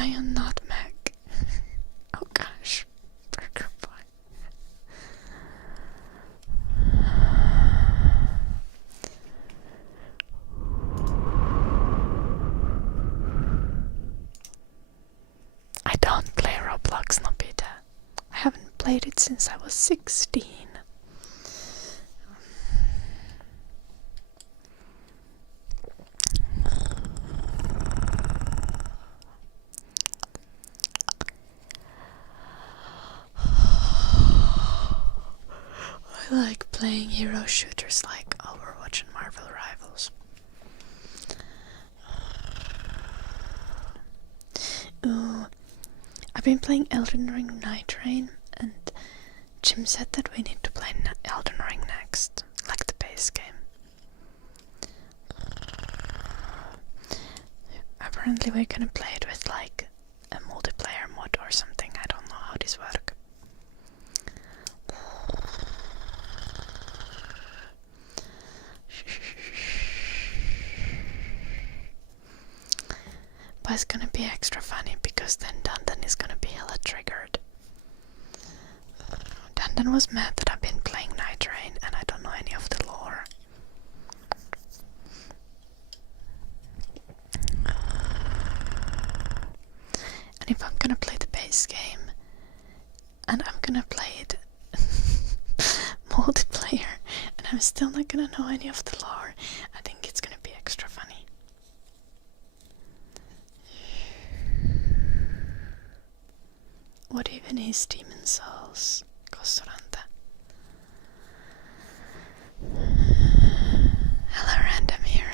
rely on nutmeg. Oh gosh, burger boy. I don't play Roblox, Nobita. I haven't played it since I was 16. I like playing hero shooters like Overwatch and Marvel Rivals. Ooh, I've been playing Elden Ring Night Rain, and Jim said that we need to play Elden Ring next, like the base game. Apparently we're gonna play it with like a multiplayer mod or something. I don't know how this works. But it's gonna be extra funny because then Dandan is gonna be hella triggered. Dandan was mad that I've been playing Night Rain and I don't know any of the lore. And if I'm gonna play the base game and I'm gonna play it multiplayer and I'm still not gonna know any of the lore, I think it's gonna be extra funny. What even is Demon Souls? Cosorante. Hello, random hero.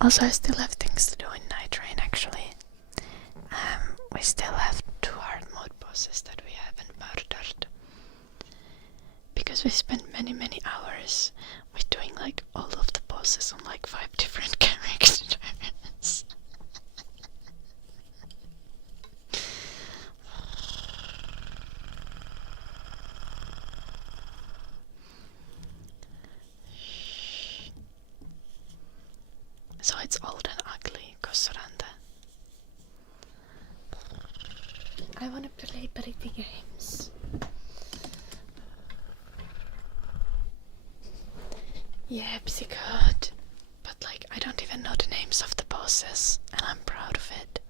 Also, I still have things to do in Night Rain, actually. We still have 2 hard mode bosses that we haven't murdered. Because we spent many hours with doing like all of the bosses on like 5 different characters. So it's old and ugly, Cosoranda. I wanna play pretty games. Yeah, Psychot. But like, I don't even know the names of the bosses, and I'm proud of it.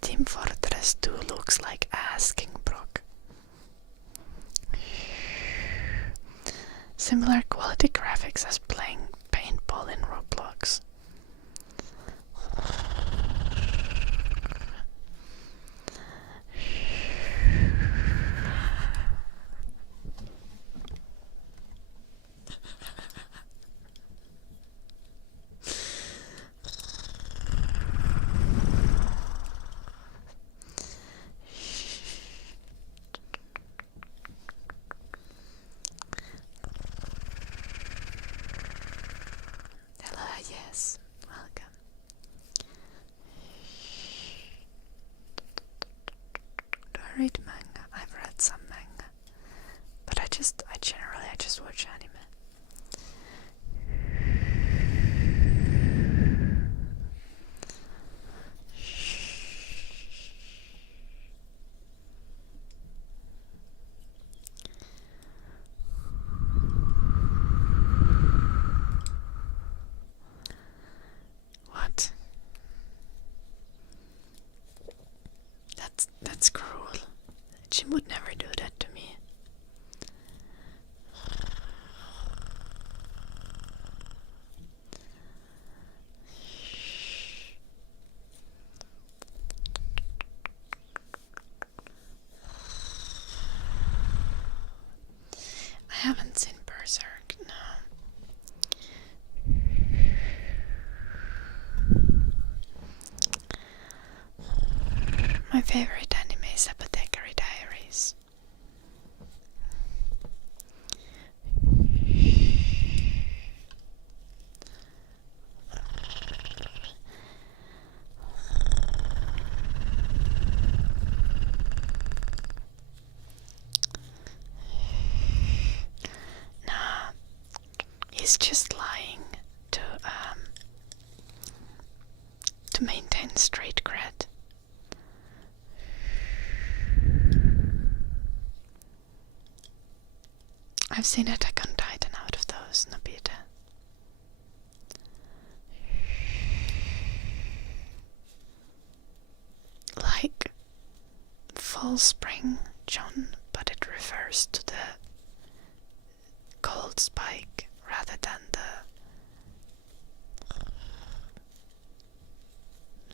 Team Fortress 2 looks like asking Brock. Similar quality graphics as playing paintball in Roblox. Hello, yes, welcome. Do I read manga? I've read some manga, but I generally just watch anime. What? That's cruel. Jim would never do that to me. I haven't seen Berserk, no. My favorite anime is Apothecary Diaries. is just lying to maintain straight cred. I've seen Attack on Titan out of those, Nobita. Like full spring, John, but it refers to the cold spike rather than the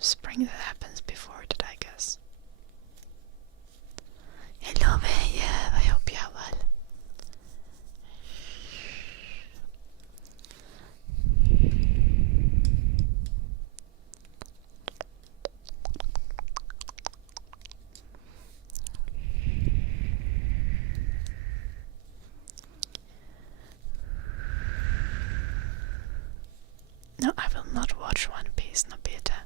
spring that happens before that, I guess. Hello, Veje. I hope you are well. No, I will not watch One Piece, Nobita.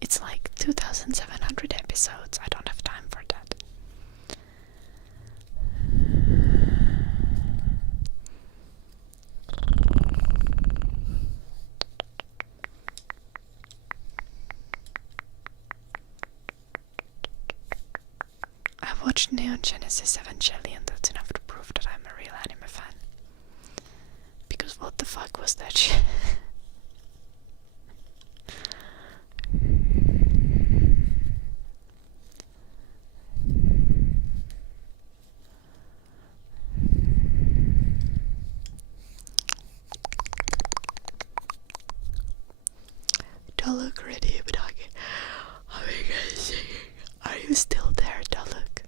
It's like 2,700 episodes. I don't have time for that. I watched Neon Genesis Evangelion. That's enough to prove that I'm a real anime fan. Because what the fuck was that shit? Daluk ready, but how are you guys singing? Are you still there, Daluk?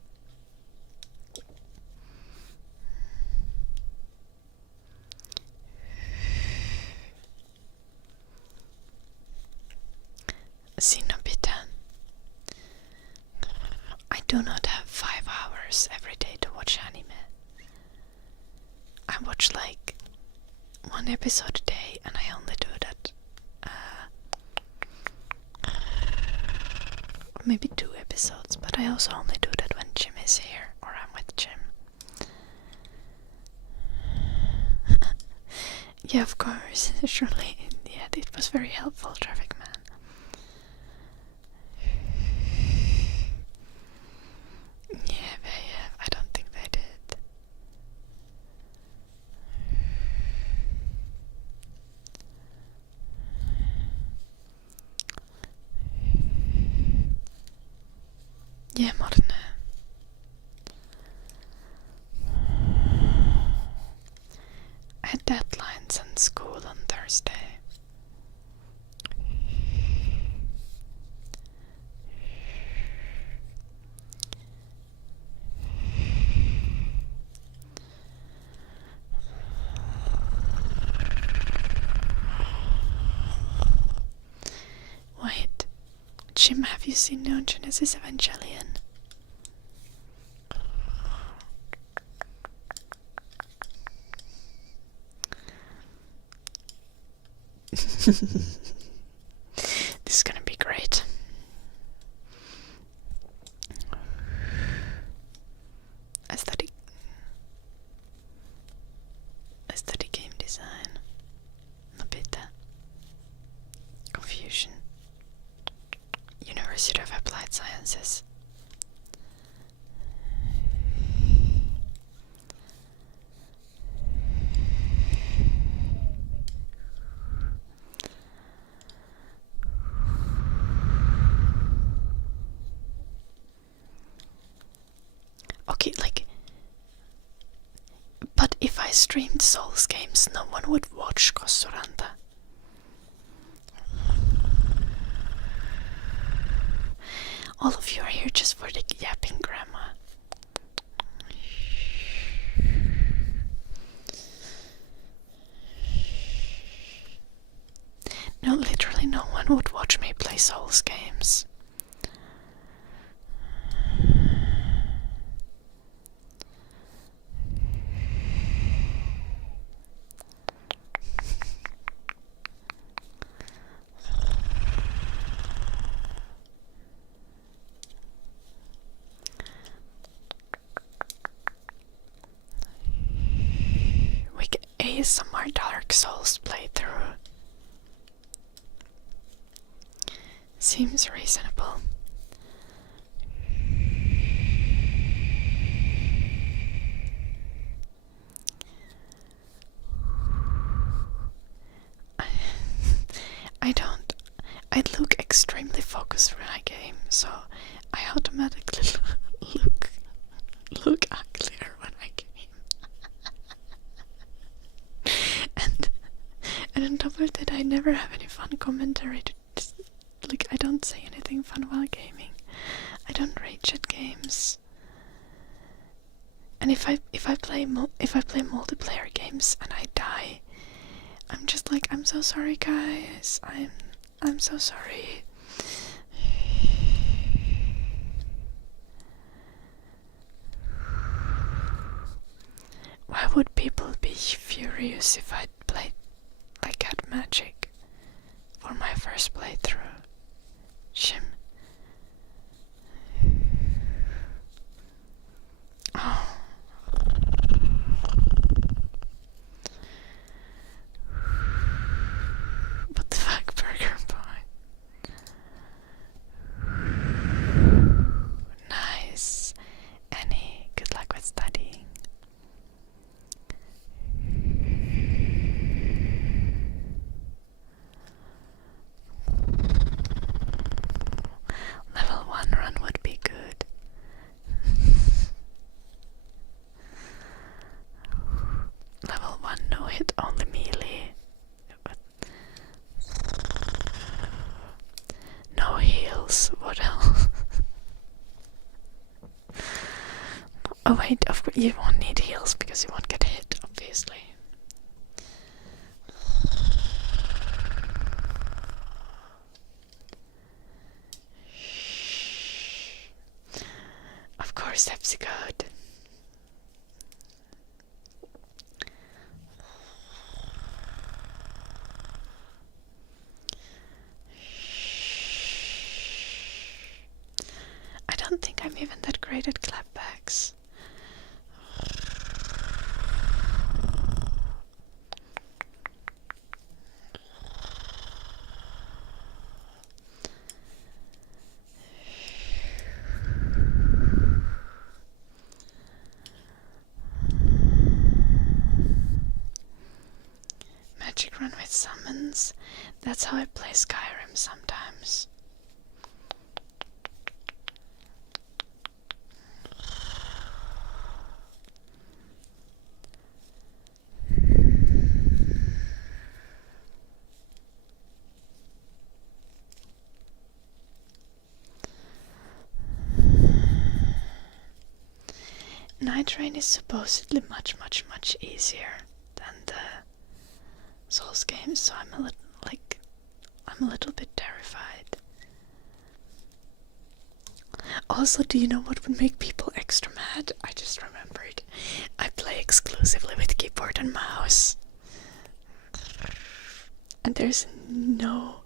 See, Nobita, I do not have 5 hours every day to watch anime. I watch like 1 episode a day, and I only do that or maybe 2 episodes, but I also only do that when Jim is here or I'm with Jim. Yeah, of course, surely. Yeah, it was very helpful, Traffic Man. Yeah, I don't think they did. Yeah, Marne. I had deadlines in school on Thursday. Wait, Jim, have you seen Neon Genesis Evangelion? This is gonna be great. Aesthetic game design. Nobita. Confusion. University of Applied Sciences. Okay, like, but if I streamed Souls games, no one would watch Kosoranta. All of you are here just for the yapping grandma. No, literally no one would watch me play Souls games. ASMR Dark Dark Souls playthrough. Seems reasonable. I look extremely focused when I game, so I automatically look uglier when I game. and on top of that, I never have any fun commentary. Like, I don't say anything fun while gaming. I don't rage at games. And if I play multiplayer games and I die, I'm just like, I'm so sorry, guys. I'm so sorry. Why would people be furious if I played like Cat Magic for my first playthrough? Shim. Oh. What the fuck, Burger Boy? Nice. Annie, good luck with studying. Level 1 run would be good. Level 1 no hit, only melee. No heals, what else? Oh wait, of course you won't need heals because you won't get hit, obviously. Of course, that's good. I don't think I'm even that great at clapbacks. Magic run with summons. That's how I play Skyrim sometimes. Night Rain is supposedly much easier than the Souls games, so I'm a little bit terrified. Also, do you know what would make people extra mad? I just remembered. I play exclusively with keyboard and mouse. And there's no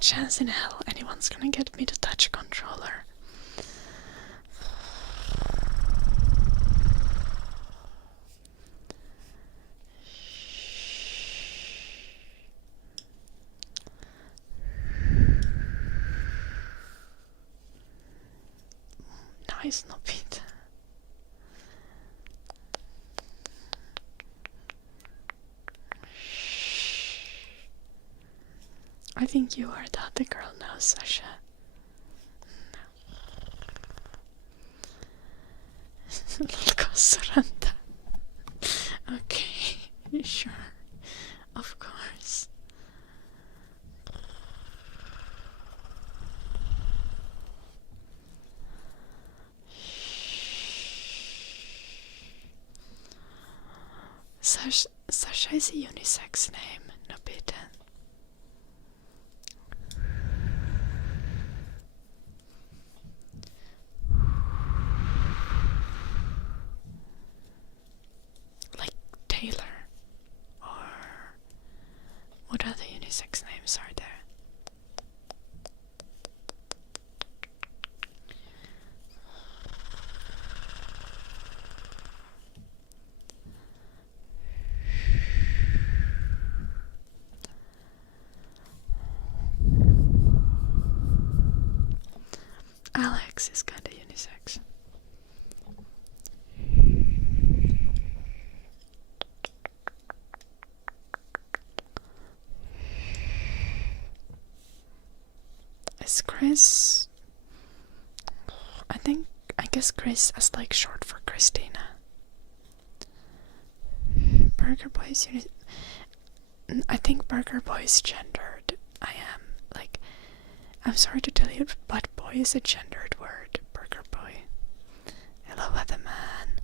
chance in hell anyone's gonna get me to touch a controller. Nice, no Pete. I think you are the other girl now, Sasha. Soranta. Okay, sure. Of course. Sasha is a unisex name, no Pete. Like Taylor, or what other unisex names are there? this is kinda unisex. Is Chris... I guess Chris as like short for Christina. Burger Boy is I think Burger Boy is gendered. I'm sorry to tell you, but boy is a gendered word. Burger Boy. Hello, Weatherman.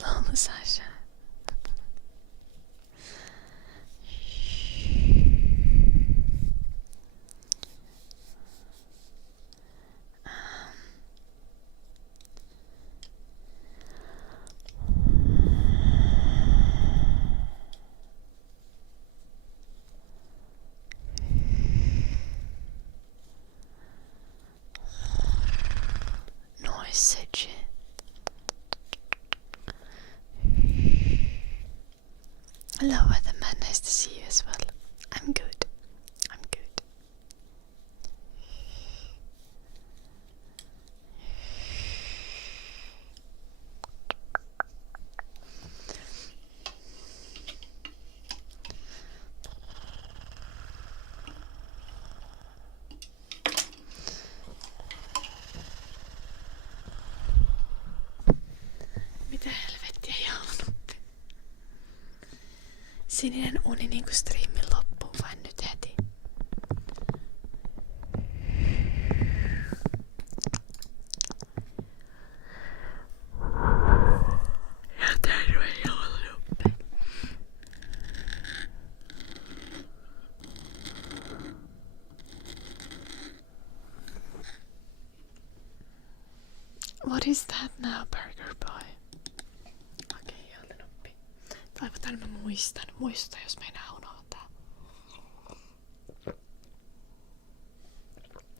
Lol, Sasha. Noise shit. Hello, Weatherman. Nice to see you as well. I'm good. I'm good. Mitä helvettiä joulunut? Sininen uni niinku striimin loppuun vai nyt heti? Ja terve joulunuppi. What is that now, Burger Boy? Okei, joulunuppi. Toivotaan mä muistan. Muistuta, jos meinaa unohtaa.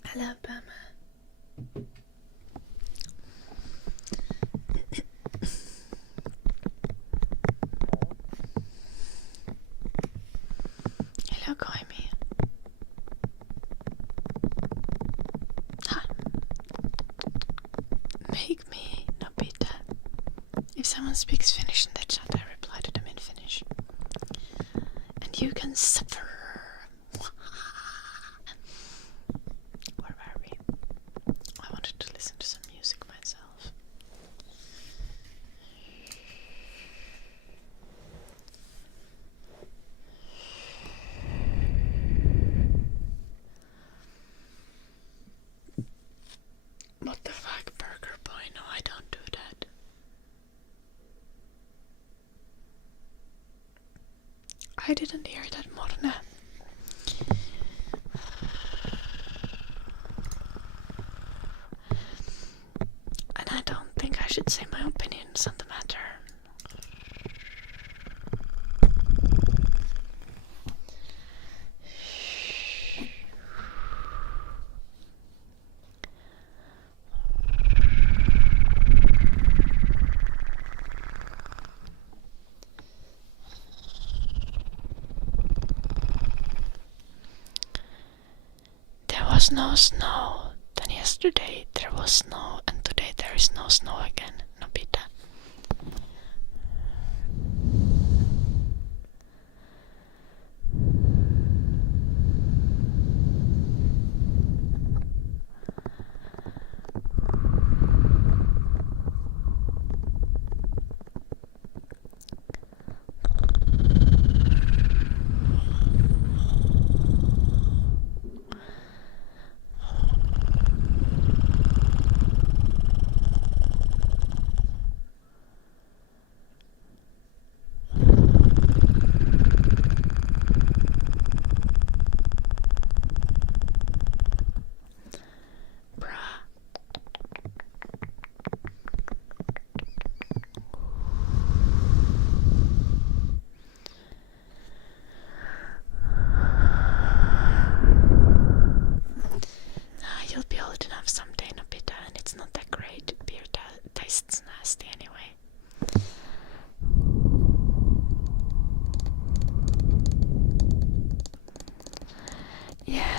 Hello, Pama. Hello, Koimi. Hi. Make me Nobita. If someone speaks Finnish in the chat, I reply to them in Finnish. And you can suffer. Where were we? I wanted to listen to some music myself. What the fuck, Burger Boy? No, I don't do that. I didn't hear that, Morne. And I don't think I should say my opinions on the matter. There was no snow. Then yesterday there was snow, and today there is no snow again. Nobita.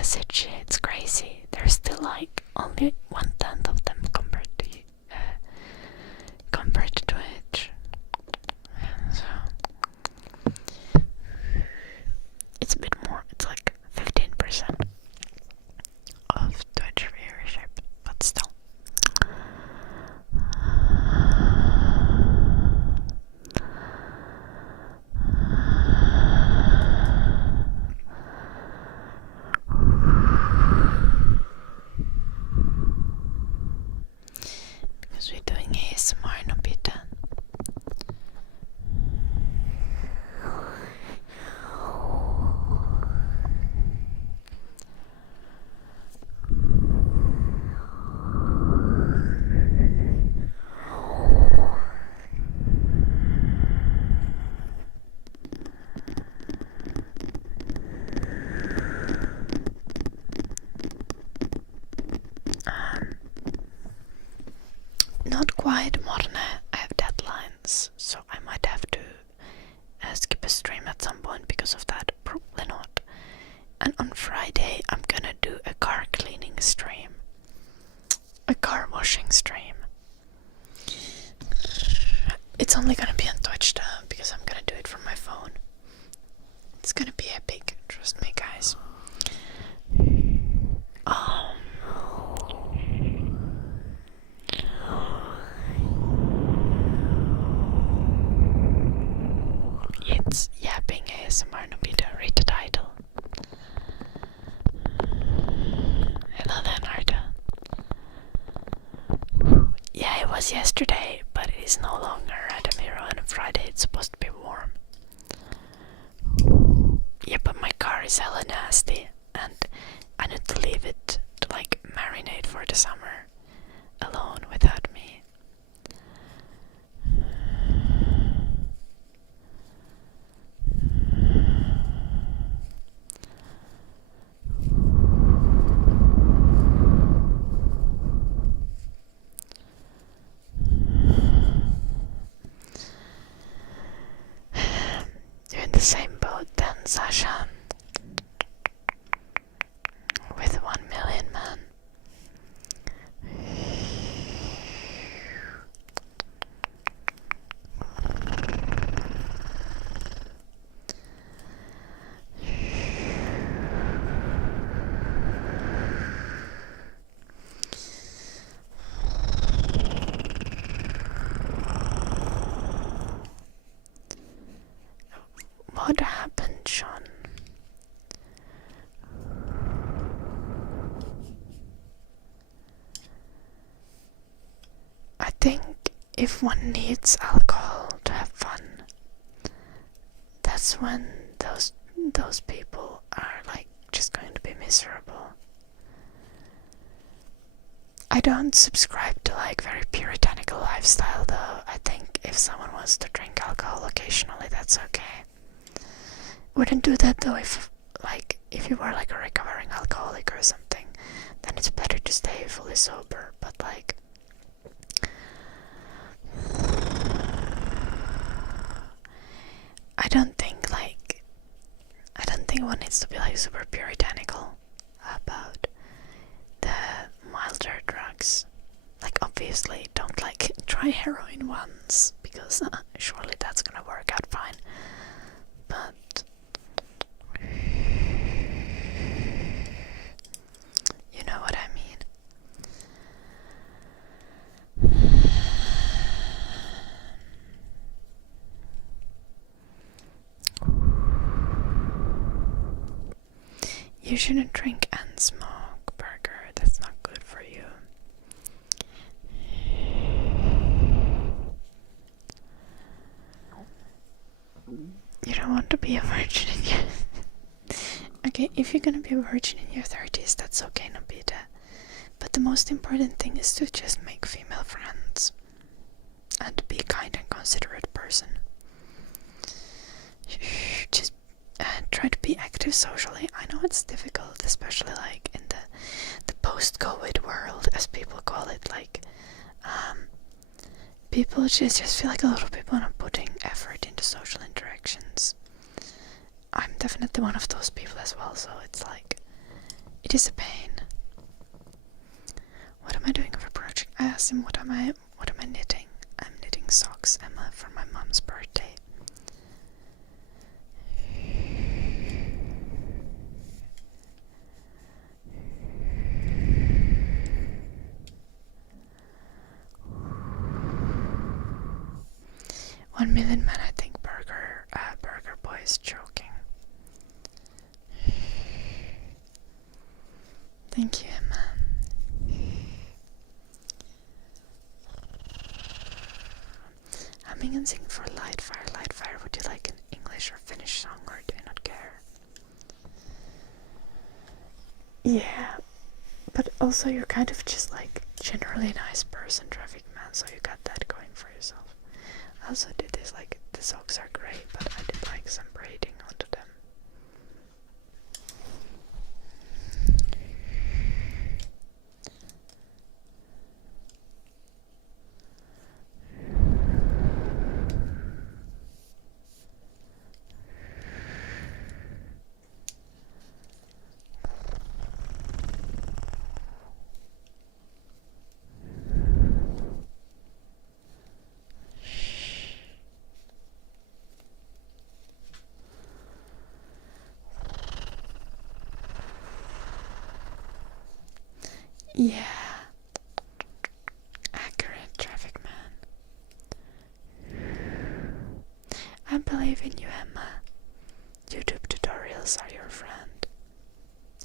message. It's crazy. There's still like only 1/10 of them compared to Twitch. So it's a bit more. It's like 15% of Twitch viewership, but still. Because we're doing ASMR, no pita. Not quite, Morne. I have deadlines, so I might have to skip a stream at some point because of that. Probably not. And on Friday, I'm gonna do a car cleaning stream. A car washing stream. It's only gonna be on Twitch though, because I'm gonna do it from my phone. It's gonna be epic, trust me, guys. It's Yapping ASMR Nobita, read the title. Hello Leonardo. Yeah, it was yesterday, but it is no longer at a mirror, and on Friday it's supposed to be warm. Yeah, but my car is hella nasty, and I need to leave it to like marinate for the summer alone without me. You're in the same boat then, Sasha. With 1 million, man. What happened, Sean? I think if one needs alcohol to have fun, that's when those people are like just going to be miserable. I don't subscribe to like very puritanical lifestyle though. I think if someone wants to drink alcohol occasionally, that's okay. Wouldn't do that though if you were like a recovering alcoholic or something, then it's better to stay fully sober, but like I don't think one needs to be like super puritanical about the milder drugs. Like obviously don't like try heroin once, because surely that's gonna work out fine, but you know what I mean. You shouldn't drink and smoke, Burger. That's not good for you. You don't want to be a virgin in your... Okay, if you're gonna be a virgin in your 30s, that's okay, Nobita. But the most important thing is to just make female friends. And to be a kind and considerate person. Just try to be active socially. I know it's difficult, especially like in the post-COVID world, as people call it. Like, people just feel like a lot of people are not putting effort into social interactions. I'm definitely one of those people as well, so it's like It is a pain. What am I doing for a project? I asked him what am I knitting? I'm knitting socks, Emma, for my mom's birthday. $1 million man, I think Burger Boy is joking. Thank you, Emma. Humming and singing for Light Fire. Light Fire, would you like an English or Finnish song, or do you not care? Yeah, but also you're kind of just like generally nice person, Traffic Man, so you got that going for yourself. I also did this, like, the socks are great, but I did like some braiding onto them. Yeah. Accurate, Traffic Man. I believe in you, Emma. YouTube tutorials are your friend.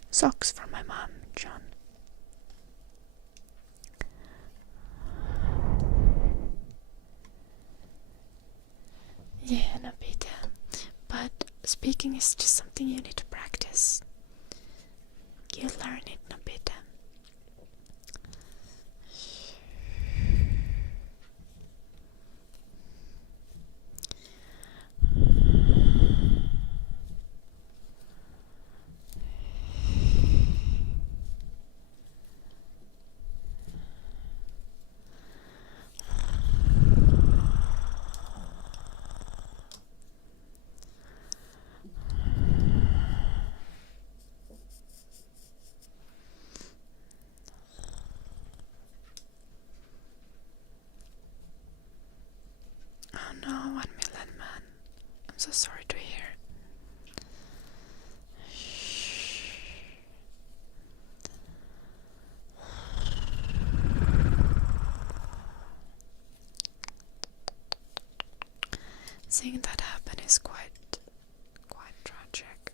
Socks for my mom, John. Yeah, Nabita. But speaking is just something you need to practice. You learn it, Nabita. Oh no, 1 million man. I'm so sorry to hear. Seeing that happen is quite tragic.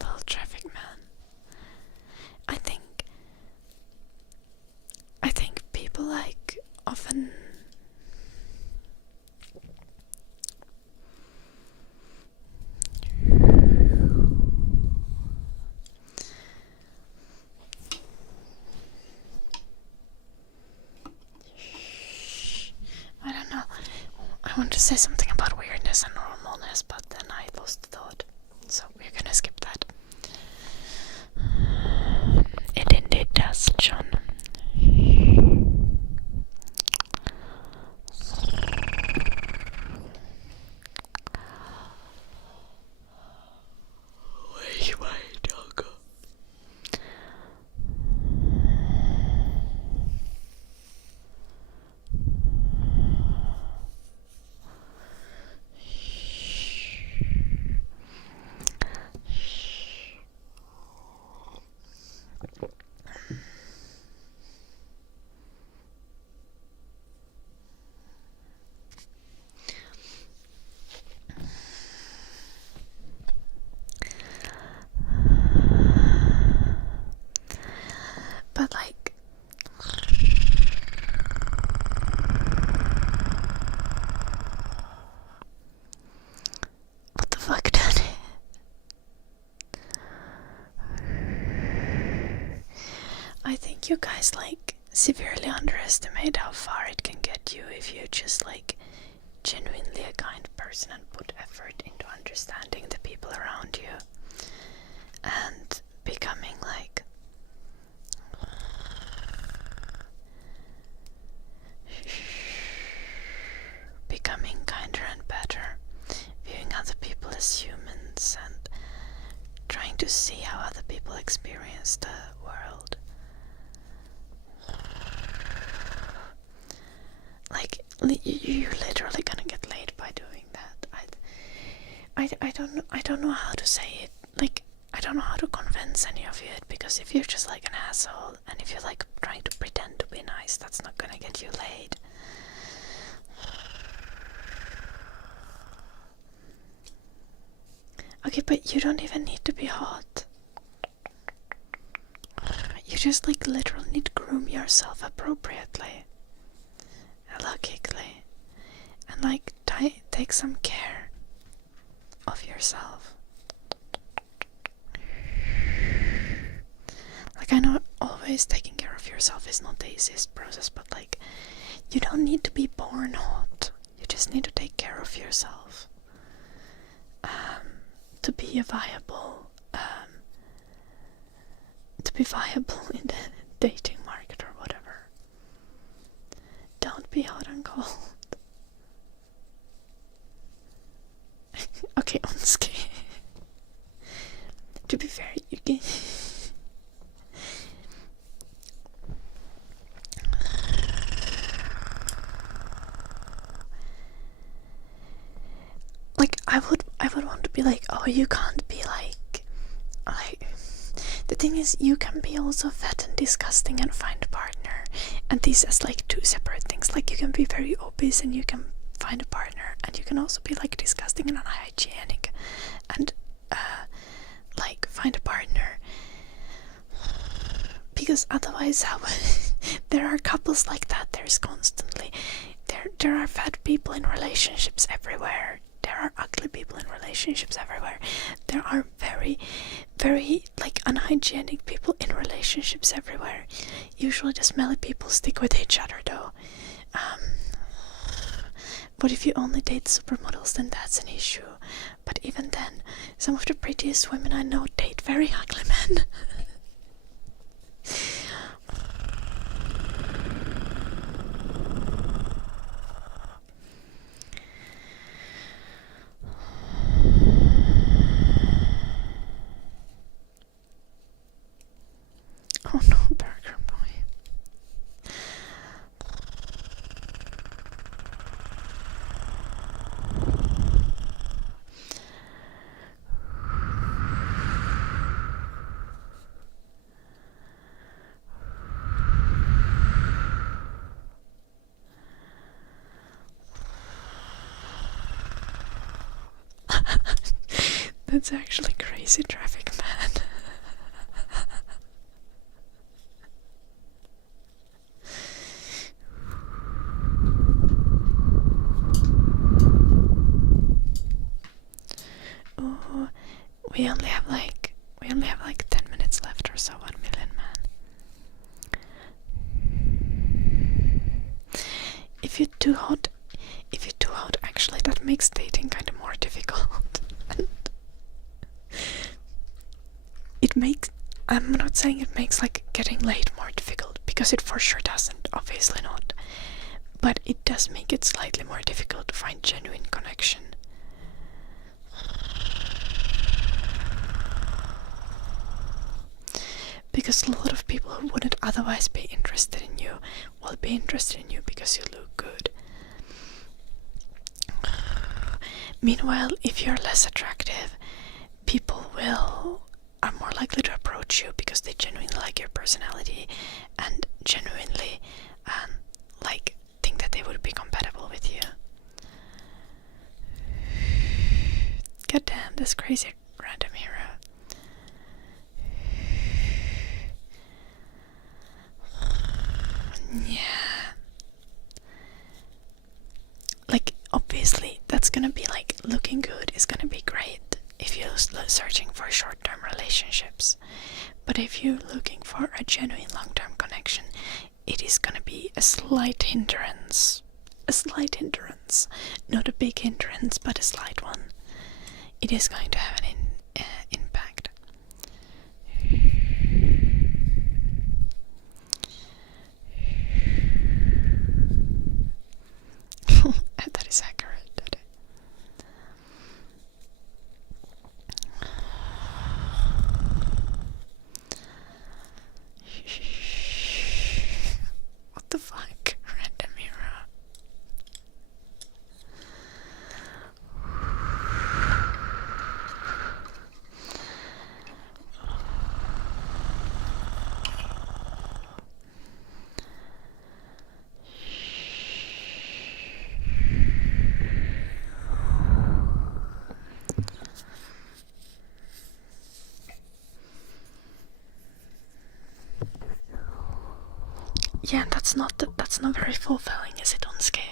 Little Traffic Man. I think people like often I don't know. I want to say something about weirdness and normalness, but then I lost the thought. So we're gonna skip that. It indeed does, John. Wait, I'll go. But like, what the fuck, Danny? I think you guys like severely underestimate how far it can get you if you just like genuinely a kind person and put effort into understanding the people around you. to see how other people experience the world. Like, you're literally gonna get laid by doing that. I don't know how to say it. Like, I don't know how to convince any of you because if you're just like an asshole and if you're like trying to pretend to be nice, that's not gonna get you laid. Okay, but you don't even need to be hot. You just like literally need to groom yourself appropriately, logically, and like take some care of yourself. Like, I know always taking care of yourself is not the easiest process, but like, you don't need to be born hot. You just need to take care of yourself to be viable in the dating market or whatever. Don't be hot and cold. Okay, on scale. To be fair, you can. Like, I would want to be like, oh, you can't be like the thing is, you can be also fat and disgusting and find a partner, and these as like two separate things. Like, you can be very obese and you can find a partner, and you can also be like disgusting and unhygienic and like find a partner, because otherwise how there are couples like that. There's constantly there are fat people in relationships everywhere. There are ugly people in relationships everywhere. There are very, very like unhygienic people in relationships everywhere. Usually the smelly people stick with each other though. But if you only date supermodels, then that's an issue. But even then, some of the prettiest women I know date very ugly men. Oh no, Burger Boy. That's actually crazy traffic, man. Oh, we only have like 10 minutes left or so. 1 million, man. If you're too hot, actually that makes dating kind of more difficult. I'm not saying it makes like getting laid more difficult, because it for sure doesn't, obviously not. But it does make it slightly more difficult to find genuine connection. Because a lot of people who wouldn't otherwise be interested in you will be interested in you because you look good. Meanwhile, if you're less attractive, people are more likely to approach you because they genuinely like your personality and genuinely like think that they would be compatible with you. God damn, this crazy random hero. Yeah. Like, obviously, that's gonna be like, looking good is gonna be great if you're searching for short-term relationships. But if you're looking for a genuine long-term connection, it is gonna be a slight hindrance. A slight hindrance. Not a big hindrance, but a slight one. It is going to have an impact. That is accurate. yeah, that's not very fulfilling, is it, on scale?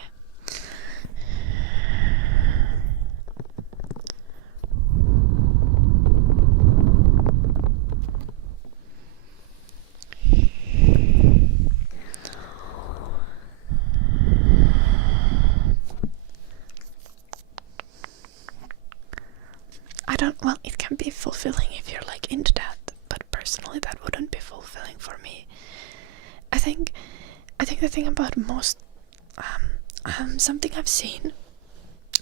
Well, it can be fulfilling if you're like into that, but personally that wouldn't be fulfilling for me. I think the thing about most something I've seen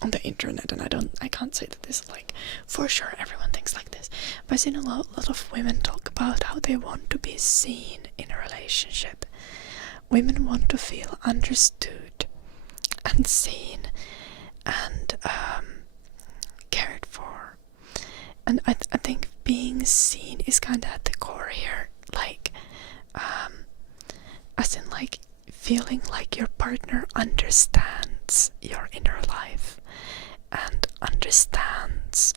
on the internet, and I can't say that this is like for sure everyone thinks like this, but I've seen a lot of women talk about how they want to be seen in a relationship. Women want to feel understood and seen and cared for. And I think being seen is kind of at the core here, like, as in like feeling like your partner understands your inner life and understands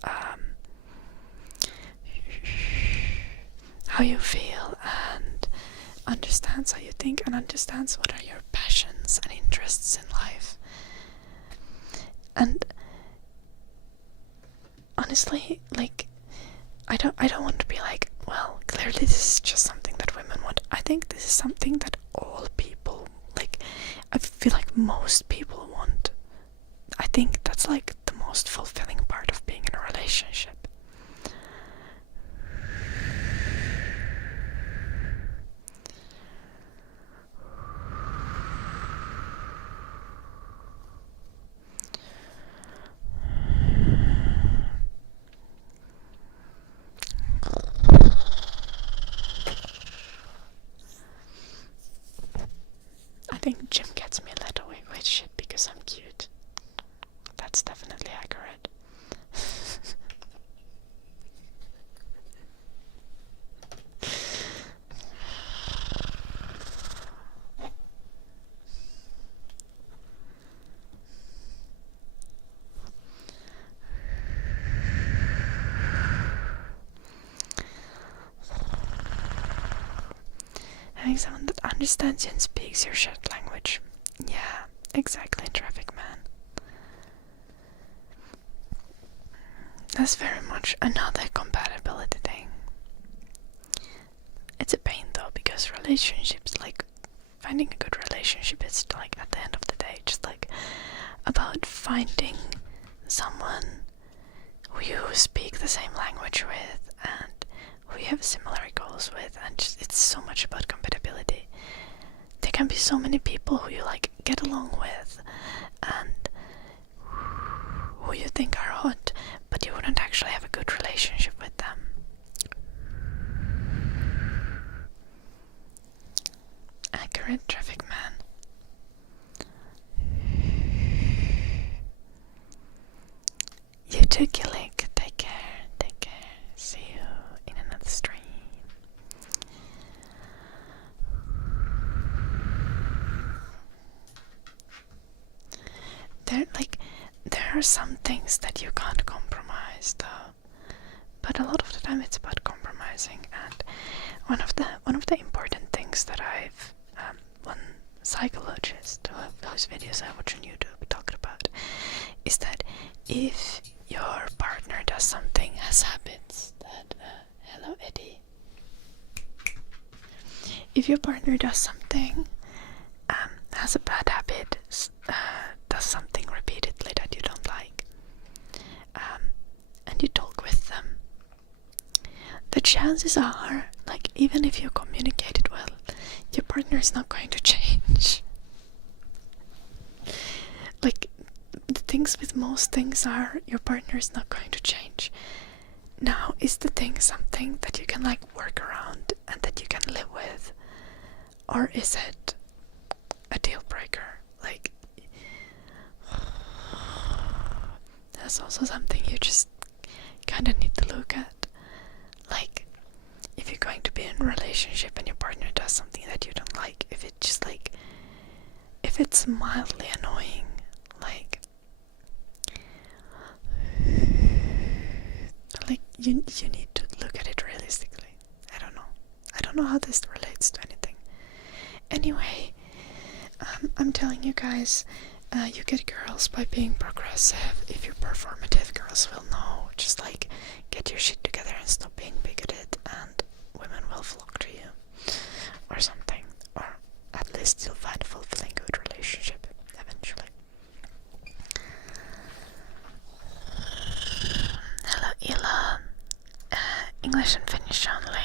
how you feel and understands how you think and understands what are your passions and interests in life. And honestly, like, I don't want to be like, well, clearly this is just something that women want. I think this is something that all people, like, I feel like most people want. I think that's like the most fulfilling part of being in a relationship. I think Jim gets me led away with shit because I'm cute. That's definitely accurate. Having someone that understands you and speaks your shared language. Yeah, exactly, traffic man. That's very much another compatibility thing. It's a pain though, because relationships, like, finding a good relationship is like, at the end of the day, just like about finding someone who you speak the same language with and who you have similar goals with, and just, it's so much about compatibility. There can be so many people who you like get along with and who you think are hot, but you wouldn't actually have a good relationship with them. Accurate, traffic man. You too, Killick. Take care. See you in another stream. There are some things that you can't compromise though, but a lot of the time it's about compromising. And one of the important things that I've one psychologist whose videos I watch on YouTube talked about is that if your partner does something, has habits that hello Eddie, if your partner does something, has a bad habit, does something repeatedly that you don't like, and you talk with them, the chances are, like, even if you communicate it well, your partner is not going to change. Like, the things with most things are, your partner is not going to change. Now, is the thing something that you can like work around and that you can live with, or is it a deal breaker? Like, that's also something you just kind of need to look at. Like, if you're going to be in a relationship and your partner does something that you don't like, if it's just like, if it's mildly annoying, like you need to look at it realistically. I don't know how this relates to anything. Anyway, I'm telling you guys, you get girls by being progressive. If you're performative, girls will know. Just like, get your shit together and stop being bigoted, and women will flock to you. Or something. Or at least you'll find a fulfilling good relationship eventually. Hello, Ila. English and Finnish only.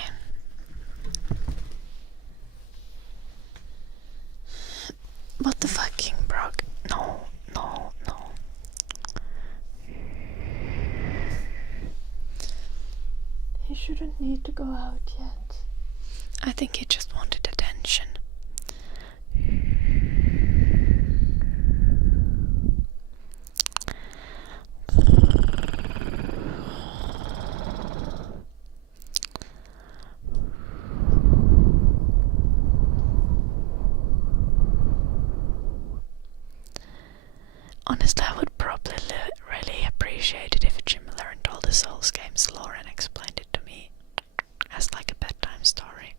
What the fucking Brock? No. He shouldn't need to go out yet. I think he just wanted attention. Honestly, I would probably really appreciate it if Jim learned all the Souls games lore and explained it to me as like a bedtime story.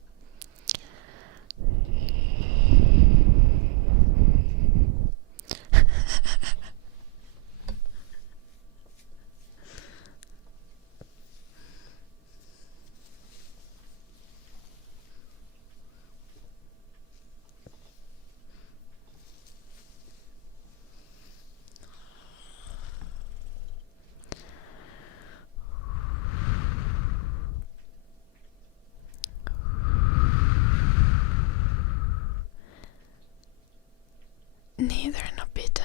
Neither, Nobita.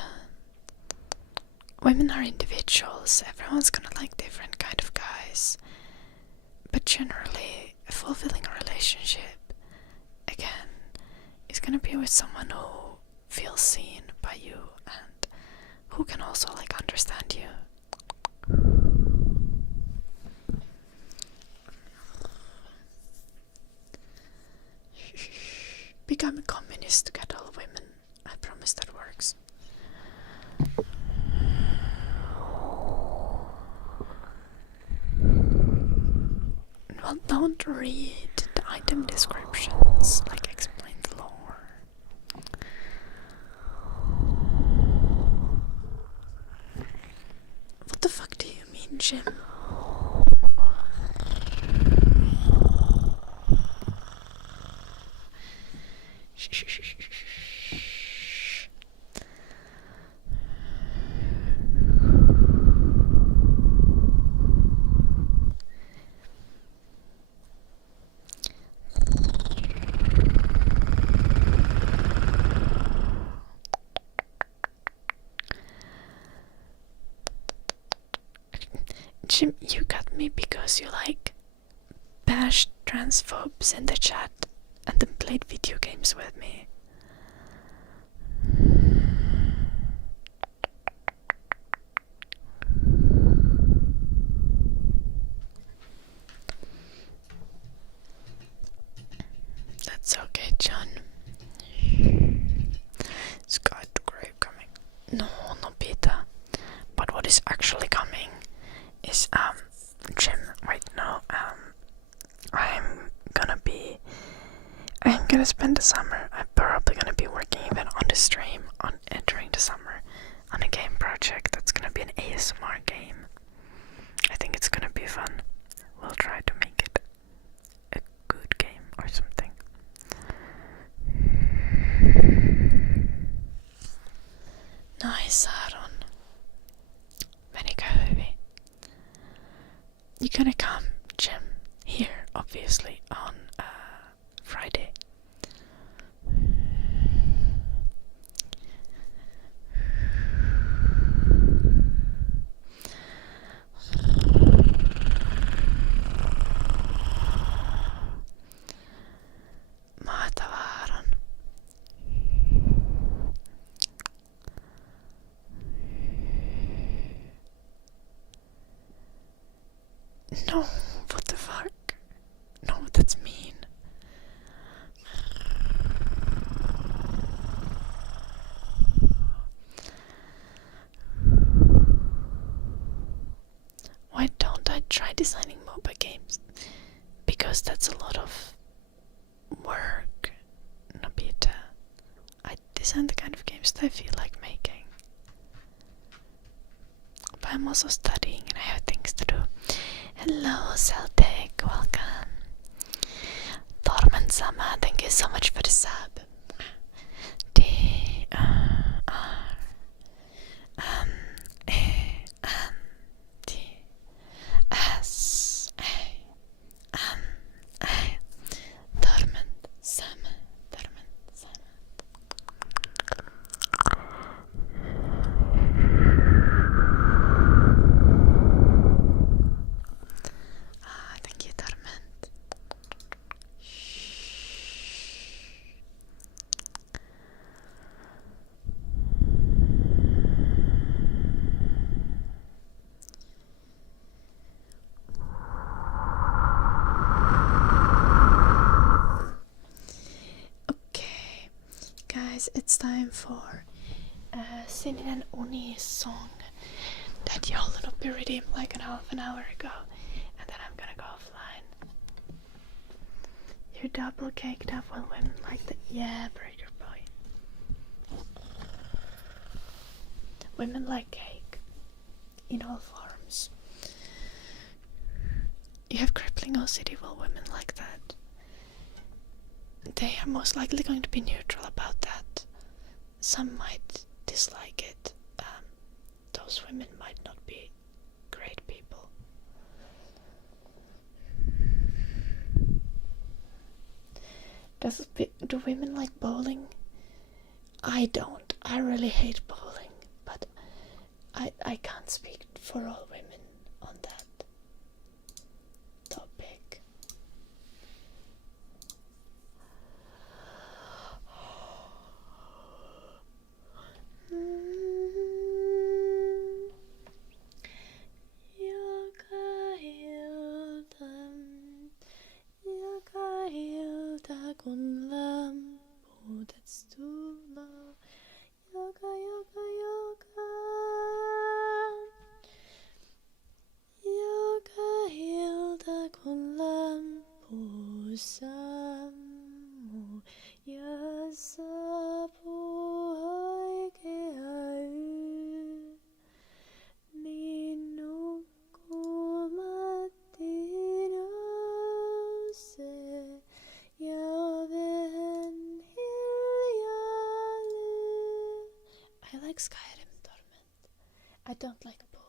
Women are individuals. Everyone's gonna like different kind of guys. But generally, a fulfilling relationship, again, is gonna be with someone who feels seen by you and who can also like understand you. Become a communist to get all women. I promise that works. Well, don't read the item descriptions, like explain the lore. What the fuck do you mean, Jim? Jim, you got me because you like bashed transphobes in the chat and then played video games with me. That's okay, John. Sky to grave coming. No, Nobita. But what is actually coming is Jim right now. I'm gonna spend the summer. I'm probably gonna be working even on the stream on during the summer on a game project that's gonna be an ASMR game. I think it's gonna be fun. We'll try to make it a good game or something. Nice, Aaron. Many hyvin. You're gonna come, Jim, here, obviously, on Friday. Mahtavaa, Aaron. No, what the fuck? No, that's mean. Why don't I try designing MOBA games? Because that's a lot of work, Nobita. I design the kind of also studying and I have things to do. Hello Celtic, welcome. Torment Sama, thank you so much for the sub. D-R-M-A-N-T-S-A-M-A Torment Sama, Torment Sama. Thank you, Torment. Okay, guys, it's time for singing an Uni song that y'all will be ready like half an hour ago, and then I'm gonna go offline. You're double caked up when women like the Burger Boy. Women like cake in all forms. You have crippling OCD, well, women like that. They are most likely going to be neutral about that. Some might dislike it. Those women might not be great people. Do women like bowling? I don't. I really hate bowling, but I can't speak for all women on that topic. I like Skyrim Torment. I don't like pool.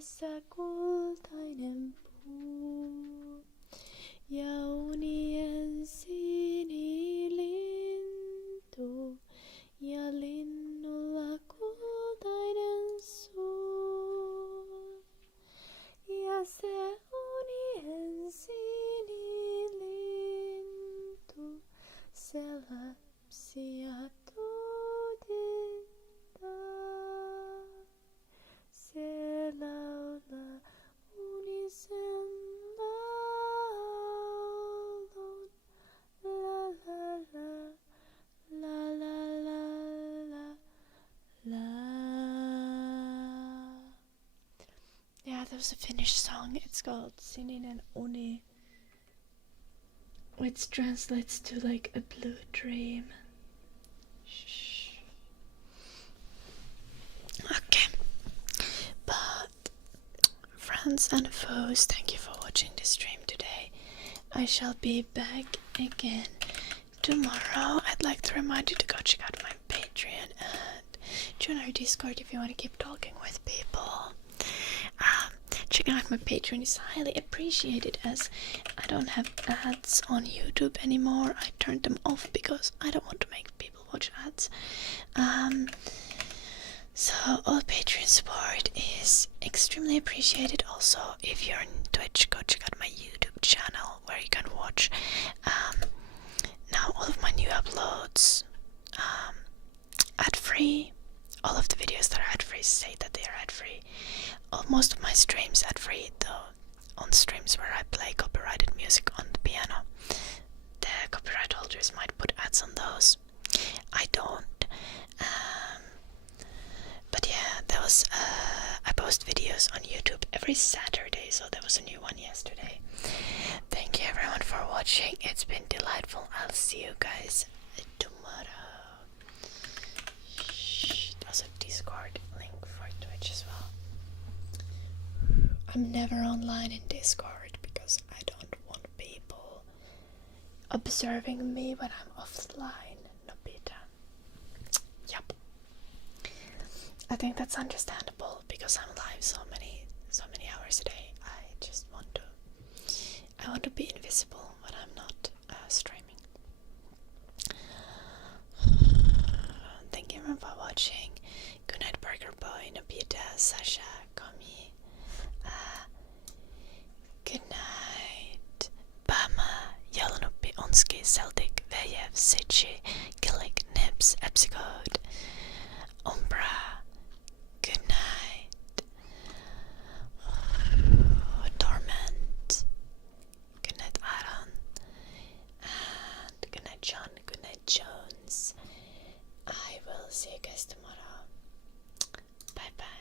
tässä kultainen puu. Ja unien sinilintu ja linnulla kultainen suu. Ja se unien sinilintu, se lapsia tuutittaa. Se laulaa unisen laulun. La la la, la la la la la. Yeah, that was a Finnish song. It's called Sininen uni, which translates to like a blue dream. Shh. Okay. But friends and foes, thank you for watching this stream today. I shall be back again tomorrow. I'd like to remind you to go check out my Patreon and join our Discord if you want to keep talking with people. Checking out my Patreon is highly appreciated, as I don't have ads on YouTube anymore. I turned them off because I don't want to make people watch ads. So all Patreon support is extremely appreciated. Also, if you're on Twitch, go check out my YouTube channel where you can watch now all of my new uploads ad-free. All of the videos that are ad-free say that they are ad-free. Most of my streams ad-free, though on streams where I play copyrighted music on the piano, the copyright holders might put ads on those. I don't. But yeah, there was I post videos on YouTube every Saturday, so there was a new one yesterday. Thank you everyone for watching. It's been delightful. I'll see you guys tomorrow. There's a Discord link for Twitch as well. I'm never online in Discord because I don't want people observing me when I'm offline. No beta. Yup. I think that's understandable because I'm live so many hours a day. I want to be invisible when I'm not streaming. Thank you everyone for watching. Good night, Burger Boy, Nobita, Sasha, Komi. Good night. Bama, Yellonupi, Onski, Celtic, Vejev, Sichi, Gillick, Nibs, Epsicode, Umbra. Good night. Torment. Good night, Aaron. And good night, John. Good night, Jones. I will see you guys tomorrow. Bye bye.